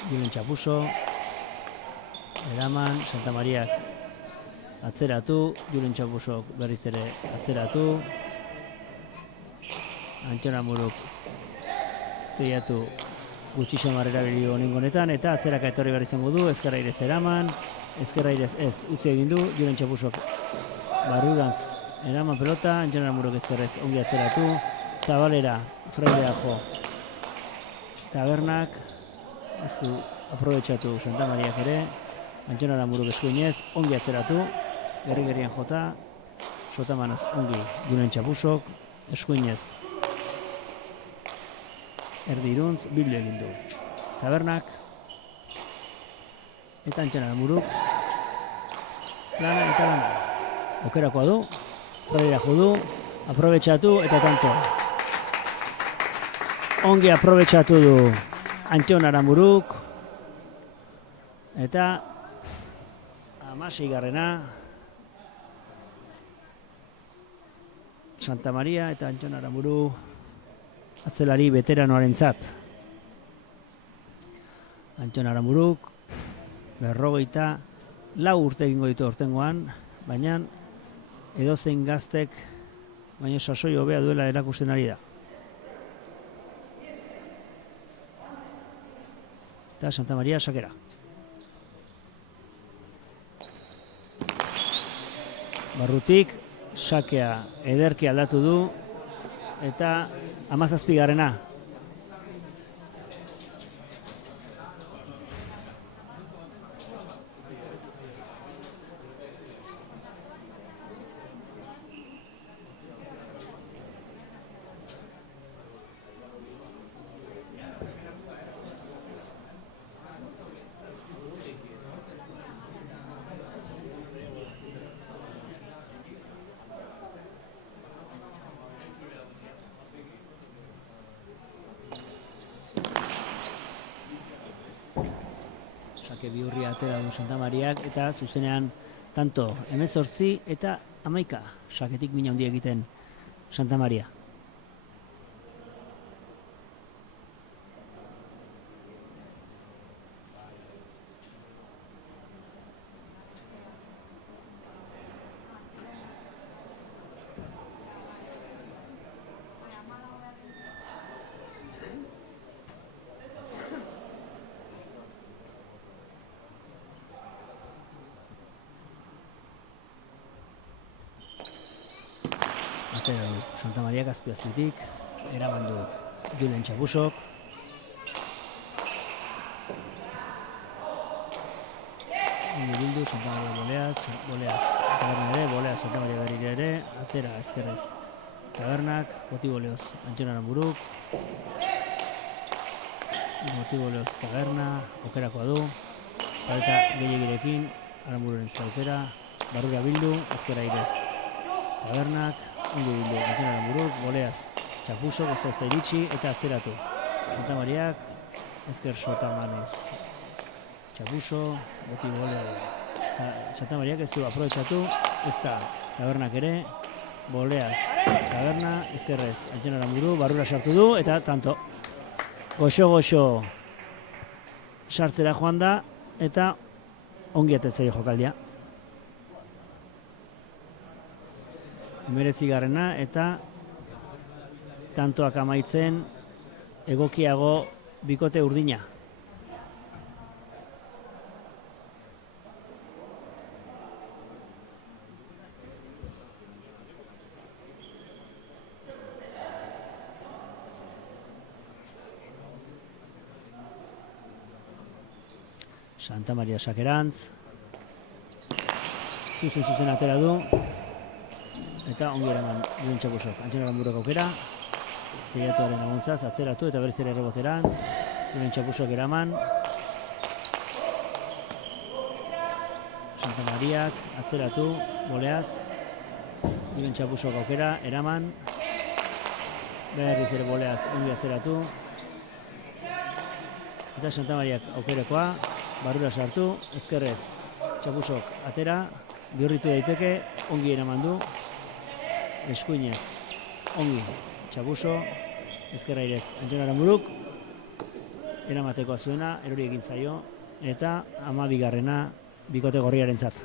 Julen Txapuso. Eraman, Santa Mariak atzeratu, Julen Txapusok berriz ere atzeratu, Antxon Amuruk teiatu gutxi xamar erabili honengo honetan, eta atzeraka etorri behar izango du, ezkerra irez eraman, ezkerra irez ez, utzi egin du, Julen Txapusok barrurantz eraman pelota, Antxon Amuruk ezkerrez ongi atzeratu, Zabalera, Fraidea jo, Tabernak, ez du aprobetxatu Santa Mariak ere, Antxon Amuruk eskuinez, ongi atzeratu, gerri-gerrian jota, Sotamanaz ongi Julen Txapusok, eskuinez erdi iruntz, bildu egin du. Tabernak, eta Antxon Amuruk, lana eta lana. Okerakoa du, Freira jo du, aprobetxatu eta tanto. Ongi aprobetxatu du Antxon Amuruk, eta 16garrena Santa Maria eta Antxon Amuruk atzelari veteranoarentzat. Antxon Amuruk 54 urte egingo ditu aurtengoan, baina edozein gaztek baina sasoi hobea duela erakusten ari da. Eta Santa Maria sakera. Barrutik sakea ederki aldatu du, eta 17garrena. Sake bihurria atera du Santa Mariak, eta zuzenean tanto 18 eta 11 saketik mina handi egiten Santa Maria. Santa Maria azpitik, eraman du Julen Txapusok. Ongi bildu, Santa Maria boleaz, Taberna ere, boleaz Santa Maria berriro ere, atera ezkerrez Tabernak, boti boleoz Antxon Amuruk, boti boleoz Taberna, okerakoa du, eta gehiagirekin, Aramururen aukera, barrura bildu, ezkerra irez Tabernak, ongi bildu Antxon Amuruk, boleaz Txapusok, oztozta iritsi eta atzeratu. Santa Mariak, ezker Sotamanez Txapuso, boti boleo. Santa Mariak ez du aprobetxatu, ez da Tabernak ere, boleaz Taberna, ezkerrez Antxon Amuruk, barrura sartu du eta tanto. Goxo-goxo sartzera joan da eta ongi atetzei jokaldia. 19garrena eta tantoak amaitzen egokiago bikote urdina. Santa Maria sakerantz. Zuzen atera du. Eta ongi eraman Julen Txapusok. Antxon Amuruk aukera. Teiatuaren laguntzaz, atzeratu eta berriz ere erreboterantz. Julen Txapusok eraman. Santa Mariak atzeratu, boleaz. Julen Txapusok aukera, eraman. Berriz ere boleaz ongi atzeratu. Eta Santa Mariak aukerekoa, barrura sartu, ezkerrez Txapusok atera, bihurritu daiteke, ongi eraman du. Eskuinez, ongi Txapuso, ezkerra irez Antxon Amuruk, eramatekoa zuena, erori egin zaio, eta 12garrena bikote gorriarentzat.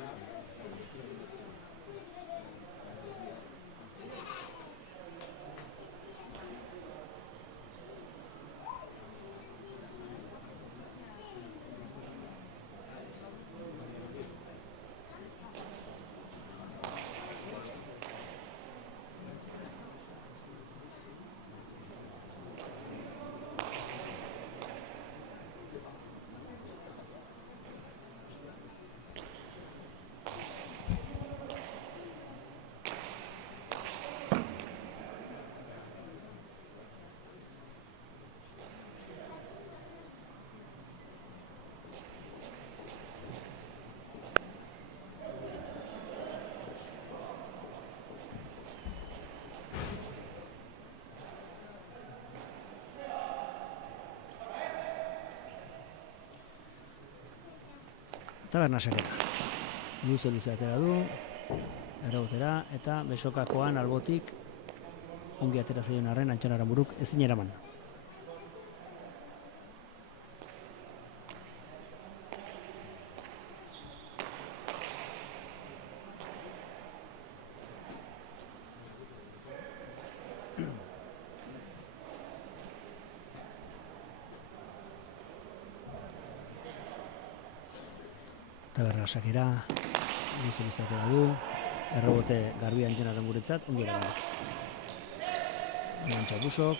Taberna sakera. Luze atera du, errebotera, eta besokakoan albotik ongi atera zaion arren Antxon Aranburuk ezin eraman. Taberna sakera, luze atera du, errebote garbi Antxon Aranburetzat, ongi eraman. Eman Txapusok,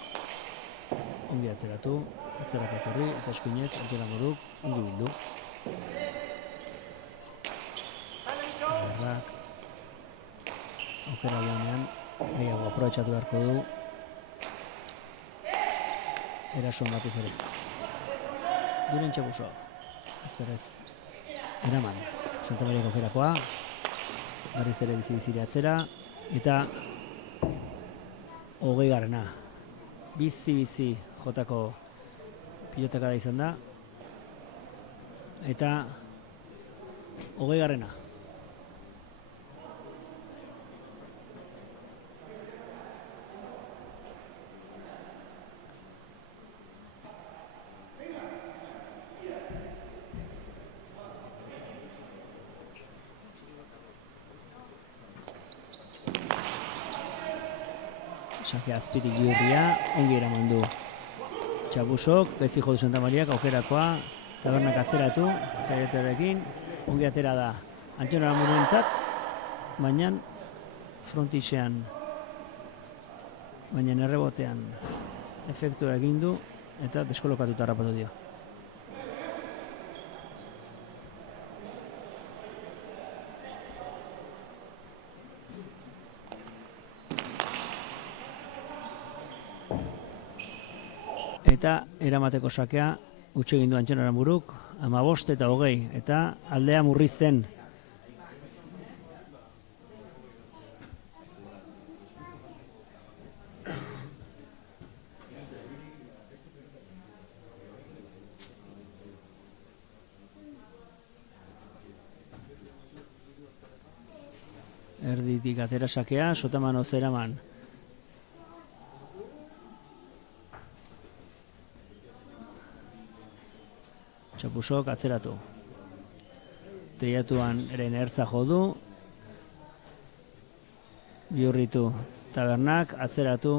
ongi atzeratu, atzerak etorri, eta eskuinez Antxon Aranburuk ongi bildu. Tabernak, aukera joanean, gehiago aprobetxatu beharko du, erason batez ere. Julen Txapusok, ezkerrez eraman, Santa Mariako aukerakoa, berriz ere bizi-bizire atzera, eta 20. Bizi jotako pilotaka da izan da, eta 20. Sake azpitik Biurria, ongi eraman du Txapusok, gaizki jo du Santa Mariak aukerakoa, Tabernak atzeratu, Taiaterekin, ongi atera da Antxon Aranburuentzat, baina frontixean, baina errebotean efektua egin du eta deskolokatuta harrapatu dio. Eta eramateko sakea utxe egin du Antxon Aranburuk, 15 eta 20, eta aldea murrizten. Erditik atera sakea, Sotamano zeraman. Txapusok atzeratu. Teiatuan eren ertza jo du. Bihurritu Tabernak, atzeratu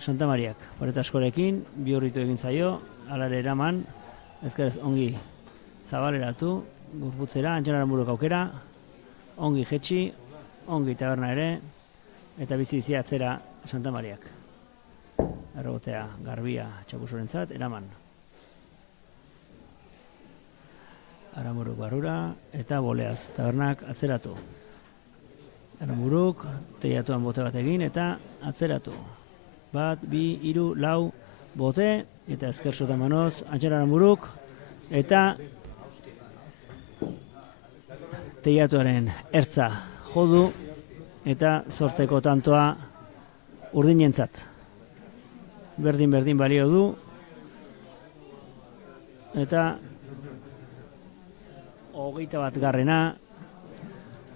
Santa Mariak. Pareta askorekin, bihurritu egin zaio, alare eraman, ezkerrez ongi zabaleratu, gurputzera, Antxon Aranburuk aukera, ongi jetxi, ongi Taberna ere, eta bizi atzera Santa Mariak. Errebotea garbia Txapusorentzat, eraman. Aranburuk barrura eta boleaz. Tabernak atzeratu. Aranburuk teiatuan bote bat egin eta atzeratu. 1, 2, 3, 4 bote eta ezker Sotamanoz Antxon Aranburuk eta teiatuaren ertza jodu eta zorteko tantoa urdinentzat. Berdin balio du eta 21.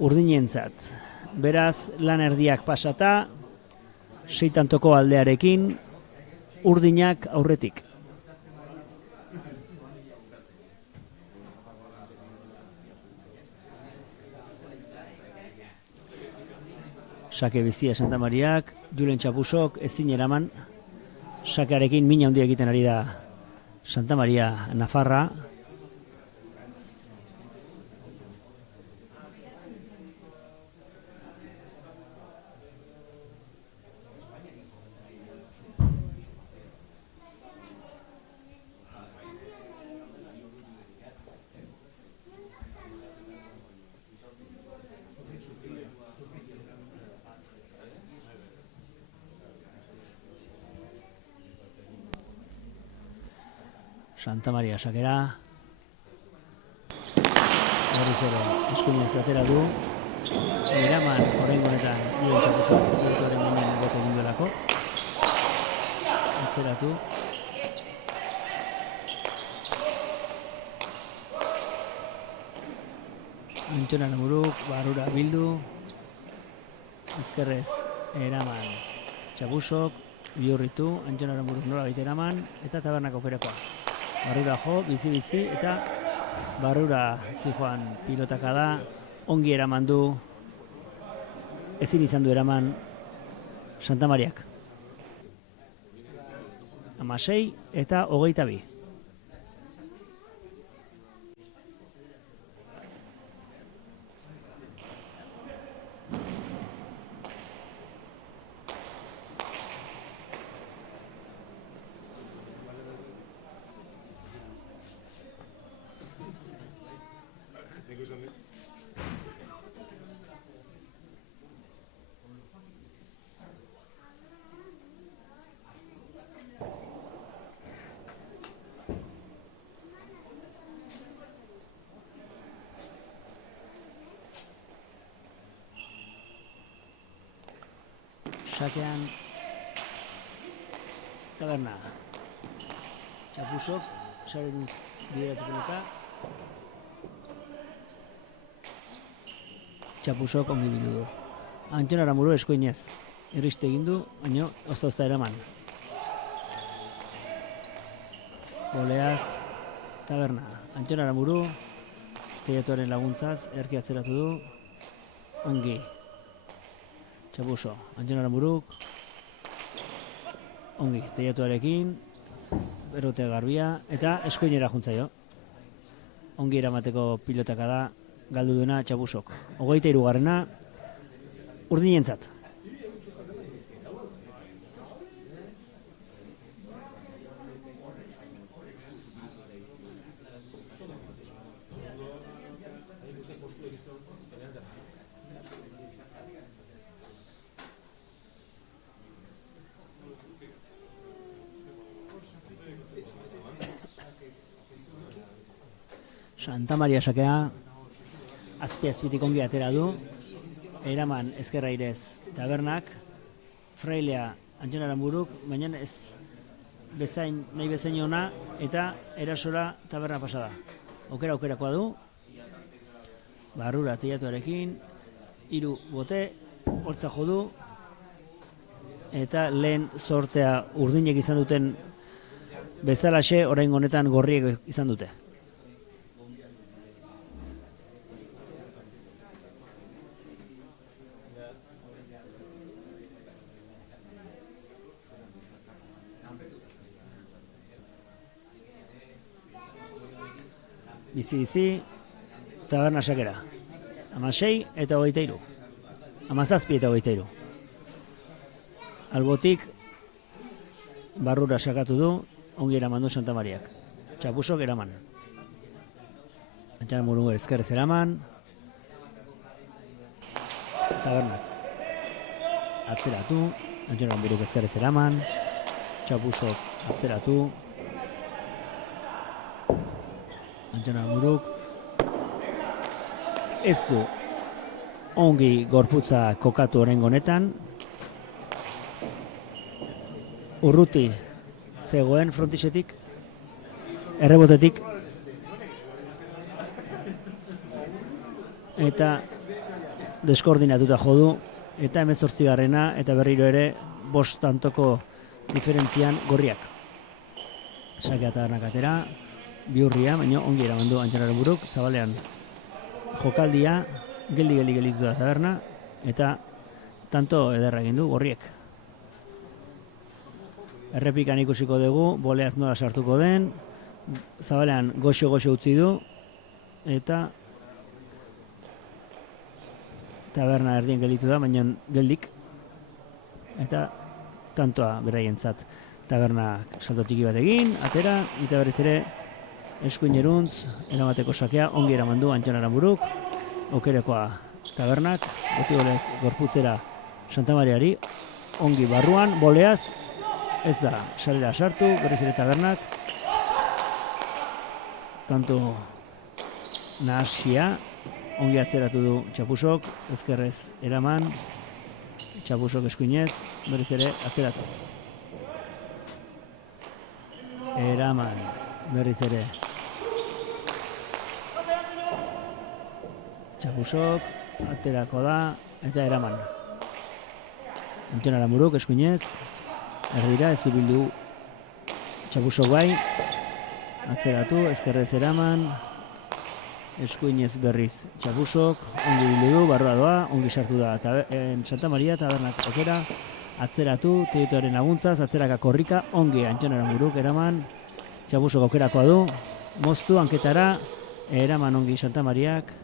urdinentzat. Beraz, lan erdiak pasata, 6 tantoko aldearekin, urdinak aurretik. Sake bizia Santa Mariak, Julen Txapusok ezin eraman, sakearekin mina handia egiten ari da Santa Maria Nafarra. Santa Maria sakera. Berriz ere eskuinez atera du. Eraman oraingo honetan Julen Txapusok zertuaren ginen bote egin duelako. Atzeratu. Antton Aramuruk, barrura bildu, ezkerrez eraman Txabusok, bihurritu, Antton Aramuruk nola baita eraman, eta Tabernak aukerakoa. Barrura jo, bizi-bizi, eta barrura zijoan pilotaka da, ongi eraman du, ezin izan du eraman Santamariak. 16 eta 22. Sakean Taberna. Txapusok, sareruntz bideratu pelota. Txapusok ongi bildu du. Antton Aramuru eskuinez. Irriste egin du, baina ozta eraman. Boleaz, Taberna. Antton Aramuru, teiatuaren laguntzaz, erki atzeratu du. Ongi. Txapuso, Antton Aramuruk, ongi, teiatuarekin, berrotea garbia, eta eskuinera juntzaio. Ongi eramateko pilotaka da, galdu duena Txapusok. 23garrena, urdinentzat. Santamaria sakea, azpi-azpitik ongi atera du, eraman ezkerra irez Tabernak, frailea Antton Aramuruk, baina ez bezain, nahi bezain ona, eta erasora Taberna pasada. Aukerakoa du, barrura teiatuarekin, 3 bote, hortza jo du, eta lehen sortea urdinek izan duten bezalaxe, orain honetan gorriek izan dute. Bizi-bizi, Taberna sakera. 16 eta 23. 17 eta 23. Albotik, barrura sakatu du, ongi eraman du Santamariak. Txapusok eraman. Antton Aramuruk ezkerrez eraman. Tabernak atzeratu, Antton Aramuruk ezkerrez eraman. Txapusok atzeratu. Antton Aramuruk ez du ongi gorputza kokatu oraingo honetan. Urruti zegoen frontisetik, errebotetik, eta deskoordinatuta jo du, eta 18garrena eta berriro ere 5 tantoko diferentzian gorriak. Sakea Tabernak atera, bihurria, baina ongi eraman du Antton Aramuruk, zabalean jokaldia, geldi da Taberna, eta tanto ederra egin du gorriek. Errepikan ikusiko dugu, Boleaz nola sartuko den, zabalean goxo utzi du, eta Taberna erdien gelditu da, baina geldik, eta tantoa beraientzat. Tabernak salto txiki bat egin, atera, eta berriz ere eskuineruntz, eramateko sakea, ongi eraman du Antton Aramuruk, aukerekoa Tabernak, botigolez gorputzera Santamariari, ongi barruan, Boleaz, ez da salera sartu, berriz ere Tabernak, tanto nahasia, ongi atzeratu du Txapusok, ezkerrez eraman, Txapusok eskuinez, berriz ere atzeratu. Eraman, berriz ere. Txapusok, aterako da, eta eraman. Anton Aramuruk, eskuinez, erdira, ez du bildu Txapusok bai, atzeratu, ezkerrez eraman, eskuinez berriz Txapusok, ongi bildu du, barroa doa, ongi sartu da, Santa Maria, tabernak okera, atzeratu, teituaren laguntzaz, atzeraka korrika, ongi Anton Aramuruk eraman, Txapusok aukerakoa du, moztu, hanketara, eraman ongi Santa Mariak,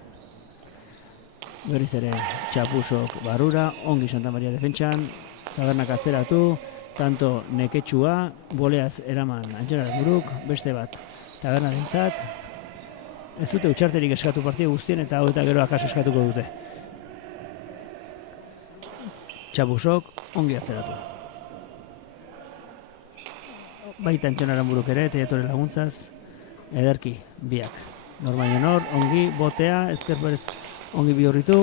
berriz ere Txapusok barrura, ongi Santa Maria defentsan, tabernak atzeratu, tanto neketxua, boleaz eraman Anton Aramuruk, beste bat taberna dintzat, ez dute utxarterik eskatu partida guztien eta hau eta gero akaso eskatuko dute. Txapusok ongi atzeratu. Baita Anton Aramuruk ere, teiatoren laguntzaz, ederki biak. Normaino nor, ongi, botea, ezker berez ongi bihurritu,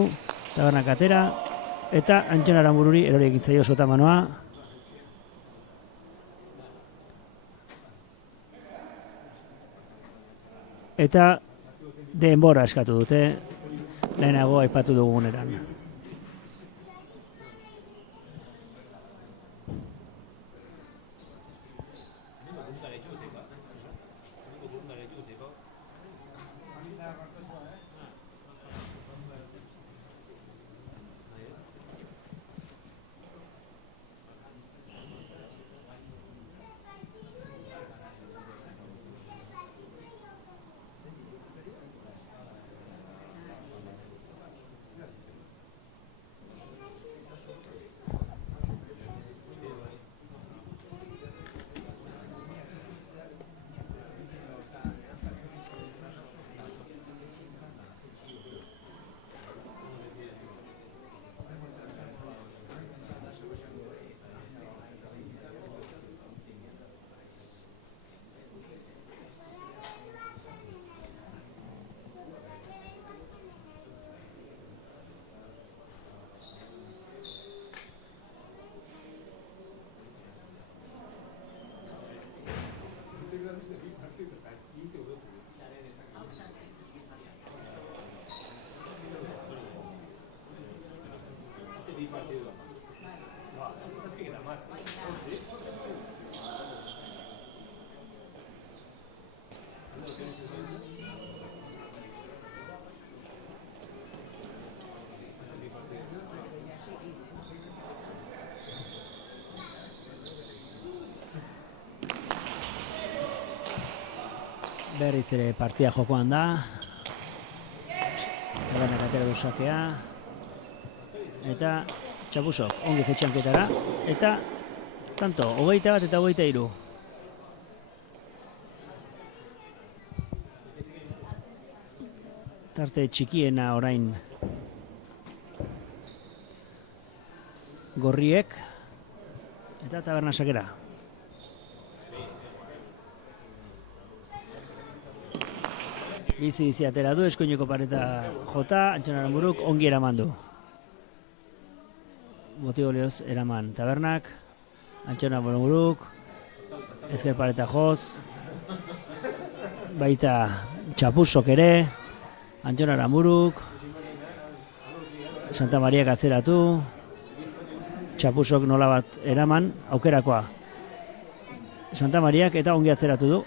tabernak atera, eta Anton Aramururi erori egin zaio sotamanoa. Eta denbora eskatu dute, lehenago aipatu duguneran. Berriz ere partida jokoan da. Tabernak atera du sakea. Eta Txapusok ongi fetxanketara. Eta tanto, 21 eta 23. Tarte txikiena orain gorriek. Eta taberna sakera. Bizi atera du, eskuineko pareta jota, Anton Aramuruk ongi eraman du. Botiolioz eraman tabernak, Anton Aramuruk, ezker pareta joz, baita Txapusok ere, Anton Aramuruk, Santa Mariak atzeratu, Txapusok nola bat eraman, aukerakoa. Santa Mariak eta ongi atzeratu du.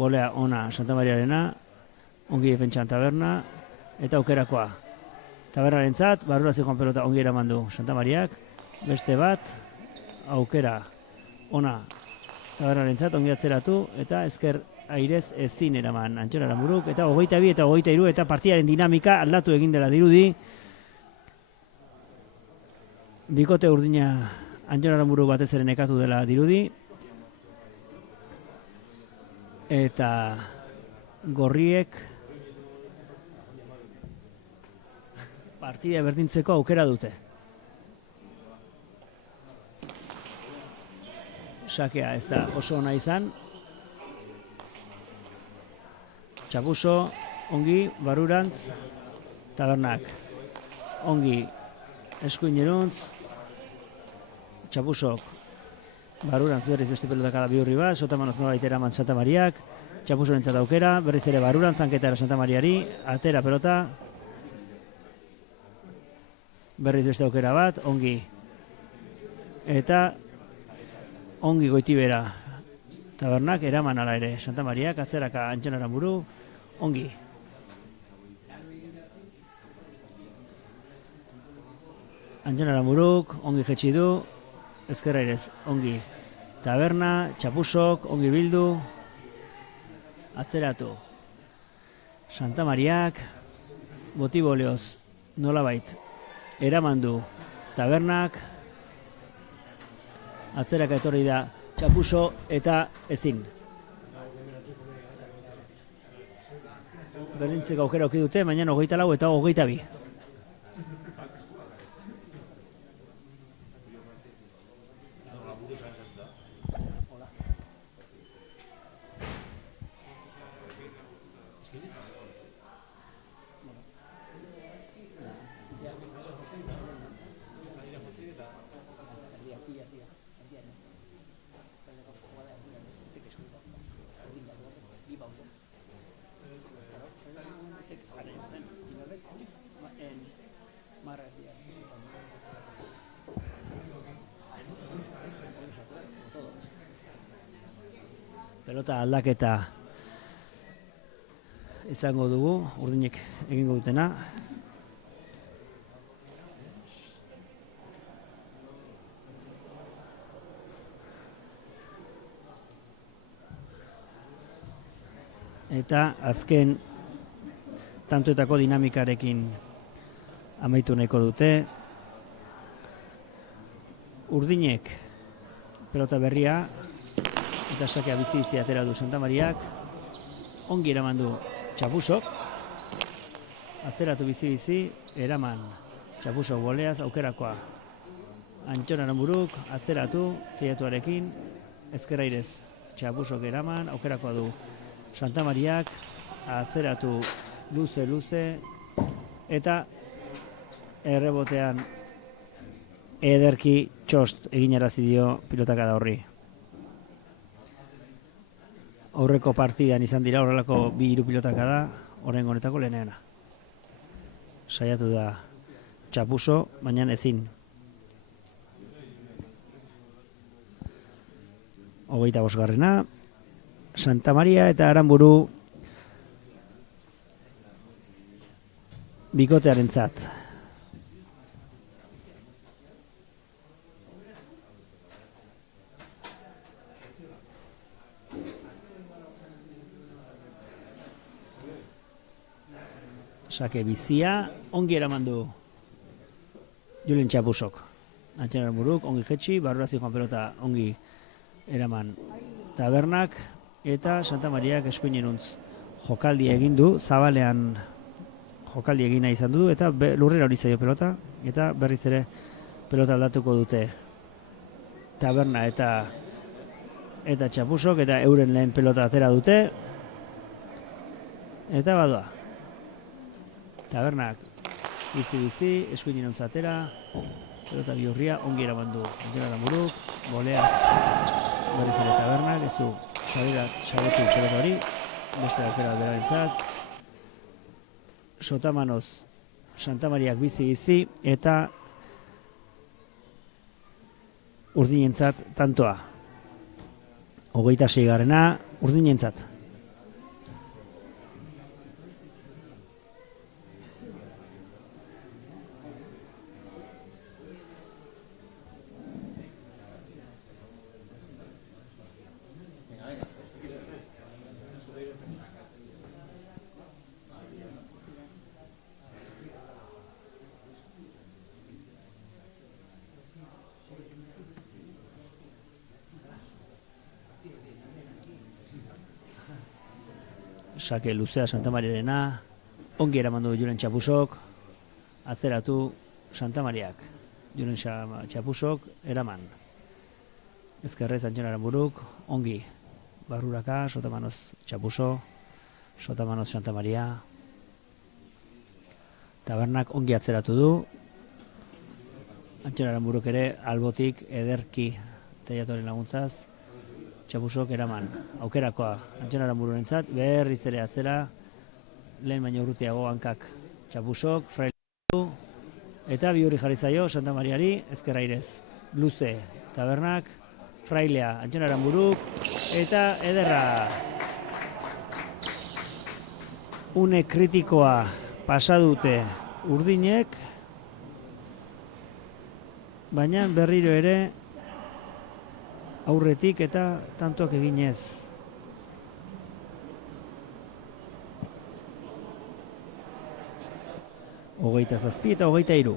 Bolea ona Santa Mariarena, ongi defentsan taberna, eta aukerakoa. Tabernarentzat, barrura zikoan pelota ongi eraman du Santa Mariak, beste bat, aukera ona tabernarentzat, ongi atzeratu, eta ezker airez ezin eraman Anton Aramuruk, eta 22 eta 23, eta partidaren dinamika aldatu egin dela dirudi. Bikote urdina Anton Aramuruk batez ere nekatu dela dirudi, eta gorriek partida berdintzeko aukera dute. Sakea ez da oso ona izan. Txapuso ongi barurantz, tabernak ongi eskuineruntz, Txapusok barurantz berriz beste pelotakada bihurri bat, sotamanoz nola itera Santa Mariak, Txapusorentzat aukera, berriz ere barruran zanketa Santa Mariari, atera pelota, berriz beste aukera bat, ongi. Eta ongi Goitibera Tabernak eraman ala ere. Santa Mariak atzeraka Antxon Aranburu, ongi. Antxon Aranburuk, ongi jetxi du, ezkerra irez, ongi. Taberna, Txapusok, ongi bildu, atzeratu. Santa Mariak, botiboleoz, nolabait, eraman du Tabernak, atzeraka etorri da Txapuso eta ezin. Berdintzeko aukera auki dute, baina 24 eta 22. Pelota aldaketa izango dugu, urdinek egingo dutena. Eta azken tantoetako dinamikarekin amaitu nahiko dute. Urdinek pelota berria eta sakea bizi atera du Santa Mariak, ongi eraman du Txapusok, atzeratu bizi, eraman Txapusok boleaz, aukerakoa Antxon Aranburuk, atzeratu, teiatuarekin, ezkerra irez Txapusok eraman, aukerakoa du Santa Mariak, atzeratu luze, eta errebotean ederki txost eginarazi dio pilotakada horri. Aurreko partidan izan dira horrelako 2-3 pilotakada, oraingo honetako leheneana. Saiatu da Txapuso, baina ezin. 25. Santa Maria eta Aranburu bikotearentzat. Sake bizia, ongi eraman du Julen Txapusok. Antxon Aranburuk, ongi jetxi, barrurazi joan pelota ongi eraman Tabernak, eta Santa Mariak eskuineruntz jokaldi egin du, zabalean jokaldi egina izan du, eta lurrera hori zaio pelota, eta berriz ere pelota aldatuko dute Taberna eta Txapusok, eta euren lehen pelota atera dute, eta badoa. Tabernak bizi, eskuineruntz atera, pelota bihurria, ongi eraman du Antxon Aranburuk, goleaz berriz ere Tabernak, ez du sabetu pelota hori, beste aukera berarentzat. Sotamanoz Santa Mariak bizi, eta urdinentzat tantoa. 26. urdinentzat. Sake luzea Santa Mariarena, ongi eraman du Julen Txapusok, atzeratu Santa Mariak. Julen Txapusok eraman. Ezkerrez Antxon Aranburuk, ongi barruraka, Sotamanoz Txapuso, Sotamanoz Santa Maria. Tabernak ongi atzeratu du. Antxon Aranburuk ere albotik ederki teiatoren laguntzaz Txabusok eraman aukerakoa Antxon Aranbururentzat, berriz ere atzera, lehen baino urrutiago hankak Txabusok, Fraile eta Biurri jarri zaio Santa Mariari, ezkerra irez luze Tabernak, Frailea Antxon Aranburuk eta ederra. Une kritikoa pasa dute urdinek, baina berriro ere aurretik eta tantoak eginez. Hogeita zazpi eta hogeita hiru.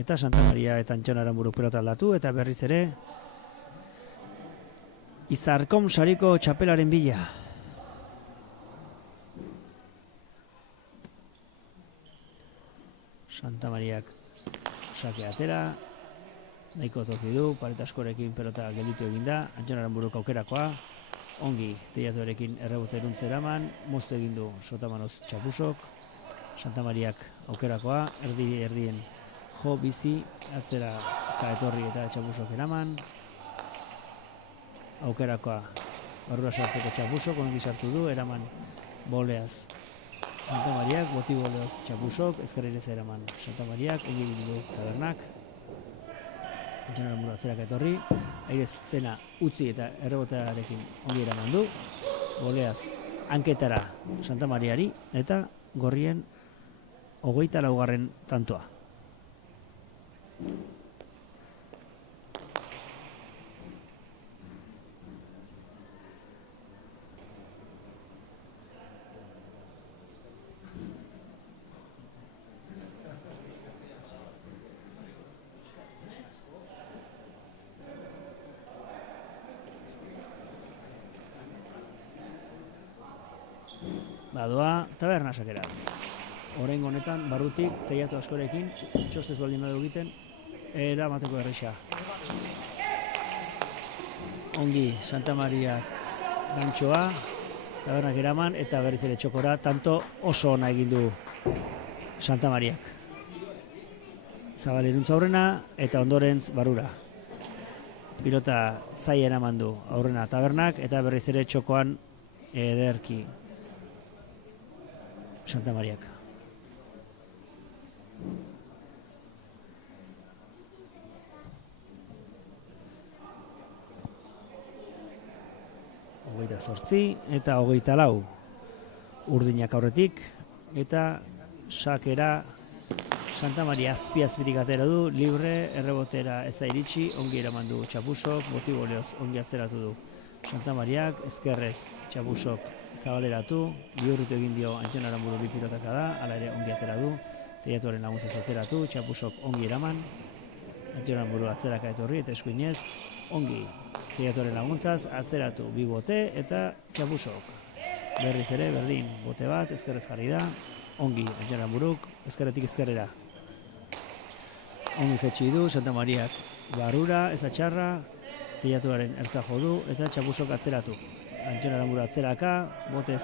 Eta Santa Maria eta Antxon Aranburuk pelota aldatu eta berriz ere Izarkom sariko txapelaren bila. Santa Mariak sake atera, nahiko toki du, paret askorekin pelota gelditu eginda, Antxon Aranburuk aukerakoa, ongi teiatuarekin errebote eruntze eraman, moztu egin du Sotamanoz Txabusok, Santa Mariak aukerakoa, erdien jo bizi, atzera etorri eta Txabusok eraman, aukerakoa barrura sartzeko Txabusok, ongi sartu du, eraman boleaz Santa Mariak, boti boleoz Txabusok, ezkerrerez eraman Santa Mariak, ongi du Tabernak, Antxon Aranburu atzeraka etorri, airez zena utzi eta errebotearekin ongi eraman du, boleaz hanketara Santa Mariari eta gorrien 24. tantoa. Badoa Taberna sakeratz. Oraingo honetan barrutik teiatu askorekin txostez baldin badu egiten eramateko erresa. Ongi Santa Maria gantxoa, Tabernak eraman eta berriz ere txokora, tanto oso ona egin du Santa Mariak. Zabaleruntza aurrena eta ondorentz barrura. Pilota zai eraman du aurrena Tabernak eta berriz ere txokoan ederki Santa Mariak. Hogeita 8 eta 24 urdinak aurretik eta sakera Santa Maria azpitik atera du, libre, errebotera ez da iritsi, ongi eraman du Txabusok, boti boleoz ongi atzeratu du Santa Mariak, ezkerrez Txabusok zabaleratu, bihurritu egin dio Antxon Aranburu bi pilotaka da, hala ere ongi atera du, teiatuaren laguntzaz atzeratu, Txabusok ongi eraman, Antxon Aranburu atzeraka etorri eta eskuinez, ongi teiatuaren laguntzaz atzeratu bi bote eta Txabusok. Berriz ere, berdin, bote bat, ezkerrez jarri da, ongi Antxon Aranburuk, ezkerretik ezkerrera. Ongi jetxi du, Santa Mariak barrura, ez atxarra, teiatuaren ertza jo du eta Txabusok atzeratu. Antxon Aranburu atzeraka, botez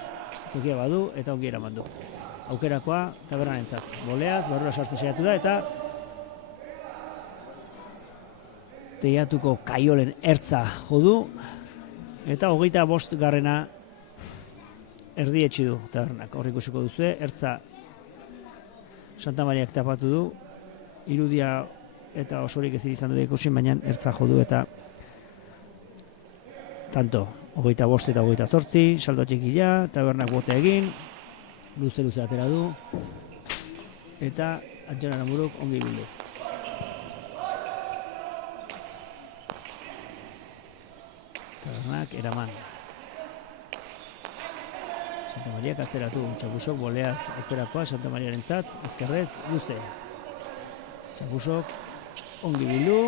tokia badu eta ongi eraman du. Aukerakoa Tabernarentzat. Boleaz, barrura sartzen saiatu da eta teiatuko kaiolen ertza jo du eta 25. erdietsi du Tabernak. Hor ikusiko duzue, ertza Santa Mariak tapatu du, irudia eta osorik ez izan dut ikusi, baina ertza jo du eta tanto, 25 eta 28, saldo txikila, Tabernak bote egin, luze atera du, eta Antxon Aranburuk ongi bildu. Tabernak eraman. Santa Mariak atzeratu, Txabusok boleaz aukerakoa Santa Mariarentzat, ezkerrez luze. Txabusok ongi bildu,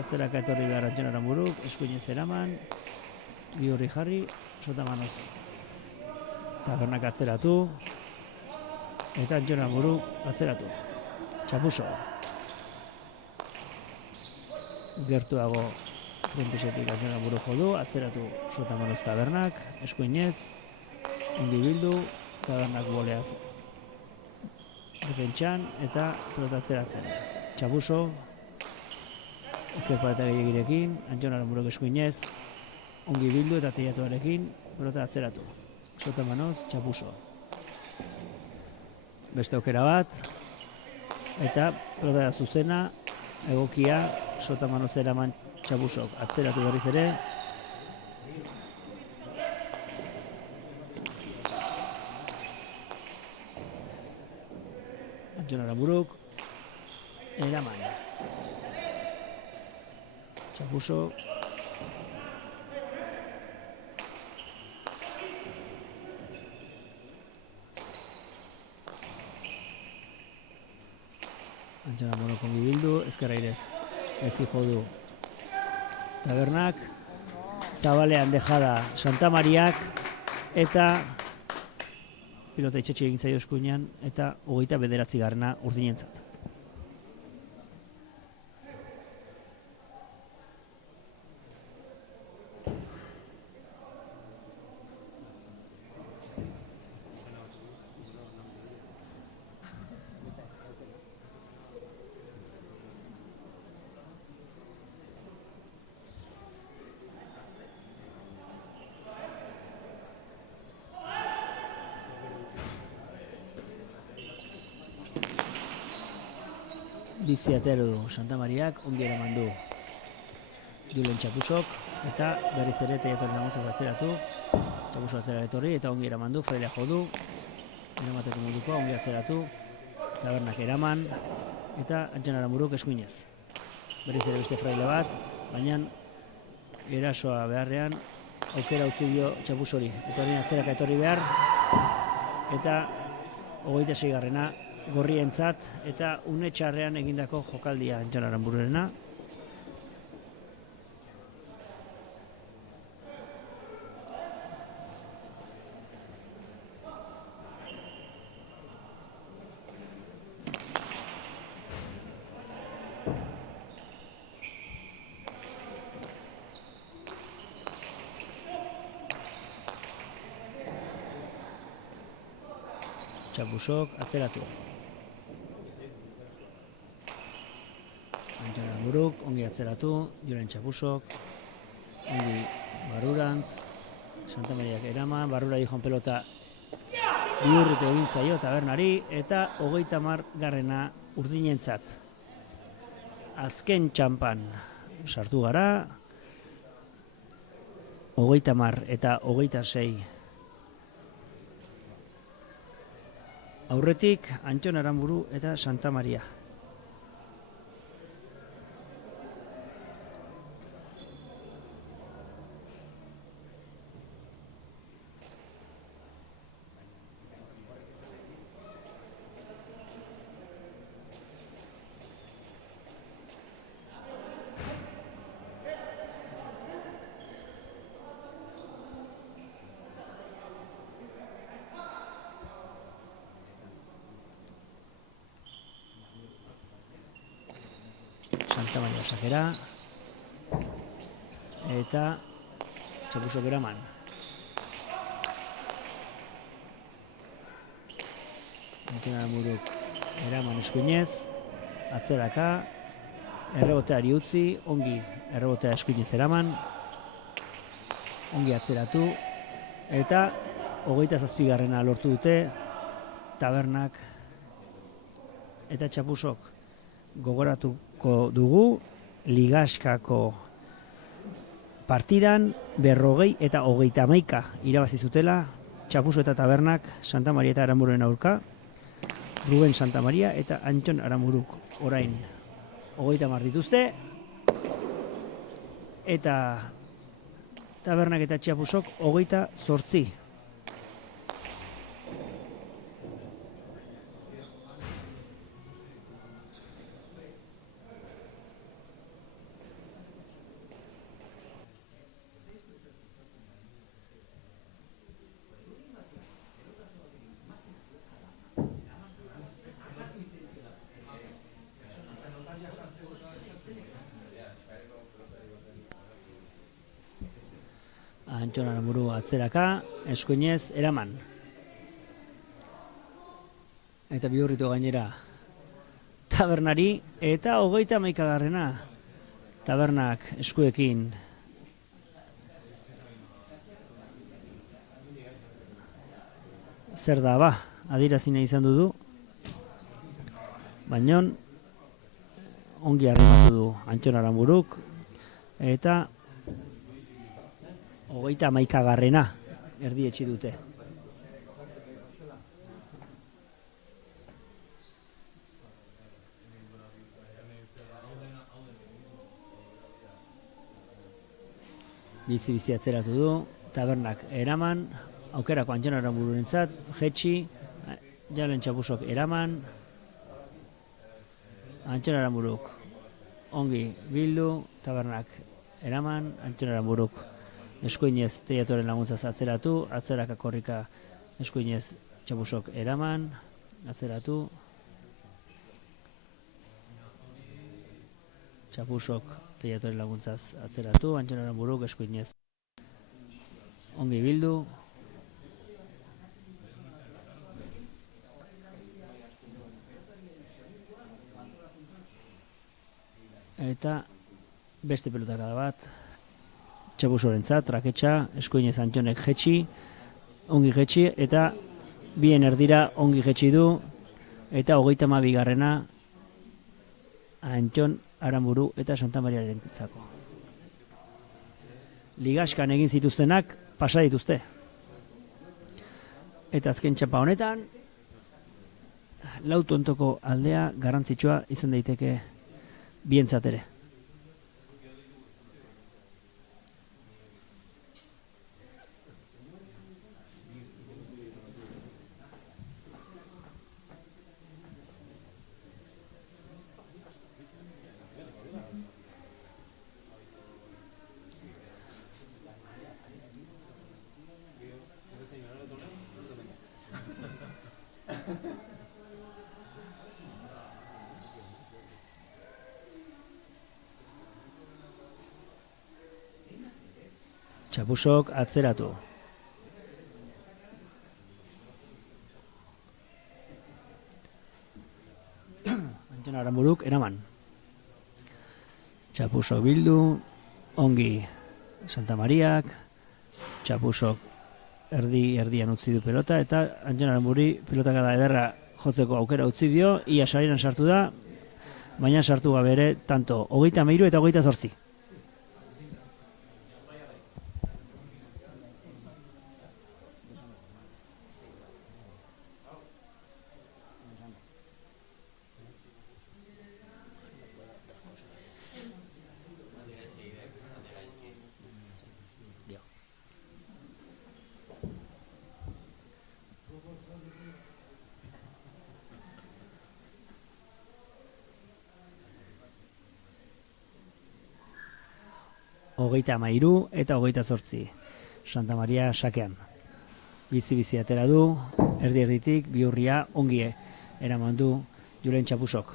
atzeraka etorri behar Antxon Aranburuk, eskuinez eraman, bihurri jarri, Sotamanoz Tabernak atzeratu, eta Antxon Aranburuk atzeratu. Txabusok. Gertuago frontesetik Antxon Aranburuk jo du, atzeratu Sotamanoz Tabernak, eskuinez, ongi bildu, Tabernak boleaz defentsan eta pelota atzeratzen. Txabuso ezker paleta gehiagirekin, Antxon Aramuruk eskuinez, ongi bildu eta teiatuarekin, pelota atzeratu. Sota Manoz, Txapuso. Beste aukera bat, eta pelota zuzena, egokia, Sota Manoz eraman Txapusok. Atzeratu berriz ere. Antxon Aramuruk, eraman. Txapuso. Antxon Aramuruk ongi bildu, ezkerra irez. Ezi jodu. Tabernak, zabalean dejada Santa Mariak, eta pilota itxetxe egin zaio eskuinean, eta 29. urdinentzat. Bizi atero du Santa Mariak, ongi eraman du Julen Txapusok, eta berriz ere teiatorri naguntza atzeratu, Txapuso atzera etorri, eta ongi eraman du, Frailea jodu, eramateko modukoa, ongi atzeratu, Tabernak eraman, eta Antxon Aramuruk eskuinez. Berriz ere beste Fraile bat, baina erasoa beharrean, aukera utzi dio Txapusori, eta horien atzeraka etorri behar, eta 26. Gorrientzat, eta une txarrean egindako jokaldia Antxon Aramururena. Txapusok atzeratu. Antxon Aramuruk, ongi atzeratu, Julen Txapusok, ongi barurantz, Santa Mariak eraman, barrura dijon pelota bihurritu egin zaio Tabernari, eta 30. urdinentzat. Azken txampan sartu gara, 30 eta 26. Aurretik Antxon Aramburu eta Santa Maria. Santa Maria sakera, eta Txapusok eraman. Antxon Aramuruk eraman eskuinez, atzeraka, erreboteari utzi, ongi errebotea eskuinez eraman, ongi atzeratu, eta 27. lortu dute Tabernak eta Txapusok. Gogoratuko dugu Ligaskako partidan 40 eta 31 irabazi zutela Txapuso eta Tabernak Santa Maria eta Aramururen aurka, Ruben Santa Maria eta Antxon Aramuruk orain 30 dituzte, eta Tabernak eta Txapusok 28. Antxon Aramuru atzeraka, eskuinez eraman. Eta bihurritu gainera Tabernari, eta 31. Tabernak eskuekin zer da ba, adierazina izan du, baina ongi arrimatu du Antton Aranburuk, eta 31garrena erdietsi dute. Bizi atzeratu du, Tabernak eraman, aukerako Antton Aranbururentzat, jetxi, Jalen Txapusok eraman, Antton Aranburuk ongi bildu, Tabernak eraman, Antton Aranburuk eskuinez Teiatoren laguntzaz atzeratu, atzerak akorrika eskuinez Txapusok eraman, atzeratu, Txapusok Teiatoren laguntzaz atzeratu, Antton Aranburuk eskuinez ongi bildu, eta beste pelotakada bat Txapusorentzat, traketxa, eskuinez Anttonek jetxi, ongi jetxi, eta bien erdira ongi jetxi du, eta 32garrena Antton Aranburu eta Santa Mariarentzako. Ligaskan egin zituztenak pasa dituzte. Eta azken txapa honetan, lau tontoko aldea garrantzitsua izan daiteke bientzat ere. Txapusok atzeratu. Antton Aranburuk eraman. Txapusok bildu, ongi Santa Mariak, Txapusok erdian utzi du pelota, eta Antton Aranburi pelotakada ederra jotzeko aukera utzi dio, ia sarean sartu da, baina sartu gabe ere tanto 33 eta 28. Hogeita 13 eta 28. Santa Maria sakean. Bizi atera du, erditik, bihurria ongi eraman du Julen Txapusok.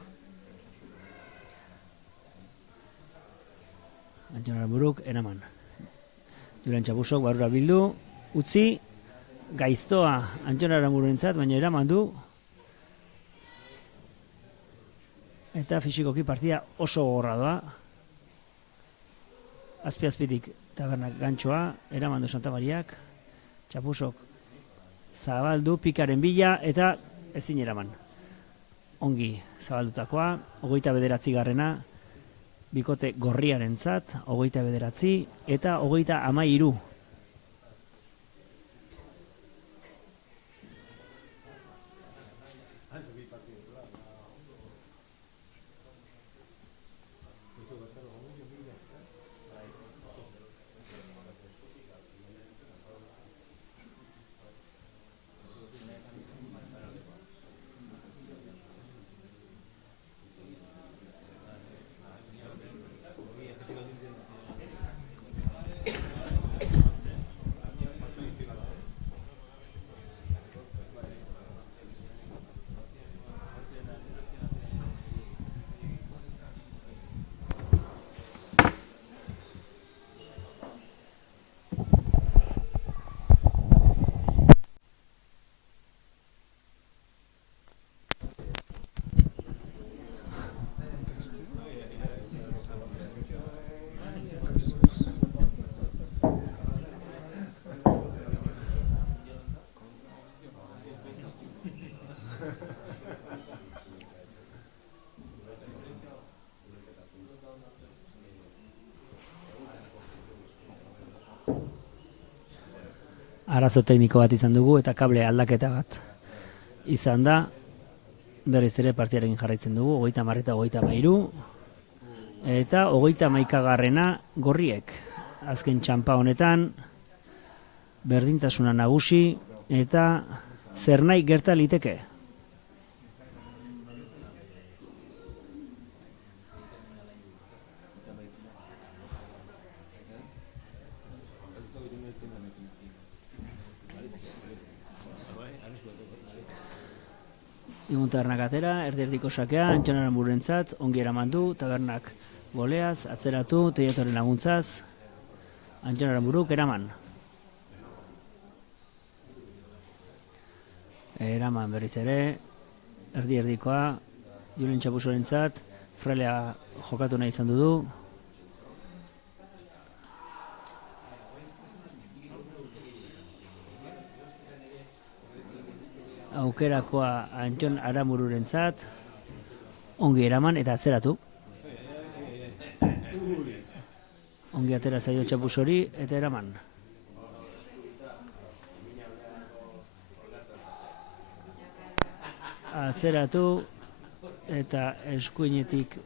Antton Aranburuk eraman. Julen Txapusok barrura bildu, utzi, gaiztoa Antton Aranbururentzat, baina eraman du. Eta fisikoki partida oso gogorra doa. Azpitik Tabernak gantxoa, eraman du Santa Mariak, Txapusok zabaldu pikaren bila eta ezin eraman. Ongi zabaldutakoa, 29garrena, bikote gorriarentzat, 29 eta 33. arazo tekniko bat izan dugu eta kable aldaketa bat izan da. Berriz ere partidarekin jarraitzen dugu, 30 eta 33. Eta 31garrena gorriek. Azken txanpa honetan, berdintasuna nagusi eta zer nahi gerta liteke. Igun tabernak atera, erdi-erdiko sakea, Antton Aranbururentzat, ongi eraman du, tabernak goleaz, atzeratu, Teiatoren laguntzaz, Antton Aranburuk eraman. Eraman berriz ere, erdi-erdikoa, Julen Txapusorentzat, Frailea jokatu nahi izan du. Aukerakoa Antton Aranbururentzat, ongi eraman eta atzeratu. Ongi atera zaio Txapusori eta eraman. Atzeratu eta eskuinetik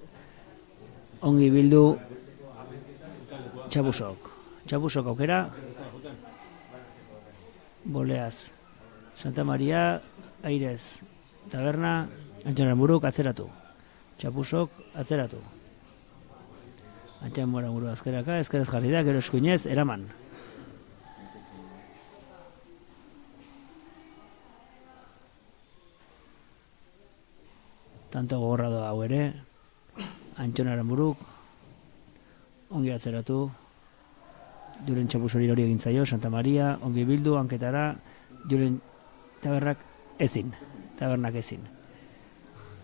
ongi bildu Txapusok. Txapusok aukera. Boleaz. Santa Maria, Airez, taberna, Antton Aranburuk atzeratu. Txapusok atzeratu. Antton Aranburuk azkeraka, ezkerez jarri da, gero eskuinez, eraman. Tanto gogorra doa hau ere, Antton Aranburuk, ongi atzeratu. Julen Txapusori hori egin zaio, Santa Maria, ongi bildu, hanketara, Julen tabernak ezin.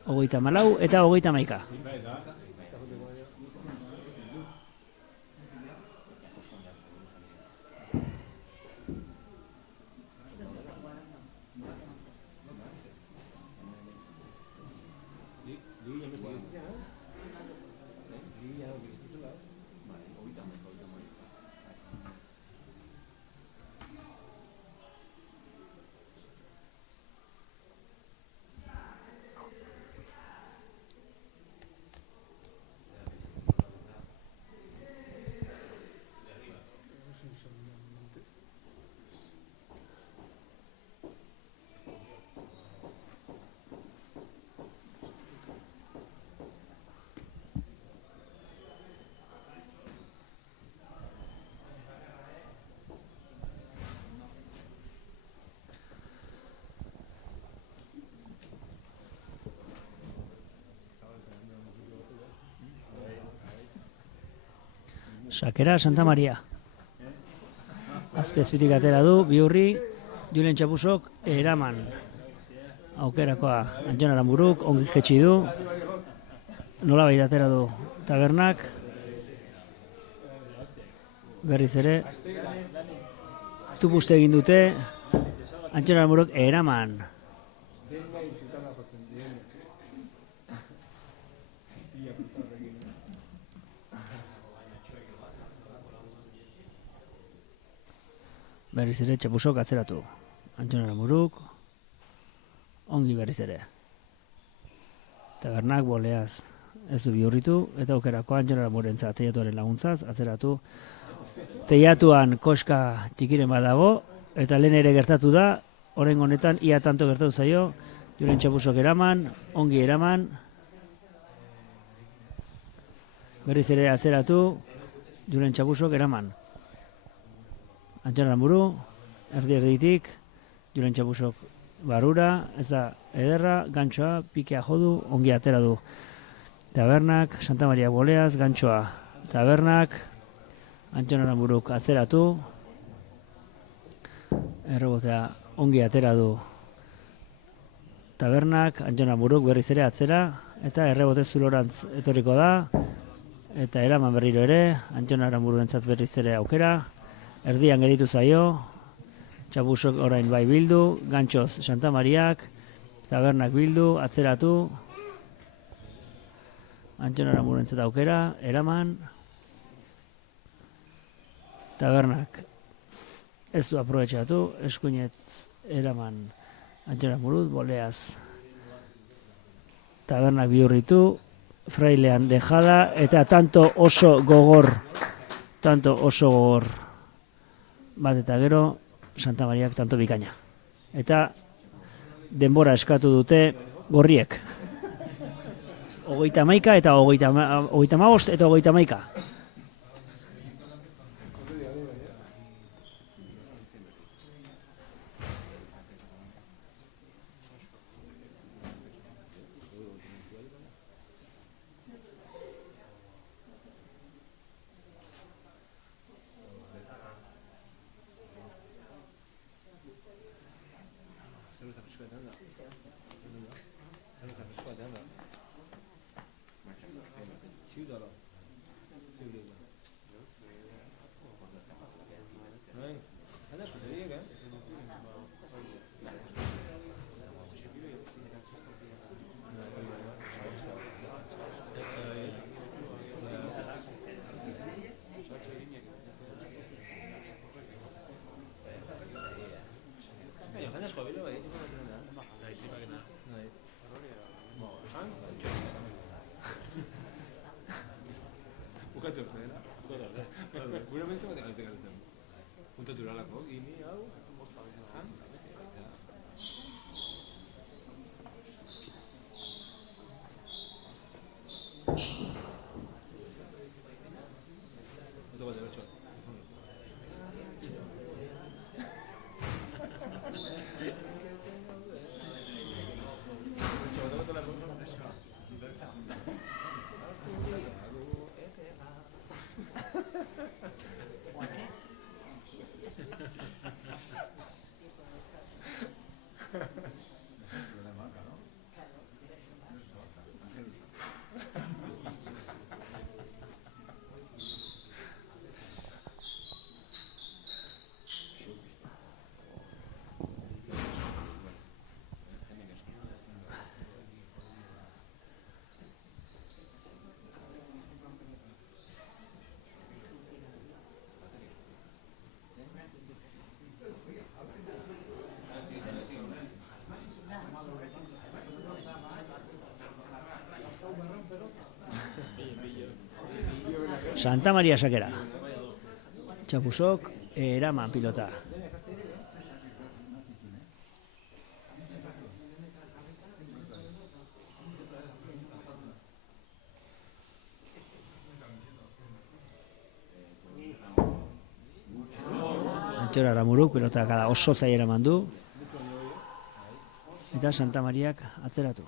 34 eta 31. Sakera Santa Maria. Azpitik atera du, Bihurri, Julen Txapusok eraman. Aukerakoa Antton Aranburuk, ongi jetxi du. Nolabait atera du tabernak. Berriz ere. Tupuste egin dute. Antton Aranburuk eraman. Berriz ere Txapusok atzeratu. Antton Aranburuk, ongi berriz ere. Tabernak boleaz ez du bihurritu, eta aukerako Antton Aranbururentzat Teiatuaren laguntzaz, atzeratu. Teiatuan koska tikiren badago, eta lehen ere gertatu da, orain honetan ia tanto gertatu zaio, Julen Txapusok eraman, ongi eraman. Berriz ere atzeratu, Julen Txapusok eraman. Antton Aranburu, erdi-erditik, Julen Txapusok barura, ez da ederra, gantxoa, pikea jodu, ongi atera du. Tabernak, Santa Maria boleaz, gantxoa. Tabernak, Antton Aranburuk atzeratu, errebotea ongi atera du. Tabernak, Antton Aranburuk berriz ere atzera, eta errebote zulorantz etorriko da, eta eraman berriro ere, Antton Aranbururentzat berriz ere aukera. Erdian geditu zaio, Txapusok orain bai bildu, gantxoz Santa Mariak, tabernak bildu, atzeratu. Antton Aranbururentzat aukera, eraman. Tabernak Ez du aprobetxatu, eskuinetz eraman Antxona Muruz, boleaz tabernak bihurritu, frailean dejada, eta tanto oso gogor bat eta gero, Santa Mariak tanto bikaina. Eta denbora eskatu dute gorriek. 31 eta 35 eta 31. Santa Maria sakera. Txapusok eraman pilota. Antxora Aramuruk pilota kada oso zai eraman du. Eta Santa Mariak atzeratu.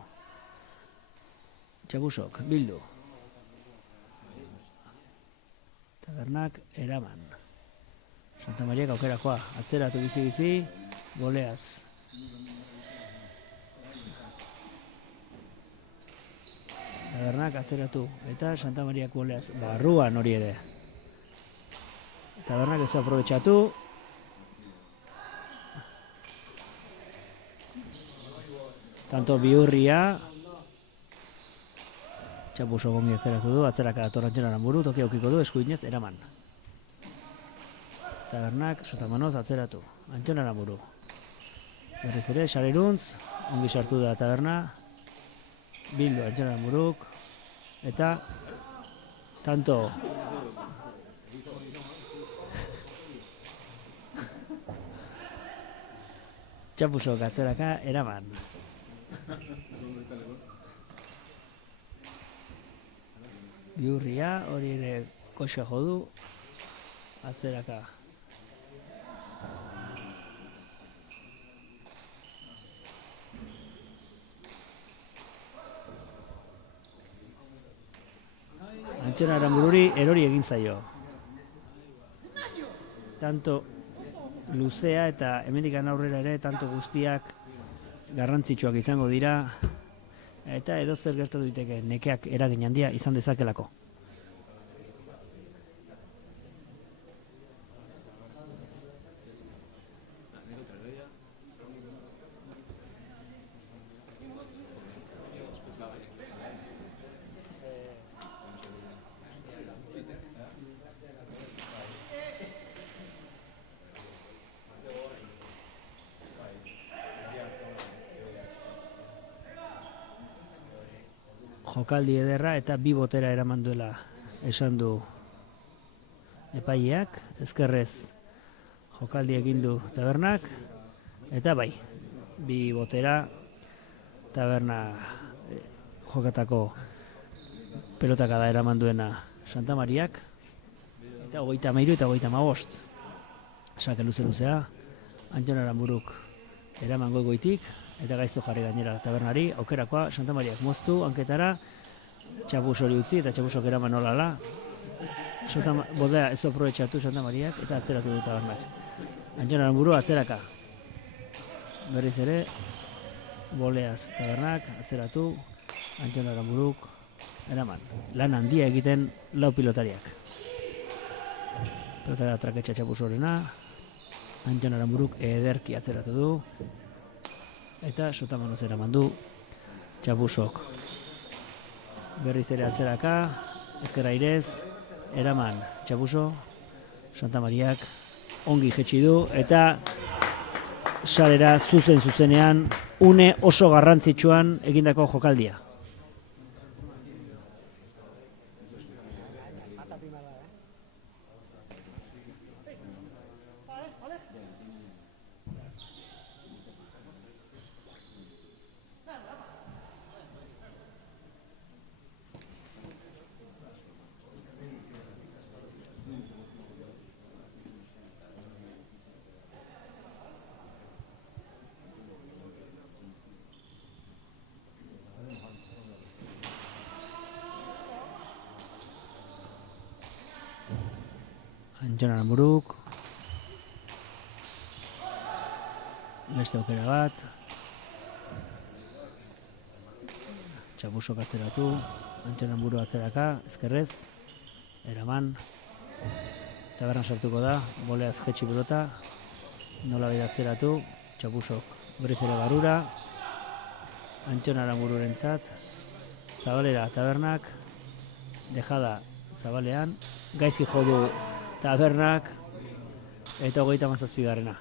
Txapusok, bildu. Tabernak eraman. Santa Mariak aukerakoa. Atzeratu bizi-bizi, goleaz. Tabernak atzeratu. Eta Santa Mariak goleaz. Barruan hori ere. Tabernak ez du aprobetxatu. Tanto bihurria. Txapuso gongi atzeratu du, atzeraka dator Antxona Aramuru, toki aukiko du, eskuinez, eraman. Tabernak, Sotamanoz atzeratu, Antxona Aramuru. Berriz ere, Sareruntz, ongi sartu da taberna, bildu Antxona Aramuruk, eta tanto Txapusok atzeraka, eraman. Bihurria, hori ere koxa jodu, atzeraka. Antxona Aramururi erori egin zaio. Tanto luzea eta hemendik aurrera ere tanto guztiak garrantzitsuak izango dira. Eta edo zer gertatu diteke nekeak eragin handia izan dezakelako. jokaldi ederra eta 2 botera eraman duela esan du epaileak, ezkerrez jokaldi egin du Tabernak, eta bai, 2 botera Taberna jokatako pelotaka da eraman duena Santa Mariak, eta 33 eta 35. Sake luze-luzea, Anton Aranburuk eraman goitik, eta gaizto jarri gainera Tabernari, aukerakoa Santa Mariak moztu, hanketara, Txapus hori utzi eta Txapusok eraman olala. Bodea ez du aprobetxatu Santa Mariak eta atzeratu du Tabernak. Anton Aranburu atzeraka. Berriz ere, boleaz Tabernak atzeratu, Anton Aranburuk eraman. Lan handia egiten 4 pilotariak. Pelotara traketxa Txapus horrena, Anton Aranburuk ederki atzeratu du, eta Sotamanoz eraman du Txapusok. Berriz ere atzeraka, ezker airez, eraman Txapuso, Santa Mariak ongi jetxi du, eta salera zuzenean une oso garrantzitsuan egindako jokaldia. Anton Aranburuk, beste aukera bat, Txapusok atzeratu, Anton Aranburu atzeraka, ezkerrez, eraman, Taberna sartuko da, boleaz jetxi pelota, nola bide atzeratu, Txapusok berriz ere barura, Anton Aranbururentzat, zabalera Tabernak, dejada zabalean, gaizki jodu Tabernak, eta 37.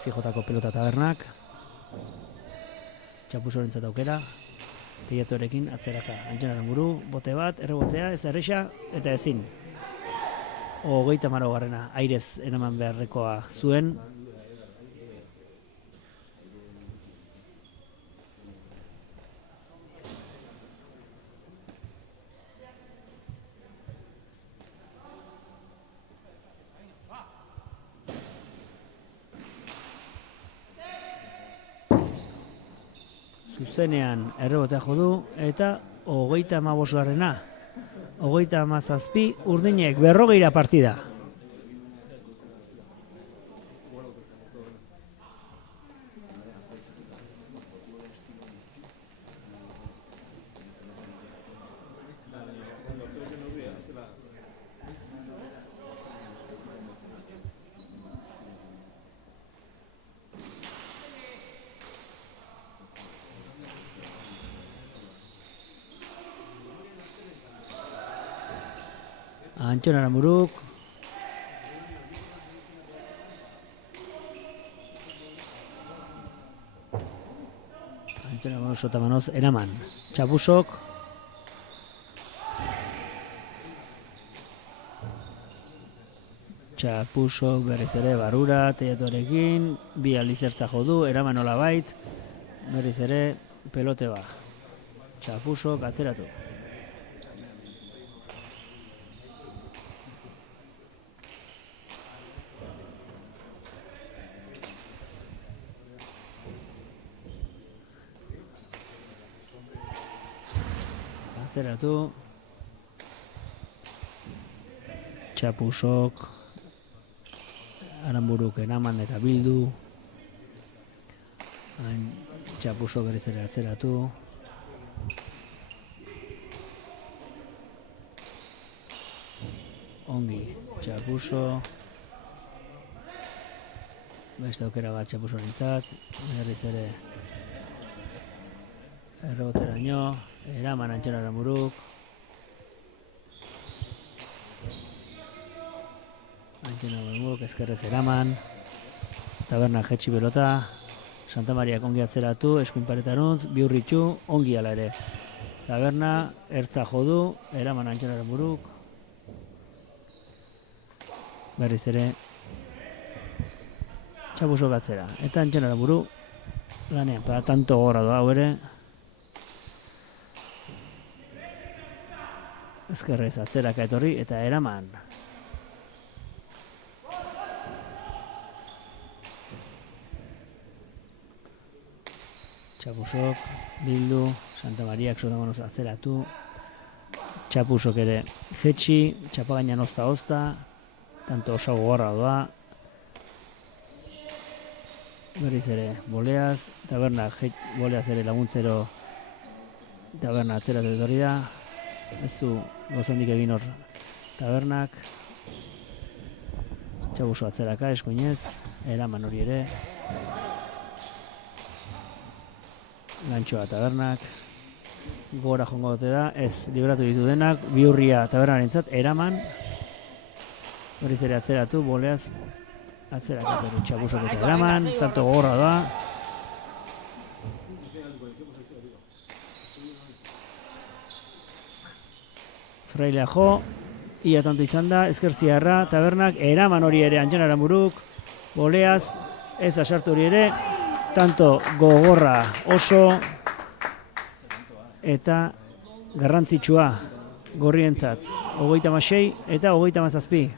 SJ-ko pelota Tabernak, Txapusorentzat aukera, Teiatuarekin atzeraka. Anton Aranburu, bote bat, errebotea, ez erresa, eta ezin. 34. airez eraman beharrekoa zuen. Zuzenean errebotea jo du, eta 35. 37 urdinek 40 partida. Anton Aranburuk, Anton Aranburuk Sotamanoz eraman. Txapusok, berriz ere barura, Teiatuarekin, 2 aldiz ertza jo du, eraman olabait, berriz ere pelote ba. Txapusok atzeratu. atzeratu. Txapusok, Aranburuk eraman eta bildu. Txapusok berriz ere atzeratu. Ongi, Txapuso. Beste aukera bat Txapusorentzat. Berriz ere erreboteraino. Eraman Antxon Aranburuk. Antxon Aranburuk ezkerrez eraman. Tabernak jetxi belota. Santa Mariak ongi atzeratu, eskuin paretarantz, Biurritxu, ongi ala ere. Taberna, ertza jodu, eraman Antxon Aranburuk. Berriz ere, Txapusok atzera. Eta Antxon Aranburuk, lanean, para tanto gora doa, hau ere. Ezkerrez atzeraka etorri, eta eraman. Txapusok, bildu, Santa Mariak sotamanoz atzeratu. Txapusok ere jetxi, txapagainan ozta, tanto oso gogorra doa. Berriz ere boleaz, tabernak boleaz ere laguntzero taberna atzeratu etorri da. Ez du gozondik egin hor tabernak. Txapuso atzeraka eskuinez, eraman hori ere. Gantxoa tabernak, gora jongo dute da, ez liberatu ditu denak, Biurria tabernarentzat, eraman, berriz ere atzeratu, boleaz, atzeraka Txapusok eta eraman, tanto gogorra da. Frailea jo, ia tanto izan da, ezkertziarra, tabernak, eraman hori ere Antxon Aranburuk, boleaz, ez asartu hori ere, tanto gogorra oso eta garrantzitsua gorrientzat 36 eta 37.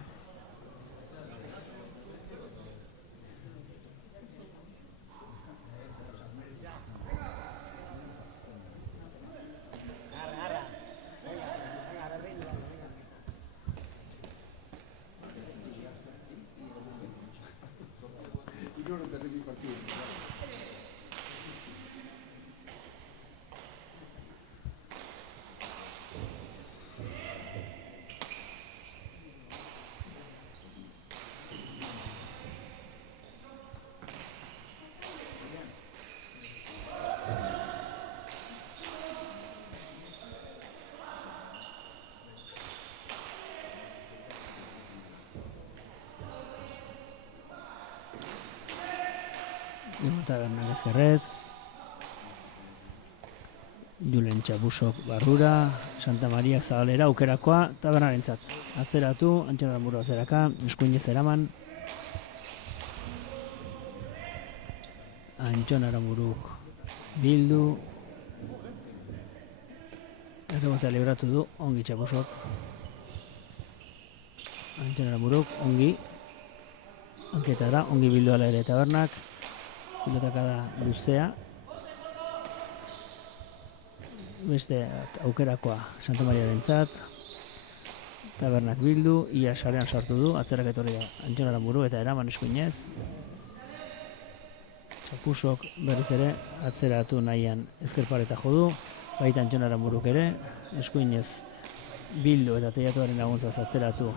Tabernak ezkerrez, Julen Txapusok barrura, Santa Maria zabalera, aukerakoa, tabernarentzat. Atzeratu, Antxon Aranburuk atzeraka, eskuinez eraman. Antxon Aranburuk bildu. Errebotea libratu du, ongi Txapusok. Antxon Aranburuk, ongi. Anketara, ongi bildu ala ere tabernak. Pilotakada luzea. Beste aukerakoa Santa Mariarentzat. Tabernak bildu, ia sarean sartu du, atzerak etorri da Antxon Aranburuk eta eraman eskuinez. Txapusok berriz ere atzeratu nahian ezkerpareta jodu, baita Antxon Aranburuk ere, eskuinez bildu eta teiatuaren laguntzaz atzeratu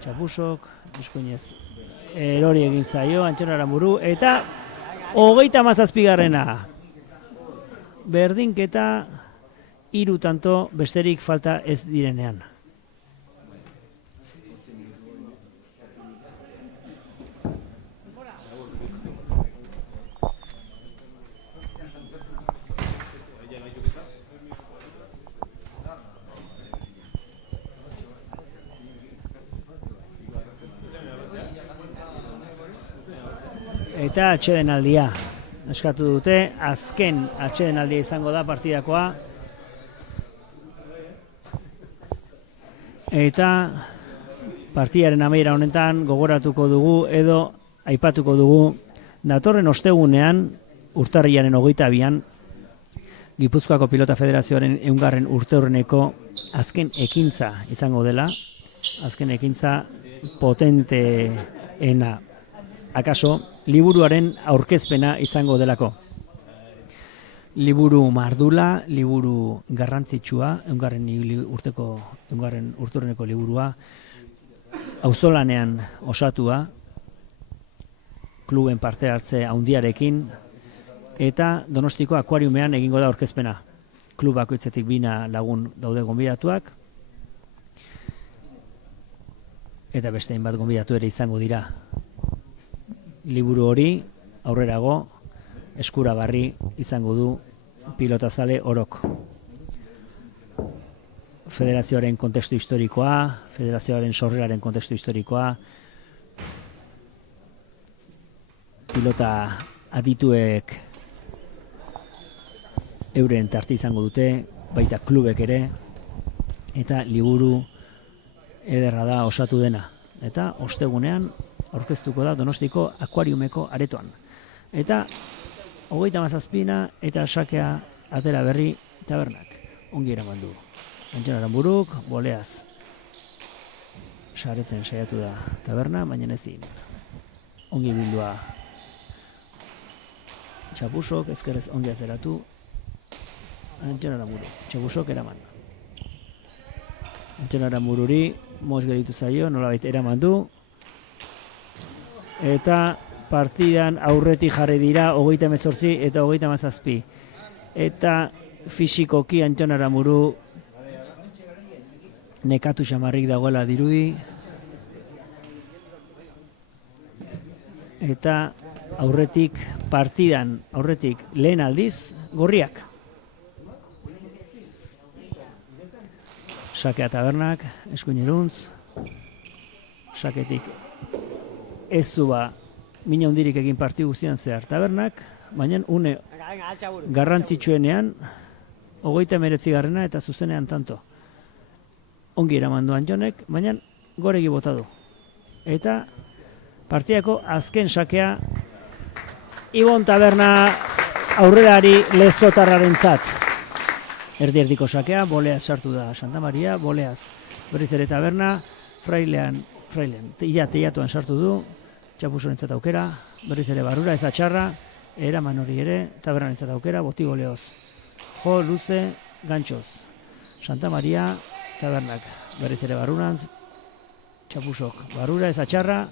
Txapusok, eskuinez erori egin zaio Antxon Aranburuk eta 37. Berdinketa 3 tanto besterik falta ez direnean. Eta atsedenaldia eskatu dute, azken atsedenaldia izango da partidakoa. Eta partidaren amaiera honetan gogoratuko dugu edo aipatuko dugu datorren ostegunean, urtarrilaren 22an, Gipuzkoako Pilota Federazioaren 100. urteurreneko azken ekintza izango dela, azken ekintza potenteena, akaso liburuaren aurkezpena izango delako. Liburu mardula, liburu garrantzitsua, 100. urteurreneko liburua, auzolanean osatua, kluben parte hartze handiarekin, eta Donostiko akuariumean egingo da aurkezpena. Klub bakoitzetik 2 lagun daude gonbidatuak, eta beste hainbat gonbidatu ere izango dira. Liburu hori aurrerago eskuragarri izango du pilotazale orok. Federazioaren kontestu historikoa, federazioaren sorreraren kontestu historikoa, pilota adituek euren tarte izango dute, baita klubek ere, eta liburu ederra da osatu dena. Eta ostegunean aurkeztuko da Donostiko akuariumeko aretoan. Eta 37 eta sakea atera berri tabernak. Ongi eraman du. Antxon Aranburuk, boleaz saretzen saiatu da taberna, baina ezin. Ongi bildua Txapusok, ezkerrez ongi azeratu. Antxon Aranburu, Txapusok eraman. Antxon Aranbururi mos geritu zaio, nolabait eraman du. Eta partidan aurretik jarri dira 38 eta 37. Eta fisikoki Antxon Aranburu nekatu xamarrik dagoela dirudi. Eta aurretik lehen aldiz gorriak. Sakea tabernak, eskuineruntz, saketik ez du mina hundirik egin parti guztian zehar tabernak, baina une garrantzitsuenean 39. eta zuzenean tanto. Ongi eraman du Antxonek, baina goregi bota du. Eta partiako azken sakea Ibon taberna aurrelari lezotarrarentzat. Erdi-erdiko sakea, boleaz sartu da Santa Maria, boleaz berriz ere taberna, frailean, teiatuan sartu du, Txapusorentzat aukera, berriz ere barrura, ez atxarra, eraman hori ere, tabernarentzat aukera, botigoleoz. Jo, luze, gantxoz. Santa Maria, tabernak, berriz ere barrurantz, Txapusok, barrura, ez atxarra,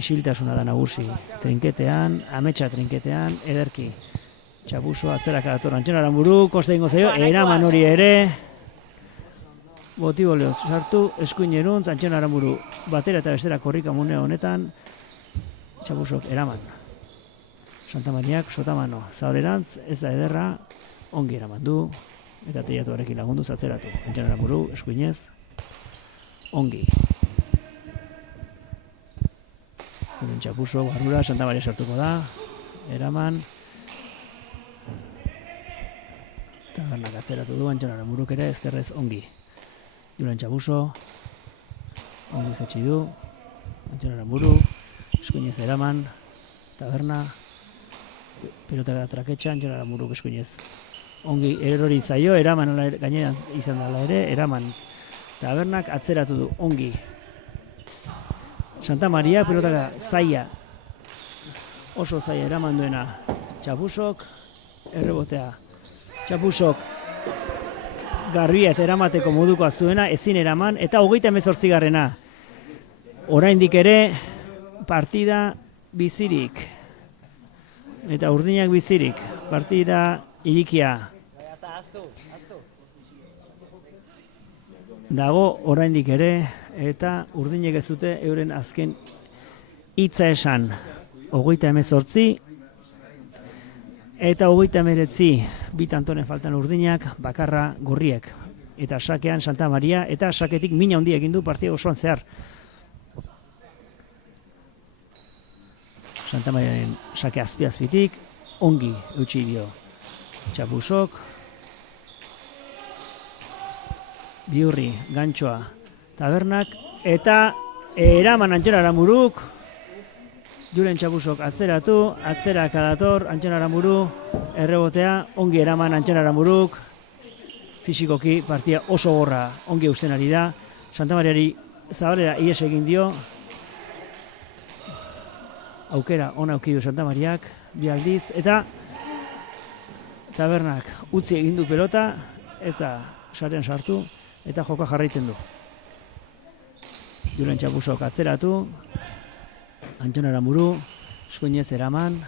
isiltasuna da nagusi, trinketean, ametsa trinketean, ederki. Txapuso atzeraka dator Antxon Aranburu, koste ingo zaio, eraman hori ere, botiboleoz sartu, eskuineruntz, Antxon Aranburu batera eta bestera korrika mune honetan, Txapusok eraman. Santa Mariak sotamano, zaurerantz, ez da ederra, ongi eraman du, eta teiatuarekin lagunduz atzeratu. Antxon Aranburu, eskuinez, ongi. Txapuso, barrura, Santa Maria sartuko da, eraman, tabernak atzeratu du, Antxon Aranburuk ere, ezkerrez ongi. Julen Txapuso, ongi jetxi du, Antxon Aranburu, eskuinez eraman, taberna, pilotaka traketxa, Antxon Aranburuk eskuinez. Ongi erori zaio, eraman gainean izan dela ere, eraman. Tabernak atzeratu du, ongi. Santa Maria, pilotaka zaia, oso zaia eraman duena. Txapusok, errebotea. Txapusok, garbia eta eramateko modukoa zuena, ezin eraman, eta 38. Oraindik ere, partida bizirik. Eta urdinak bizirik. Partida irikia. Dago oraindik ere, eta urdinek ez dute euren azken hitza esan. 38 eta 39, bit Antonen faltan urdinak, bakarra gorriek. Eta sakean Santa Maria, eta saketik mina handia egin du partia osoan zehar. Santa Mariaren sake azpitik, ongi eutsi dio Txapusok, Biurri, gantxoa, tabernak, eta eraman Antxon Aranburuk, Julen Txapusok atzeratu, atzeraka dator, Antxon Aranburu, errebotea, ongi eraman Antxon Aranburuk, fisikoki partia oso gorra ongi eusten ari da, Santamariari zabalera ies egin dio, aukera ona auki du Santamariak, bi aldiz, eta Tabernak utzi egin du pelota, ez da sarean sartu, eta joka jarraitzen du. Julen Txapusok atzeratu, Antxon Aranburu, eskuinez eraman,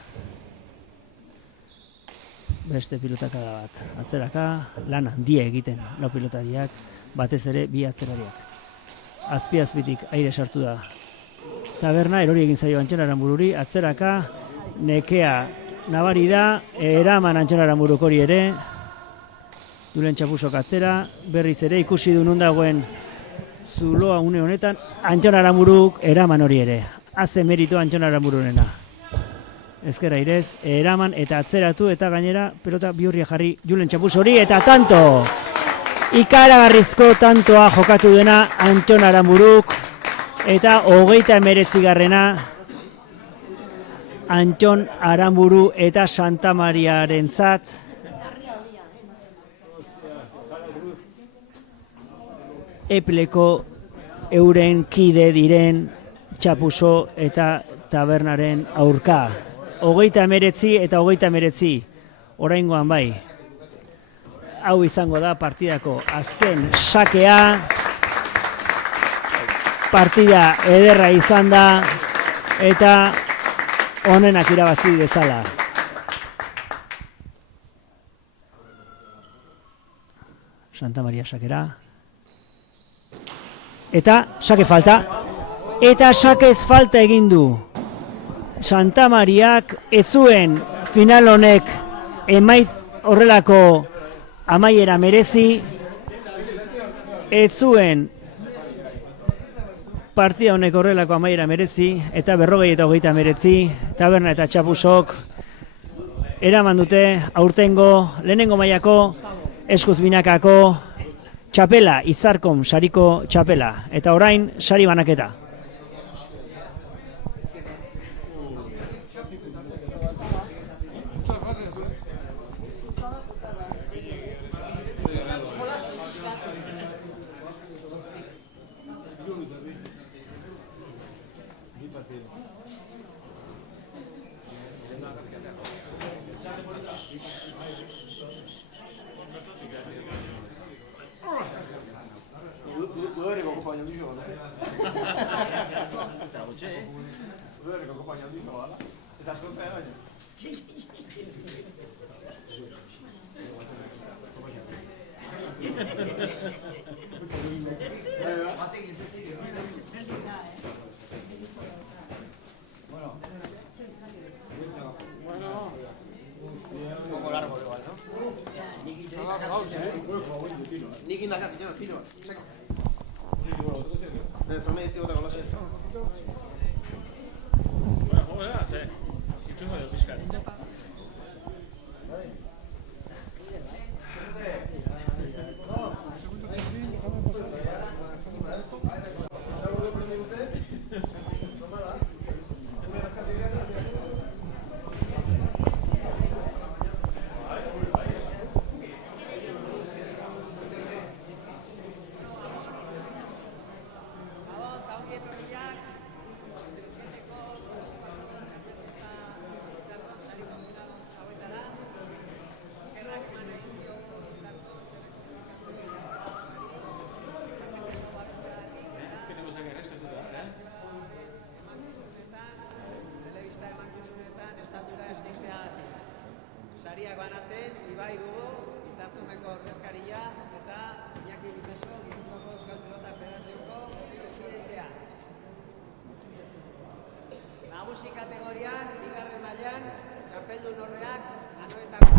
beste pilotakada bat atzeraka, lan handia egiten lau pilotariak, batez ere bi atzerariak. Azpi-azpitik aire sartu da Taberna, erori egin zaio Antxon Aranbururi, atzeraka, nekea nabari da, eraman Antxon Aranburuk hori ere, Julen Txapusok atzera, berriz ere ikusi du non dagoen zuloa une honetan, Antxon Aranburuk eraman hori ere. Haze merito Antxon Aranbururena. Ezker airez, eraman eta atzeratu eta gainera pelota bihurria jarri Julen Txapus hori eta tanto! Ikaragarrizko tantoa jokatu dena Antxon Aranburuk eta 39garrena Antxon Aranburu eta Santamariarentzat. Epleko euren kide diren Txapuso eta Tabernaren aurka. 39 eta 39, oraingoan bai. Hau izango da partidako azken sakea. Partida ederra izan da eta honenak irabazi dezala. Santamaria sakera. Eta sake falta. Eta sakez falta egin du. Santamariak ez zuen final honek horrelako amaiera merezi, ez zuen partida honek horrelako amaiera merezi, eta 40-39, Taberna eta Txapusok eraman dute aurtengo lehenengo mailako eskuz binakako txapela, Izarkom sariko txapela, eta orain sari banaketa. Nik indakat, tiro bat, seko. Zone izti gota gola seko. Joder, ze. Itxungo dut pixkat. Sariak banatzen, Ibai dugu, Izartzumeko ordezkaria eta Iñaki Bizeso, Gipuzkoako Euskal Pilota Federazioko presidentea. Nagusi kategorian, bigarren mailan, txapeldun horreak, anoetako